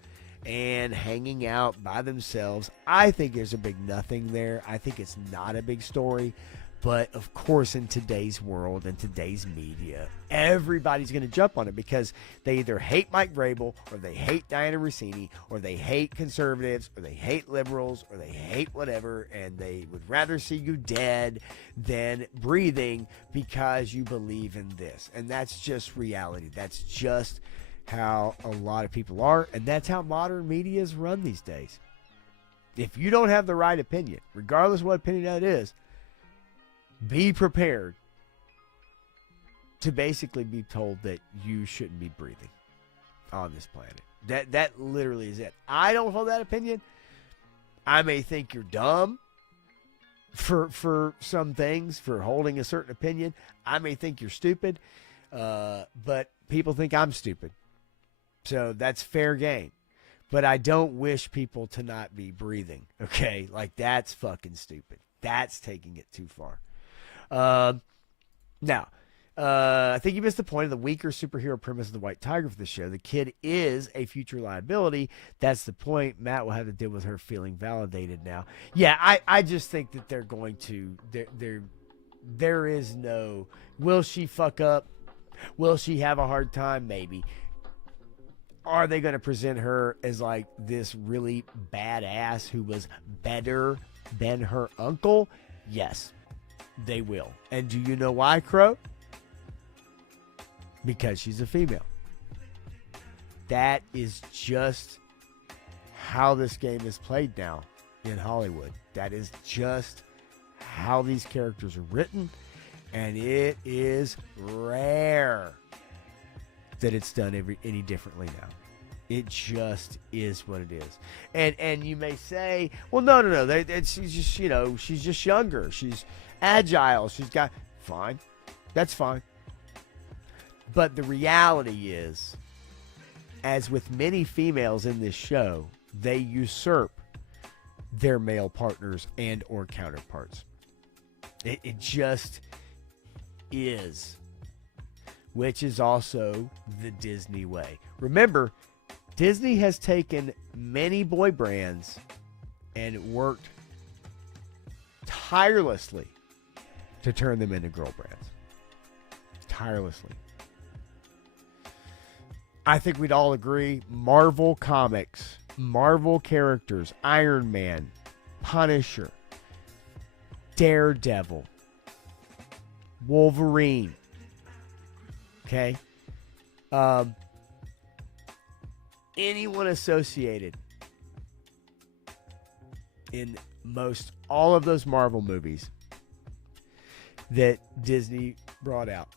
and hanging out by themselves. I think there's a big nothing there. I think it's not a big story. But, of course, in today's world and today's media, everybody's going to jump on it because they either hate Mike Vrabel, or they hate Diana Rossini, or they hate conservatives, or they hate liberals, or they hate whatever, and they would rather see you dead than breathing because you believe in this. And that's just reality. That's just how a lot of people are, and that's how modern media is run these days. If you don't have the right opinion, regardless of what opinion that is, be prepared to basically be told that you shouldn't be breathing on this planet. That literally is it. I don't hold that opinion. I may think you're dumb for some things, for holding a certain opinion. I may think you're stupid, but people think I'm stupid. So that's fair game. But I don't wish people to not be breathing, okay? Like, that's fucking stupid. That's taking it too far. Now, I think you missed the point of the weaker superhero premise of the White Tiger for the show. The kid is a future liability. That's the point. Matt will have to deal with her feeling validated now. Yeah, I just think that they're going to, there is no, will she fuck up? Will she have a hard time? Maybe. Are they going to present her as like this really badass who was better than her uncle? Yes. They will. And do you know why, Crow? Because she's a female. That is just how this game is played now in Hollywood. That is just how these characters are written, and it is rare that it's done any differently now. It just is what it is. And you may say, well, no. She's just, she's just younger. She's agile. She's got, fine. That's fine. But the reality is, as with many females in this show, they usurp their male partners and or counterparts. It just is. Which is also the Disney way. Remember, Disney has taken many boy brands and worked tirelessly to turn them into girl brands. Tirelessly. I think we'd all agree, Marvel Comics, Marvel characters, Iron Man, Punisher, Daredevil, Wolverine. Okay? Anyone associated in most all of those Marvel movies that Disney brought out,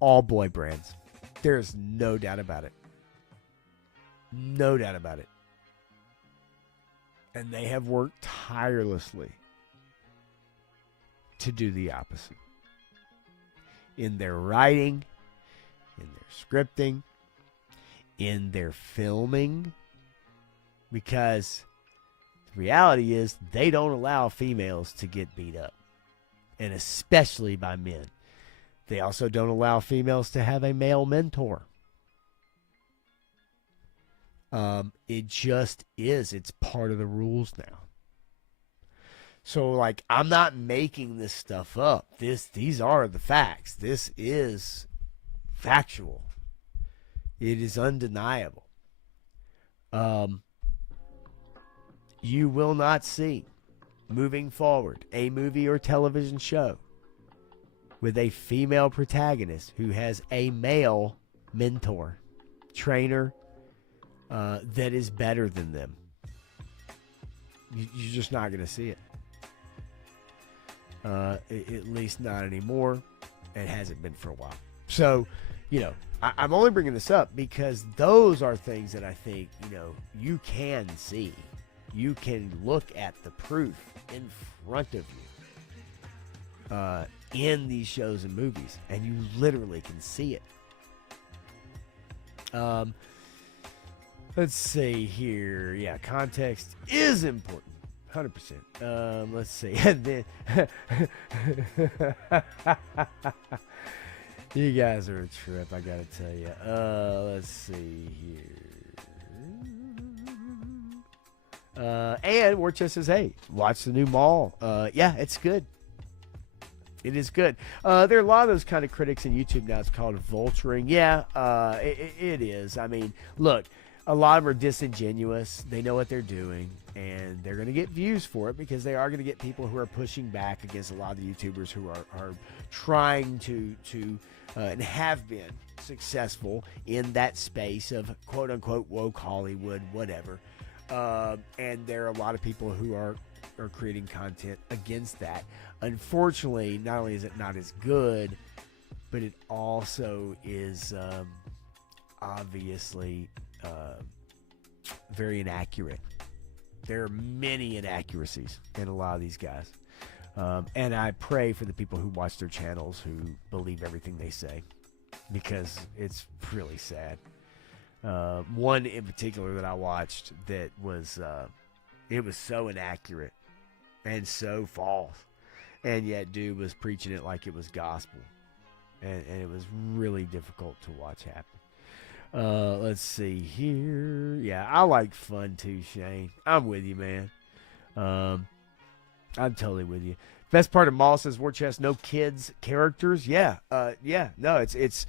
all boy brands. There's no doubt about it. No doubt about it. And they have worked tirelessly to do the opposite. In their writing, in their scripting, in their filming, because the reality is they don't allow females to get beat up, and especially by men. They also don't allow females to have a male mentor. It just is. It's part of the rules now. So, like, I'm not making this stuff up. These are the facts. This is factual. It is undeniable. You will not see, moving forward, a movie or television show with a female protagonist who has a male mentor, trainer, that is better than them. You're just not going to see it. At least not anymore. It hasn't been for a while. So, I'm only bringing this up because those are things that I think, you can see. You can look at the proof in front of you in these shows and movies, and you literally can see it. Let's see here. Yeah, context is important. 100%. Let's see. And then you guys are a trip, I gotta tell you. Let's see here. And Warchest says, hey, watch the new Mall. Yeah, it's good. It is good. There are a lot of those kind of critics in YouTube now. It's called vulturing. Yeah, it is. I mean, look, a lot of them are disingenuous. They know what they're doing, and they're going to get views for it because they are going to get people who are pushing back against a lot of the YouTubers who are trying to and have been successful in that space of quote-unquote woke Hollywood, whatever. And there are a lot of people who are creating content against that. Unfortunately, not only is it not as good, but it also is obviously very inaccurate. There are many inaccuracies in a lot of these guys. And I pray for the people who watch their channels who believe everything they say, because it's really sad. One in particular that I watched that was it was so inaccurate and so false, and yet dude was preaching it like it was gospel, and it was really difficult to watch happen. Let's see here. Yeah, I like fun too, Shane. I'm with you, man. I'm totally with you. Best part of Mall, says Warchest, no kids characters. Yeah, no, it's.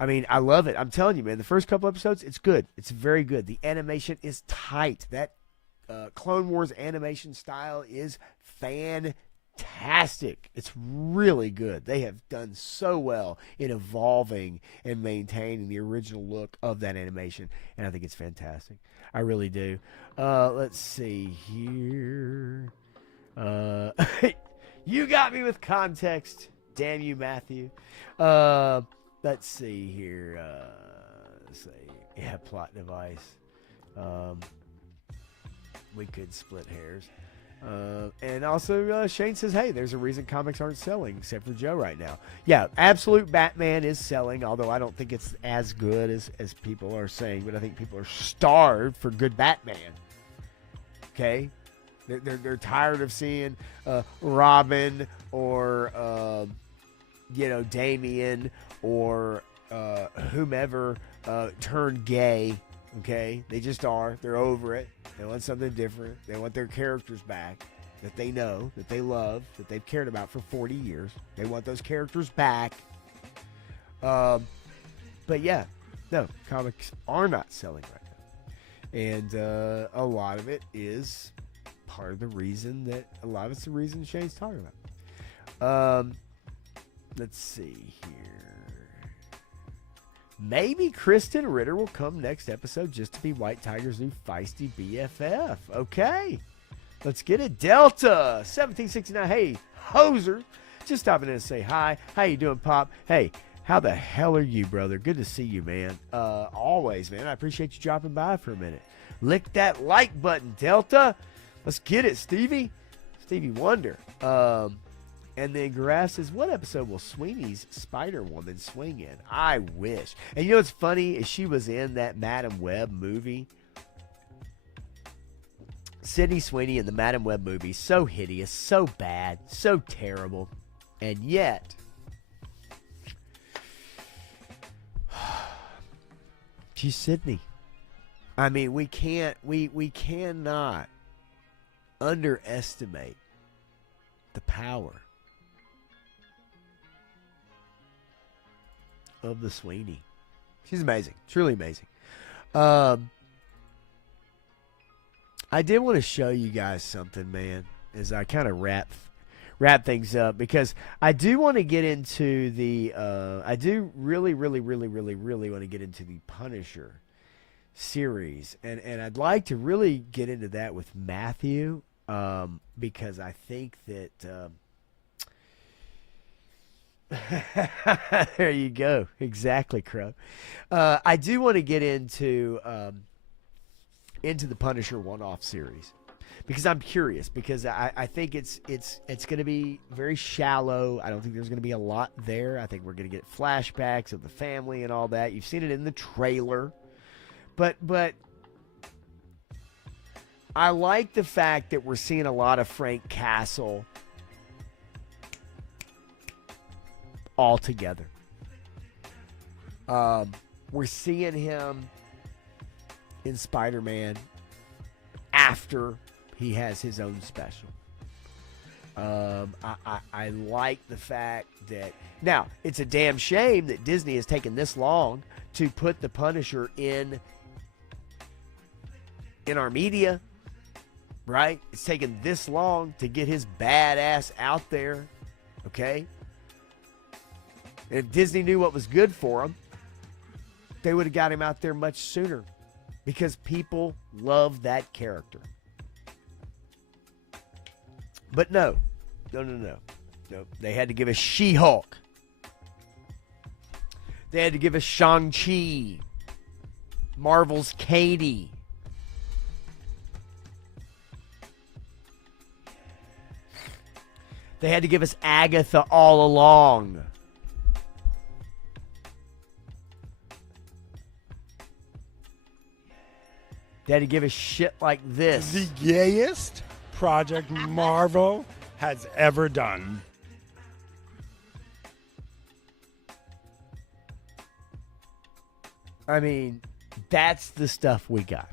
I mean, I love it. I'm telling you, man. The first couple episodes, it's good. It's very good. The animation is tight. That Clone Wars animation style is fantastic. fantastic. It's really good. They have done so well in evolving and maintaining the original look of that animation, and I think it's fantastic. I really do. Let's see here. You got me with context. Damn you, Matthew. Let's see here. Let's see. Yeah, plot device. We could split hairs. And also, Shane says, hey, there's a reason comics aren't selling, except for Joe right now. Yeah, Absolute Batman is selling, although I don't think it's as good as people are saying, but I think people are starved for good Batman. Okay? They're tired of seeing Robin or, Damian or whomever turn gay. Okay? They just are. They're over it. They want something different. They want their characters back that they know, that they love, that they've cared about for 40 years. They want those characters back. But yeah, no, comics are not selling right now. And a lot of it is part of the reason that, a lot of it's the reason Shane's talking about. Let's see here. Maybe Kristen Ritter will come next episode just to be White Tiger's new feisty BFF. Okay. Let's get it. Delta 1769. Hey, Hoser. Just stopping in to say hi. How you doing, Pop? Hey, how the hell are you, brother? Good to see you, man. Always, man. I appreciate you dropping by for a minute. Lick that like button, Delta. Let's get it, Stevie. Stevie Wonder. And then Grass says, what episode will Sweeney's Spider-Woman swing in? I wish. And you know what's funny is she was in that Madam Web movie. Sydney Sweeney in the Madam Web movie. So hideous, so bad, so terrible. And yet, she's Sydney. I mean, we cannot underestimate the power of the Sweeney. She's amazing. Truly amazing. I did want to show you guys something, man, as I kind of wrap things up, because I do want to get into the I do really want to get into the Punisher series, and I'd like to really get into that with Matthew, because I think that there you go. Exactly, Crow. I do want to get into the Punisher one-off series, because I'm curious, because I think it's going to be very shallow. I don't think there's going to be a lot there. I think we're going to get flashbacks of the family and all that. You've seen it in the trailer. But I like the fact that we're seeing a lot of Frank Castle all together. We're seeing him in Spider-Man after he has his own special. I like the fact that, now, it's a damn shame that Disney has taken this long to put the Punisher in our media, right? It's taken this long to get his badass out there, okay? And if Disney knew what was good for him, they would have got him out there much sooner, because people love that character. But no. They had to give us She-Hulk. They had to give us Shang-Chi, Marvel's Katie. They had to give us Agatha all along. They had to give us shit like this. The gayest project Marvel has ever done. I mean, that's the stuff we got.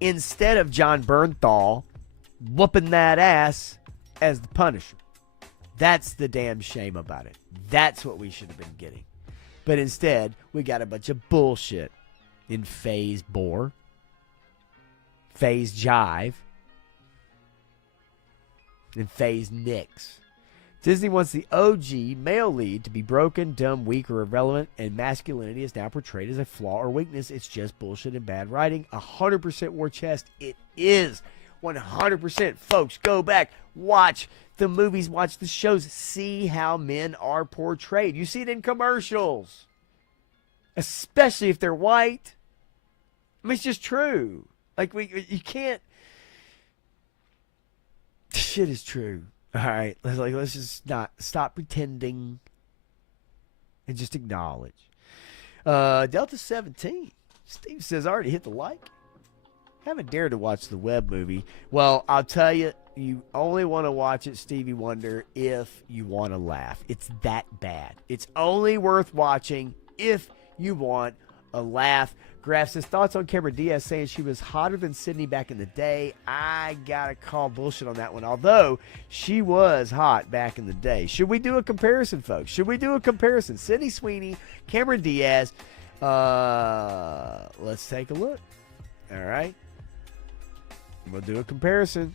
Instead of John Bernthal whooping that ass as the Punisher. That's the damn shame about it. That's what we should have been getting. But instead, we got a bunch of bullshit in Phase Bore, Phase Jive, and Faye's Nicks. Disney wants the OG male lead to be broken, dumb, weak, or irrelevant, and masculinity is now portrayed as a flaw or weakness. It's just bullshit and bad writing. 100% war chest. It is 100%. Folks, go back, watch the movies, watch the shows, see how men are portrayed. You see it in commercials, especially if they're white. I mean, it's just true. Like, you can't. Shit is true. All right, let's just not stop pretending and just acknowledge. Delta 17. Steve says, I already hit the like. Haven't dared to watch the web movie. Well, I'll tell you, you only want to watch it, Stevie Wonder, if you want to laugh. It's that bad. It's only worth watching if you want a laugh. Graf says, thoughts on Cameron Diaz saying she was hotter than Sydney back in the day. I gotta call bullshit on that one. Although she was hot back in the day. Should we do a comparison, folks? Should we do a comparison? Sydney Sweeney, Cameron Diaz. Let's take a look. All right. We'll do a comparison.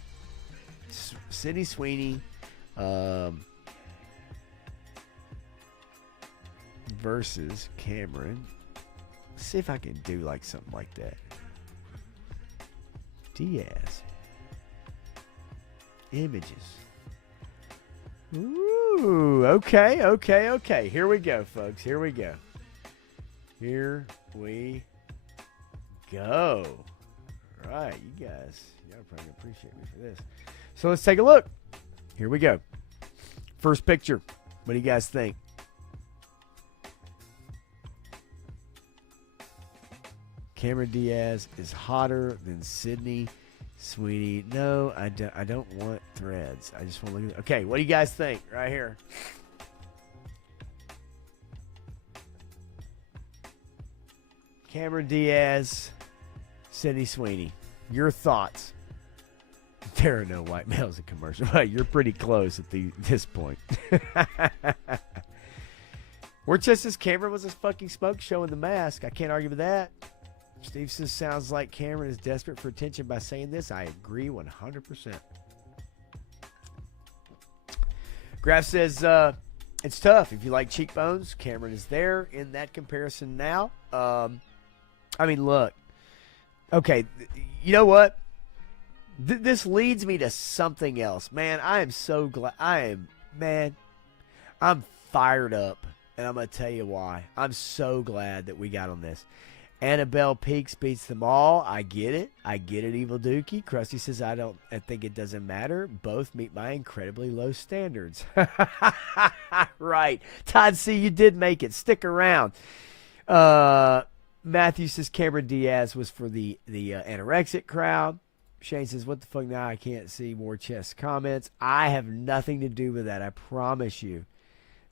Sydney Sweeney versus Cameron. See if I can do like something like that. Diaz. Images. Ooh, okay. Here we go, folks. Here we go. All right, you guys. Y'all probably appreciate me for this. So let's take a look. Here we go. First picture. What do you guys think? Cameron Diaz is hotter than Sydney Sweeney. No, I don't want threads. I just want to look at it. Okay, what do you guys think right here? Cameron Diaz, Sydney Sweeney. Your thoughts? There are no white males in commercial. You're pretty close at this point. Worcester's Cameron was a fucking smoke show in the mask. I can't argue with that. Steve says, sounds like Cameron is desperate for attention by saying this. I agree 100%. Graf says, it's tough. If you like cheekbones, Cameron is there in that comparison now. I mean, look. Okay, you know what? This leads me to something else. Man, I am so glad. I'm fired up, and I'm going to tell you why. I'm so glad that we got on this. Annabelle Peaks beats them all. I get it, Evil Dookie. Krusty says, I think it doesn't matter. Both meet my incredibly low standards. Right. Todd C., you did make it. Stick around. Matthew says Cameron Diaz was for the anorexic crowd. Shane says, what the fuck now? I can't see more chest comments. I have nothing to do with that. I promise you.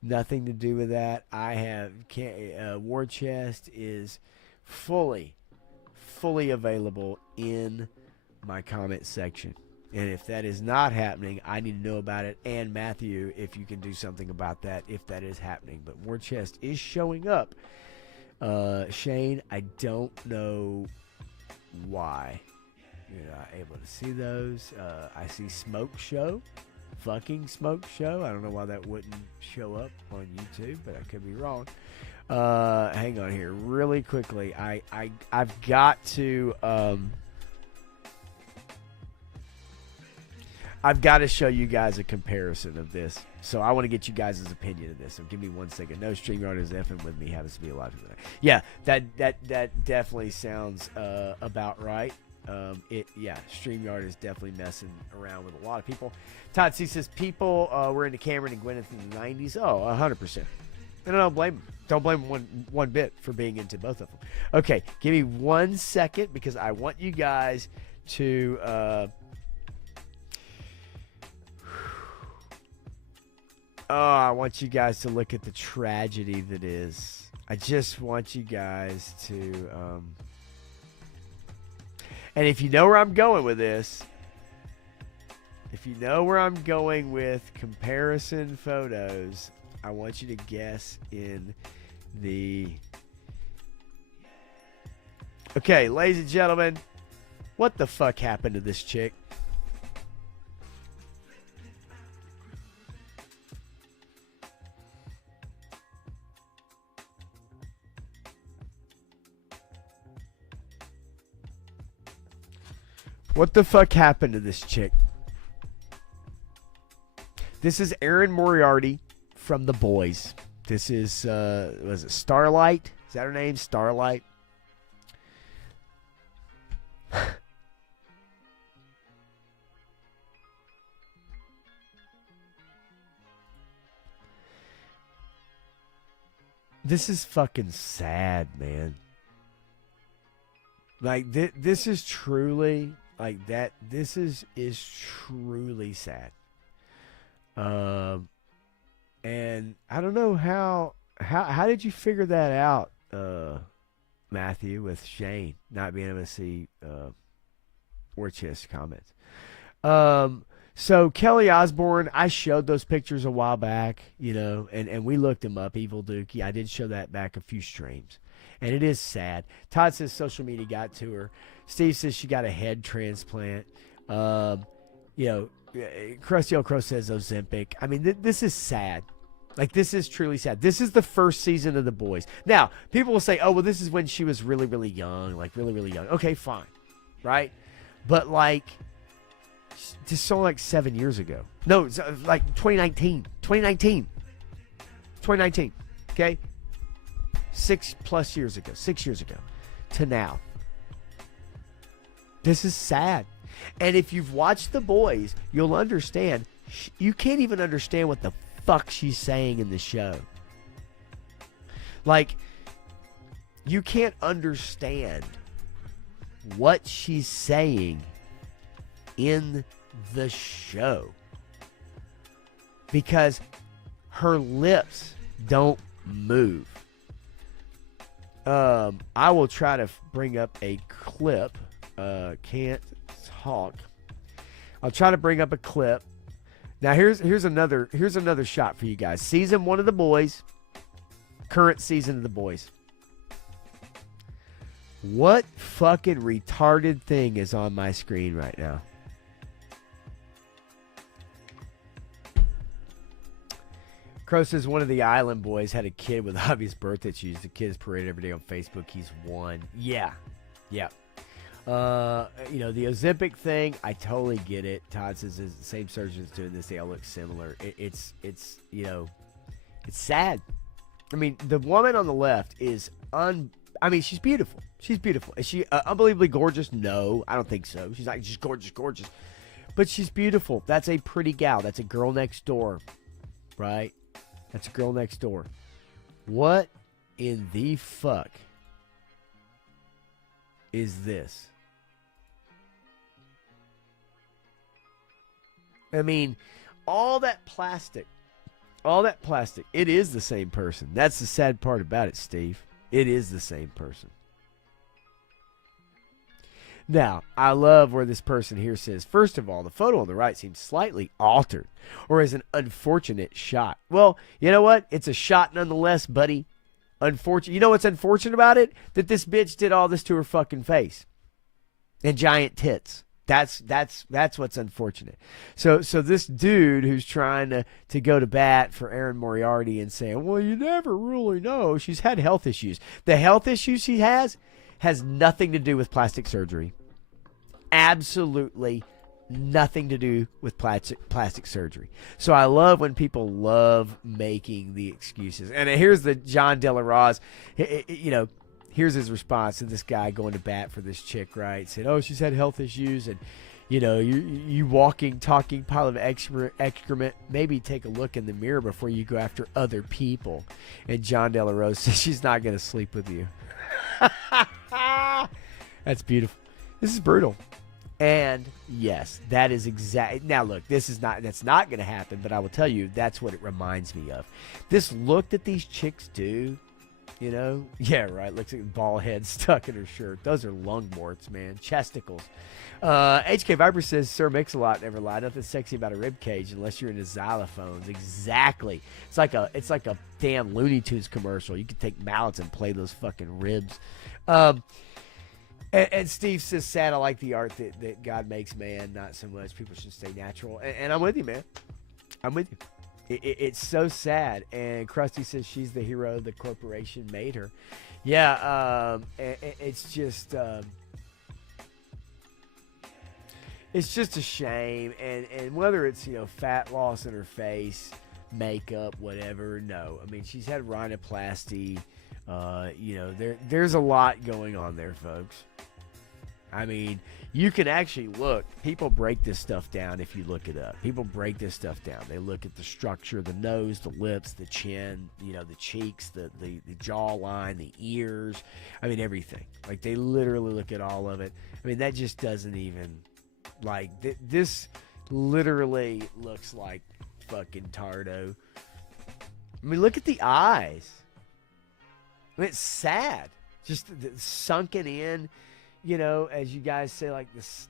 Nothing to do with that. War Chest is fully available in my comment section. And if that is not happening, I need to know about it. And Matthew, if you can do something about that, if that is happening. But War Chest is showing up. Shane, I don't know why you're not able to see those. I see Smoke Show. Fucking Smoke Show. I don't know why that wouldn't show up on YouTube, but I could be wrong. Hang on here really quickly. I've got to show you guys a comparison of this. So I want to get you guys' opinion of this. So give me 1 second. No, StreamYard is effing with me. Happens to be alive today. Yeah, that definitely sounds about right. StreamYard is definitely messing around with a lot of people. Todd C says people were into Cameron and Gwyneth in the 90s. Oh, 100%. And I don't blame them. Don't blame them one bit for being into both of them. Okay, give me 1 second because I want you guys to I want you guys to look at the tragedy that is. I just want you guys to and if you know where I'm going with this, if you know where I'm going with comparison photos, I want you to guess in the... Okay, ladies and gentlemen, what the fuck happened to this chick? What the fuck happened to this chick? This is Erin Moriarty from The Boys. This is, was it Starlight? Is that her name? Starlight? This is fucking sad, man. Like, this is truly, like, that, this is truly sad. And I don't know how did you figure that out, Matthew, with Shane not being able to see Orchis comments. So Kelly Osbourne, I showed those pictures a while back, you know, and we looked him up, Evil Dookie. I did show that back a few streams. And it is sad. Todd says social media got to her. Steve says she got a head transplant. You know, Krusty Old Crow says Ozempic. I mean, this is sad. Like, this is truly sad. This is the first season of The Boys. Now, people will say, oh, well, this is when she was really, really young. Like, really, really young. Okay, fine. Right? But, like, this is only like 7 years ago. No, it's like 2019. 2019. Okay? 6+ years ago. 6 years ago. To now. This is sad. And if you've watched The Boys, you'll understand. You can't even understand what the fuck she's saying in the show. Like, you can't understand what she's saying in the show because her lips don't move. I will try to bring up a clip. Can't talk. I'll try to bring up a clip. Now here's another shot for you guys. Season 1 of The Boys. Current season of The Boys. What fucking retarded thing is on my screen right now? Crow says one of the Island Boys had a kid with obvious birth issues. The kid is paraded every day on Facebook. He's one. Yeah. You know, the Ozempic thing, I totally get it. Todd says the same surgeon's doing this. They all look similar. It's you know, it's sad. I mean, the woman on the left is I mean, she's beautiful. She's beautiful. Is she unbelievably gorgeous? No, I don't think so. She's not just gorgeous. But she's beautiful. That's a pretty gal. That's a girl next door, right? That's a girl next door. What in the fuck is this? I mean, all that plastic, it is the same person. That's the sad part about it, Steve. It is the same person. Now, I love where this person here says, first of all, the photo on the right seems slightly altered or is an unfortunate shot. Well, you know what? It's a shot nonetheless, buddy. Unfortunate. You know what's unfortunate about it? That this bitch did all this to her fucking face and giant tits. That's what's unfortunate. So this dude who's trying to go to bat for Erin Moriarty and saying, well, you never really know. She's had health issues. The health issues she has nothing to do with plastic surgery. Absolutely nothing to do with plastic surgery. So I love when people love making the excuses. And here's the John De La Roz, you know, here's his response to this guy going to bat for this chick, right? Said, oh, she's had health issues and, you know, you walking, talking pile of excrement. Maybe take a look in the mirror before you go after other people. And John De La Roz says she's not going to sleep with you. That's beautiful. This is brutal. And yes, that is exact. Now look, that's not going to happen, but I will tell you, that's what it reminds me of. This look that these chicks do, you know? Yeah, right. Looks like a ball head stuck in her shirt. Those are lung warts, man. Chesticles. HK Viper says, Sir Mix-a-Lot never lied. Nothing sexy about a rib cage unless you're into xylophones. Exactly. It's like a damn Looney Tunes commercial. You could take mallets and play those fucking ribs. And Steve says, sad, I like the art that God makes, man. Not so much. People should stay natural. And I'm with you, man. I'm with you. It's so sad. And Krusty says she's the hero the corporation made her. Yeah, it's just... it's just a shame. And whether it's, fat loss in her face, makeup, whatever, no. I mean, she's had rhinoplasty. There's a lot going on there, folks. I mean, you can actually look. People break this stuff down if you look it up. People break this stuff down. They look at the structure, the nose, the lips, the chin, the cheeks, the jawline, the ears. I mean, everything. Like, they literally look at all of it. I mean, that just doesn't even, like, this literally looks like fucking Tardo. I mean, look at the eyes. I mean, it's sad. Just sunken in. As you guys say, like this,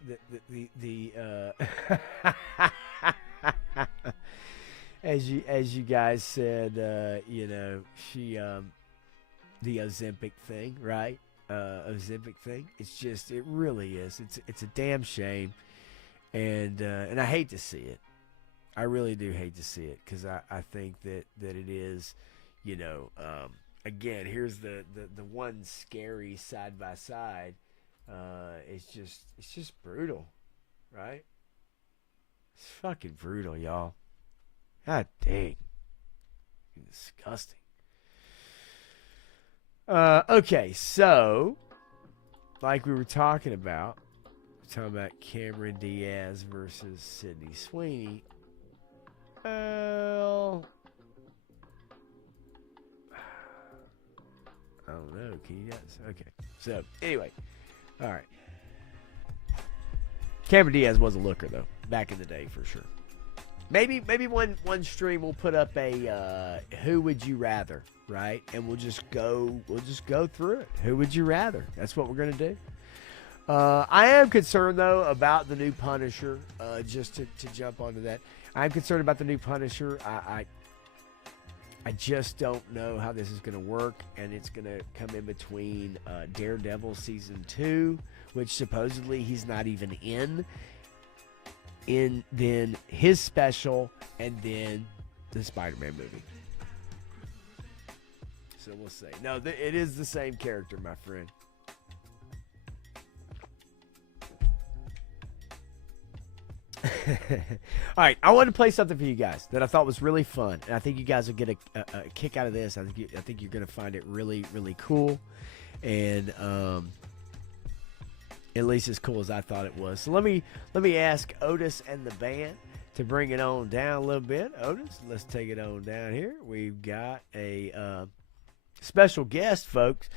as you guys said, she, the Ozempic thing, right? Ozempic thing. It really is. It's a damn shame, and I hate to see it. I really do hate to see it because I think that it is, again, here's the one scary side by side. It's just brutal, right? It's fucking brutal, y'all. God dang. Disgusting. Okay, so, like we were talking about Cameron Diaz versus Sydney Sweeney. Well, I don't know. Can you guys? Okay. So, anyway. All right. Cameron Diaz was a looker, though, back in the day, for sure. Maybe one stream we'll put up a who would you rather, right? And we'll just go through it. Who would you rather? That's what we're gonna do. I am concerned though about the new Punisher. Just to jump onto that, I'm concerned about the new Punisher. I just don't know how this is going to work, and it's going to come in between Daredevil Season 2, which supposedly he's not even in then his special, and then the Spider-Man movie. So we'll see. No, it is the same character, my friend. All right, I wanted to play something for you guys that I thought was really fun, and I think you guys will get a kick out of this. I think you're going to find it really, really cool, and at least as cool as I thought it was. So let me ask Otis and the band to bring it on down a little bit. Otis, let's take it on down here. We've got a special guest, folks.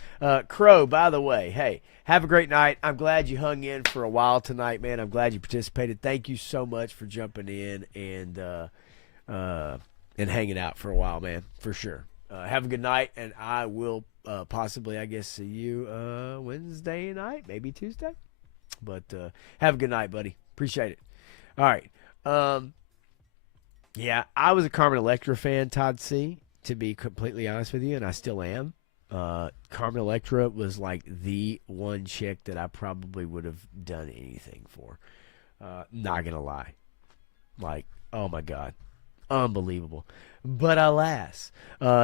Crow, by the way, hey, have a great night. I'm glad you hung in for a while tonight, man. I'm glad you participated. Thank you so much for jumping in and hanging out for a while, man, for sure. Have a good night, and I will possibly, I guess, see you Wednesday night, maybe Tuesday. But have a good night, buddy. Appreciate it. All right. Yeah, I was a Carmen Electra fan, Todd C., to be completely honest with you, and I still am. Carmen Electra was like the one chick that I probably would have done anything for. Not gonna lie. Like, oh my God. Unbelievable. But alas.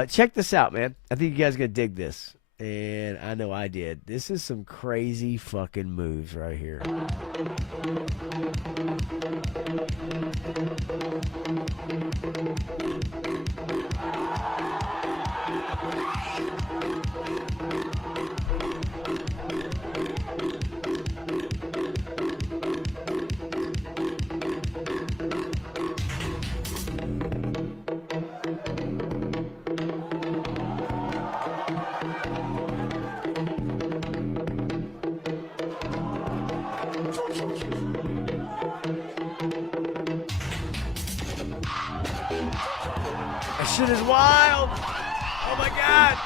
Check this out, man. I think you guys are gonna dig this. And I know I did. This is some crazy fucking moves right here. That shit is wild. Oh my God.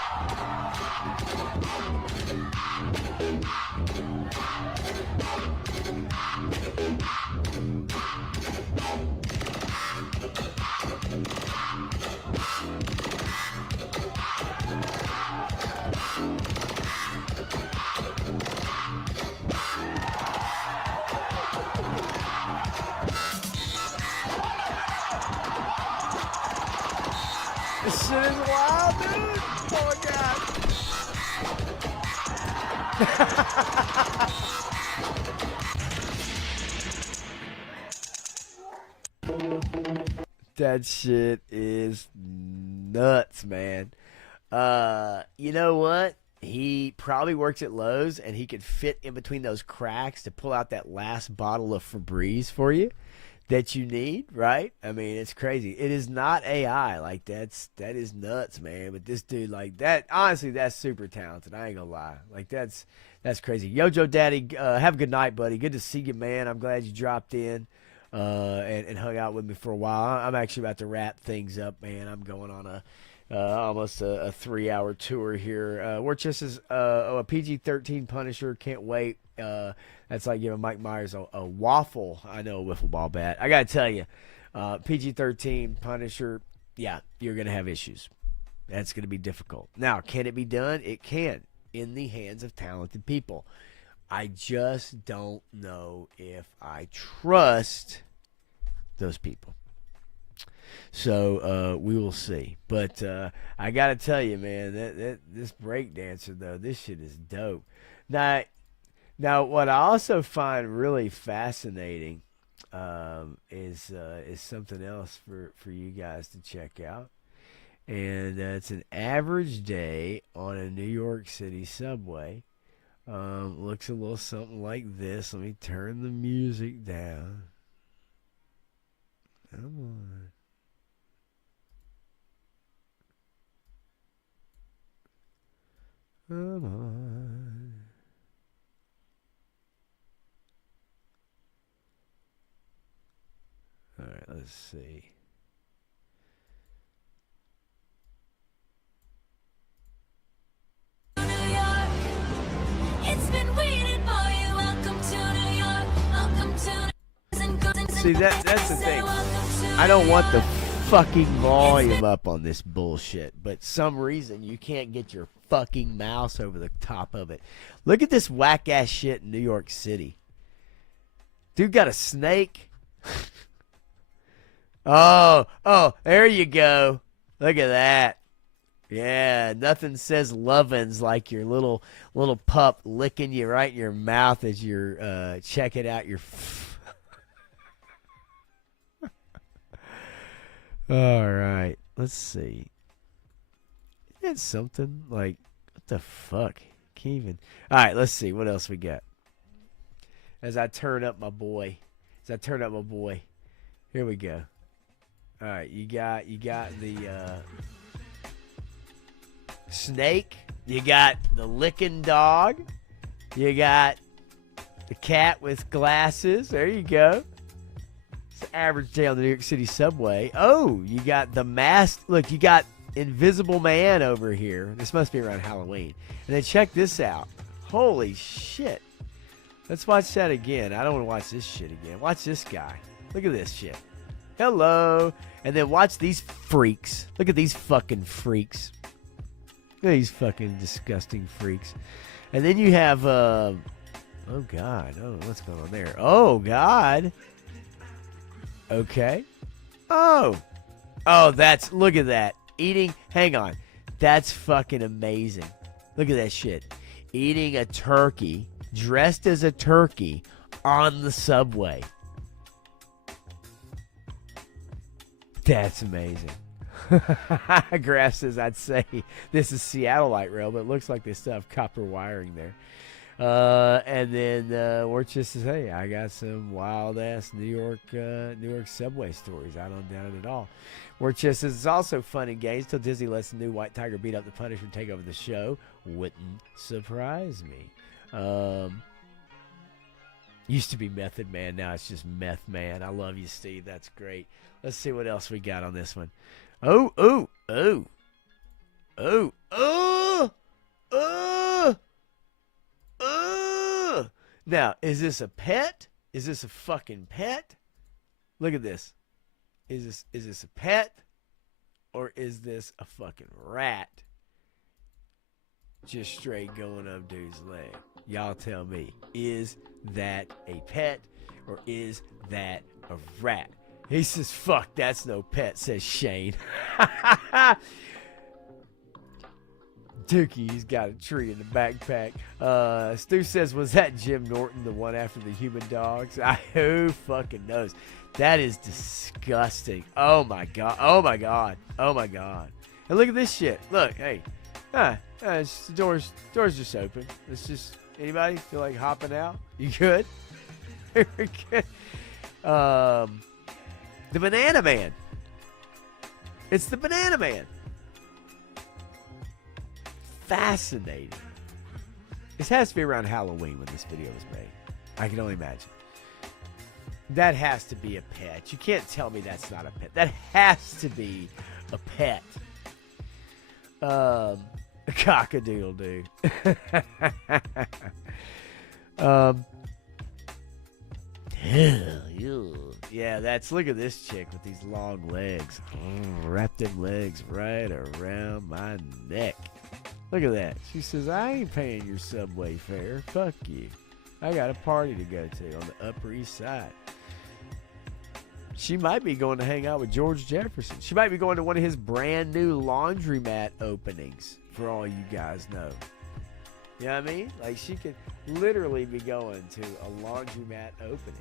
This shit is wild, dude. Oh my God. That shit is nuts, man. You know what? He probably works at Lowe's, and he could fit in between those cracks to pull out that last bottle of Febreze for you that you need, right? I mean, it's crazy. It is not AI. Like, that is nuts, man. But this dude, like, that, honestly, that's super talented. I ain't gonna lie. Like, that's crazy. Yojo Daddy, have a good night, buddy. Good to see you, man. I'm glad you dropped in and hung out with me for a while. I'm actually about to wrap things up, man. I'm going on almost a 3-hour tour here. We're just as a PG-13 Punisher. Can't wait. That's like giving Mike Myers a waffle. I know, a wiffle ball bat. I got to tell you, PG-13 Punisher, yeah, you're going to have issues. That's going to be difficult. Now, can it be done? It can, in the hands of talented people. I just don't know if I trust those people. So we will see. But I got to tell you, man, that this breakdancer, though, this shit is dope. Now, what I also find really fascinating is something else for you guys to check out. And it's an average day on a New York City subway. Looks a little something like this. Let me turn the music down. Come on. Come on. All right, let's see. See, that's the thing. I don't want the fucking volume up on this bullshit, but some reason you can't get your fucking mouse over the top of it. Look at this whack ass shit in New York City. Dude got a snake. Oh, there you go. Look at that. Yeah, nothing says lovin's like your little pup licking you right in your mouth as you're checking out your. All right, let's see. It's something like, what the fuck? Can't even. All right, let's see what else we got. As I turn up my boy, here we go. All right, you got the snake. You got the licking dog. You got the cat with glasses. There you go. Average day on the New York City subway. Oh, you got the mask. Look, you got Invisible Man over here. This must be around Halloween. And then check this out. Holy shit. Let's watch that again. I don't want to watch this shit again. Watch this guy. Look at this shit. Hello. And then watch these freaks. Look at these fucking freaks. Look at these fucking disgusting freaks. And then you have, oh God. Oh, what's going on there? Oh, God. Okay. Oh, look at that. Eating, hang on. That's fucking amazing. Look at that shit. Eating a turkey, dressed as a turkey, on the subway. That's amazing. Graf says, I'd say this is Seattle light rail, but it looks like they still have copper wiring there. And then Warchis says, hey, I got some wild ass New York subway stories. I don't doubt it at all. Warchis says, it's also fun and games till Disney lets the new White Tiger beat up the Punisher and take over the show. Wouldn't surprise me. Used to be Method Man, now it's just Meth Man. I love you, Steve. That's great. Let's see what else we got on this one. Oh. Now, is this a pet? Is this a fucking pet? Look at this. Is this a pet? Or is this a fucking rat? Just straight going up dude's leg. Y'all tell me. Is that a pet? Or is that a rat? He says, fuck, that's no pet, says Shane. Dookie's got a tree in the backpack. Stu says, was that Jim Norton, the one after the human dogs? Who fucking knows? That is disgusting. Oh my god. Oh my god. Oh my god. And look at this shit. Look, hey. It's the door's just open. It's just, anybody feel like hopping out? You good? Very good. The Banana Man. It's the Banana Man. Fascinating. This has to be around Halloween when this video was made. I can only imagine. That has to be a pet. You can't tell me that's not a pet. That has to be a pet. Cockadoodle dude. Yeah, look at this chick with these long legs. Wrap them legs right around my neck. Look at that. She says, I ain't paying your subway fare. Fuck you. I got a party to go to on the Upper East Side. She might be going to hang out with George Jefferson. She might be going to one of his brand new laundromat openings, for all you guys know. You know what I mean? Like, she could literally be going to a laundromat opening.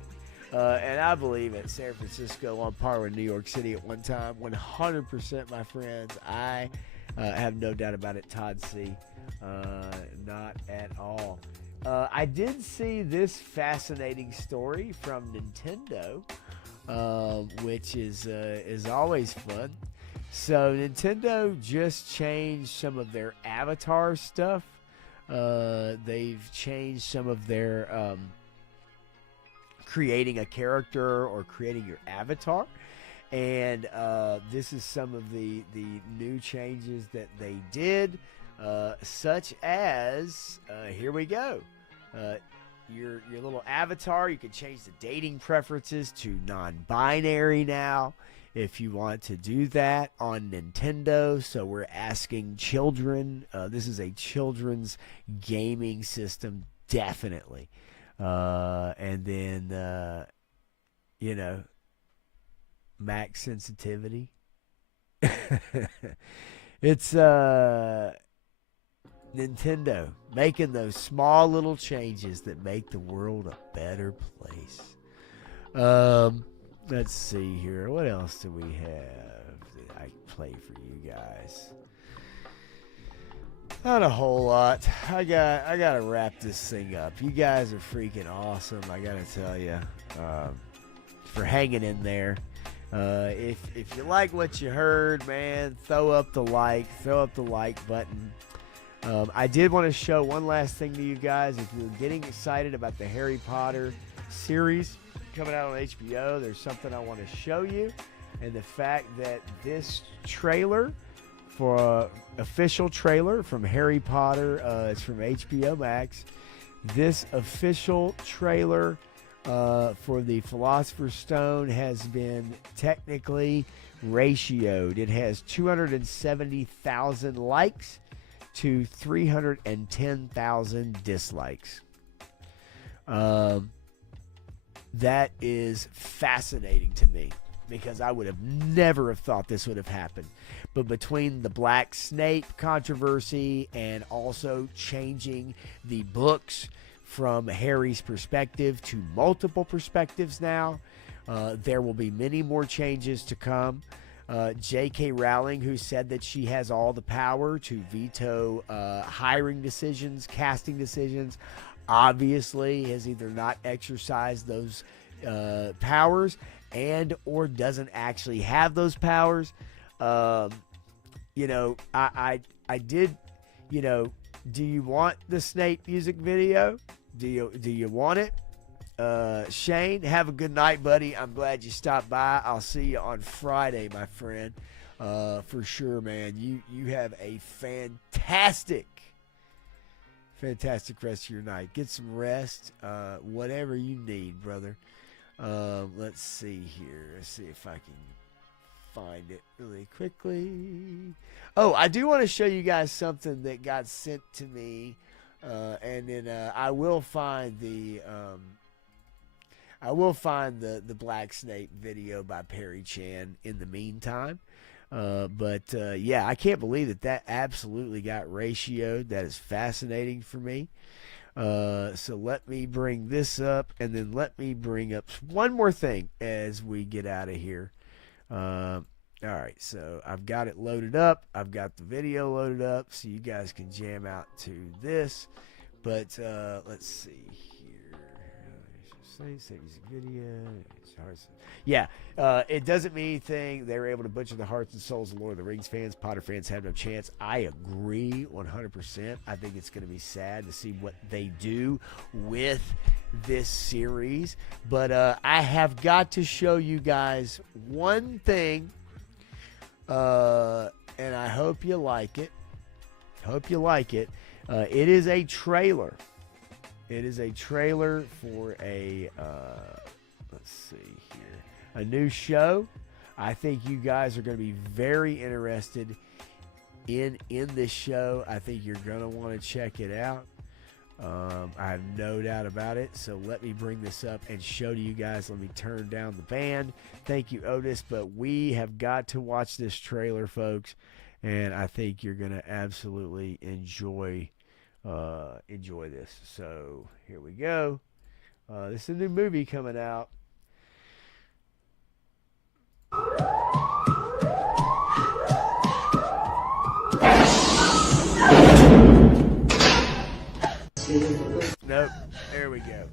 And I believe at San Francisco, on par with New York City at one time. 100%, my friends. I have no doubt about it. Todd C. Not at all. I did see this fascinating story from Nintendo, which is always fun. So Nintendo just changed some of their avatar stuff. They've changed some of their creating a character or creating your avatar. And this is some of the new changes that they did, such as, here we go. Your little avatar, you can change the dating preferences to non-binary now if you want to do that on Nintendo. So we're asking children. This is a children's gaming system, definitely. And then, max sensitivity. It's Nintendo making those small little changes that make the world a better place. Let's see here. What else do we have that I play for you guys? Not a whole lot. I gotta wrap this thing up. You guys are freaking awesome. I gotta tell you, for hanging in there. If you like what you heard, man, throw up the like button. I did want to show one last thing to you guys. If you're getting excited about the Harry Potter series coming out on HBO, there's something I want to show you. And the fact that this trailer, for official trailer from Harry Potter, it's from HBO Max. This official trailer for the Philosopher's Stone has been technically ratioed. It has 270,000 likes to 310,000 dislikes. That is fascinating to me because I would have never have thought this would have happened. But between the Black Snape controversy and also changing the books from Harry's perspective to multiple perspectives now, there will be many more changes to come. J.K. Rowling, who said that she has all the power to veto hiring decisions, casting decisions, obviously has either not exercised those powers and or doesn't actually have those powers. I did, do you want the Snape music video? Do you want it? Shane, have a good night, buddy. I'm glad you stopped by. I'll see you on Friday, my friend. For sure, man. You have a fantastic rest of your night. Get some rest. Whatever you need, brother. Let's see here. Let's see if I can find it really quickly. Oh, I do want to show you guys something that got sent to me. And then I will find the Black Snake video by Perry Chan in the meantime. Yeah, I can't believe that absolutely got ratioed. That is fascinating for me. So let me bring this up, and then let me bring up one more thing as we get out of here. All right, so I've got it loaded up. I've got the video loaded up, so you guys can jam out to this. But let's see here. Save music video. Yeah, it doesn't mean anything. They were able to butcher the hearts and souls of Lord of the Rings fans. Potter fans have no chance. I agree 100%. I think it's going to be sad to see what they do with this series. But I have got to show you guys one thing, and I hope you like it. It is a trailer. It is a trailer for a, let's see here, a new show. I think you guys are going to be very interested in this show. I think you're going to want to check it out. I have no doubt about it. So let me bring this up and show to you guys. Let me turn down the band. Thank you, Otis. But we have got to watch this trailer, folks. And I think you're going to absolutely enjoy this. So here we go. This is a new movie coming out. Nope. There we go.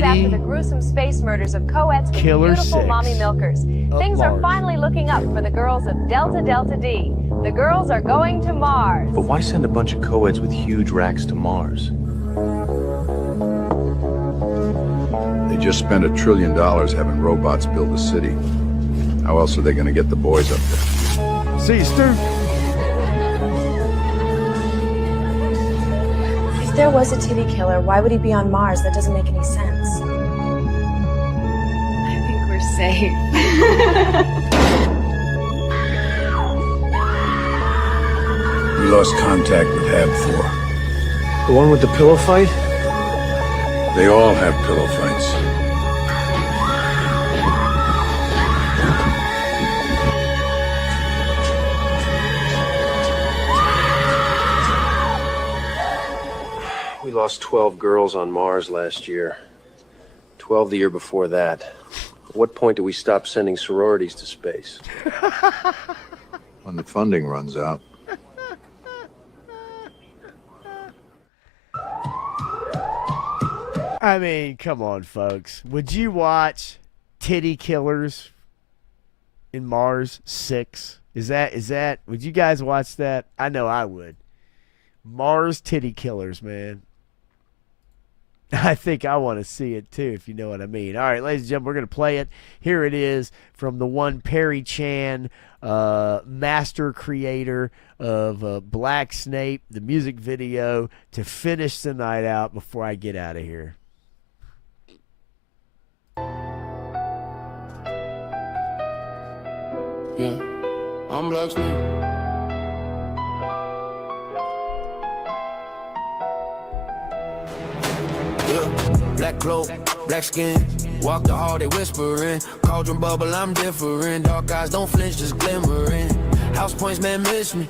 After the gruesome space murders of co-eds with beautiful mommy milkers, things are finally looking up for the girls of Delta Delta D. The girls are going to Mars. But why send a bunch of co-eds with huge racks to Mars? They just spent $1 trillion having robots build a city. How else are they going to get the boys up there? See you, Stu. If there was a titty killer, why would he be on Mars? That doesn't make any sense. I think we're safe. We lost contact with HAB-4. The one with the pillow fight? They all have pillow fights. We lost 12 girls on Mars last year. 12 the year before that. At what point do we stop sending sororities to space? When the funding runs out. I mean, come on, folks. Would you watch Titty Killers in Mars 6? Is that, would you guys watch that? I know I would. Mars Titty Killers, man. I think I want to see it too, if you know what I mean. All right, ladies and gentlemen, we're going to play it. Here it is from the one Perry Chan, master creator of Black Snape, the music video, to finish the night out before I get out of here. Yeah, I'm Black Snape. Black cloak, black skin, walk the hall, they whispering. Cauldron bubble, I'm different. Dark eyes don't flinch, just glimmering. House points, man, miss me.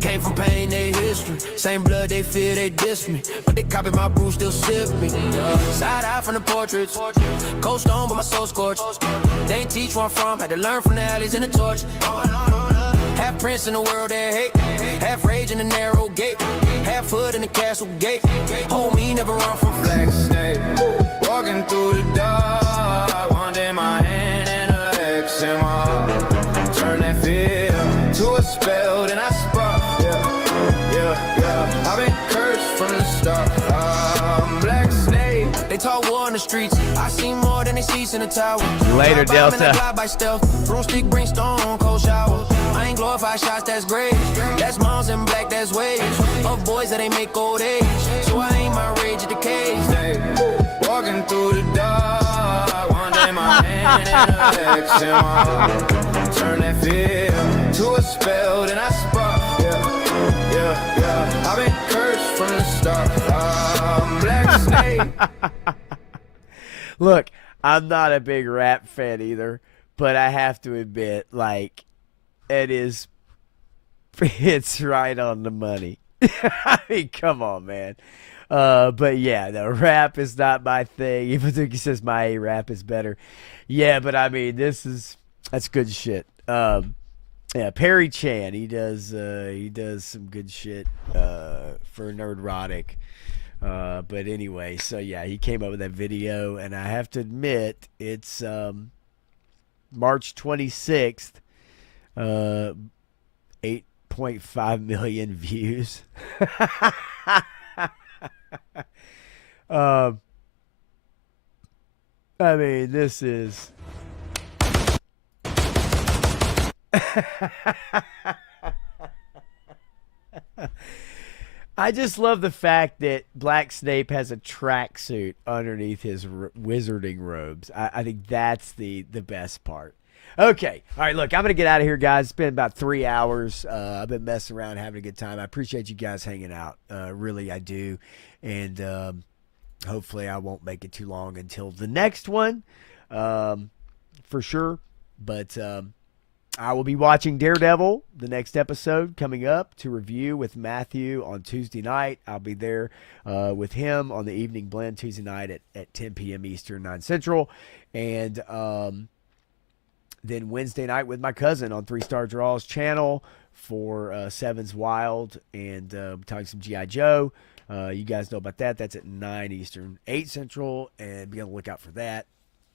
Came from pain, they history. Same blood, they fear, they diss me. But they copy my brew, still sip me. Side eye from the portraits. Cold stone, but my soul scorched. They ain't teach where I'm from, had to learn from the alleys and the torch. Half prince in the world that hate. Half rage in the narrow gate. Half hood in the castle gate. Homie, never run from Black Snake. Walking through the dark, one day my hand and a X in my heart. Turn that fear to a spell, then I spark. Yeah. I've been cursed from the start. Black Snake. They talk war in the streets. I see more than they see in the tower. Later, Delta. By stealth. Broomstick, bring stone, cold shower. I ain't glorified shots, that's great. That's moms in black, that's waves. Of boys that ain't make old age. So I ain't my rage at the cage. Walking through the dark, one day my hand Turn that fear to a spell, then I spark. Yeah. I've been cursed from the start. Black snake. Look, I'm not a big rap fan either, but I have to admit, like, it's right on the money. I mean, come on, man. But yeah, the rap is not my thing. Even though he says my rap is better. Yeah, but I mean, that's good shit. Yeah, Perry Chan, he does some good shit for Nerdrotic. But anyway, so yeah, he came up with that video, and I have to admit, it's March 26th, 8.5 million views. I mean, this is I just love the fact that Black Snape has a tracksuit underneath his wizarding robes. I think that's the best part. Okay. All right, look, I'm going to get out of here, guys. It's been about 3 hours. I've been messing around, having a good time. I appreciate you guys hanging out. Really, I do. And hopefully I won't make it too long until the next one, for sure. But I will be watching Daredevil, the next episode coming up to review with Matthew on Tuesday night. I'll be there with him on the Evening Blend Tuesday night at 10 p.m. Eastern, 9 Central. And then Wednesday night with my cousin on 3 Star Draws channel for Seven's Wild and talking some G.I. Joe. You guys know about that. That's at 9 Eastern, 8 Central, and be on the lookout for that.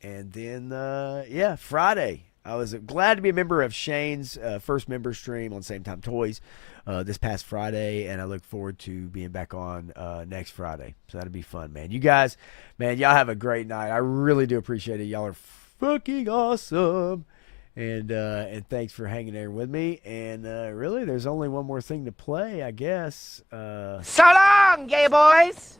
And then, Friday. I was glad to be a member of Shane's first member stream on Same Time Toys this past Friday, and I look forward to being back on next Friday. So that'll be fun, man. You guys, man, y'all have a great night. I really do appreciate it. Y'all are fucking awesome. And thanks for hanging there with me. And really, there's only one more thing to play, I guess. So long, gay boys!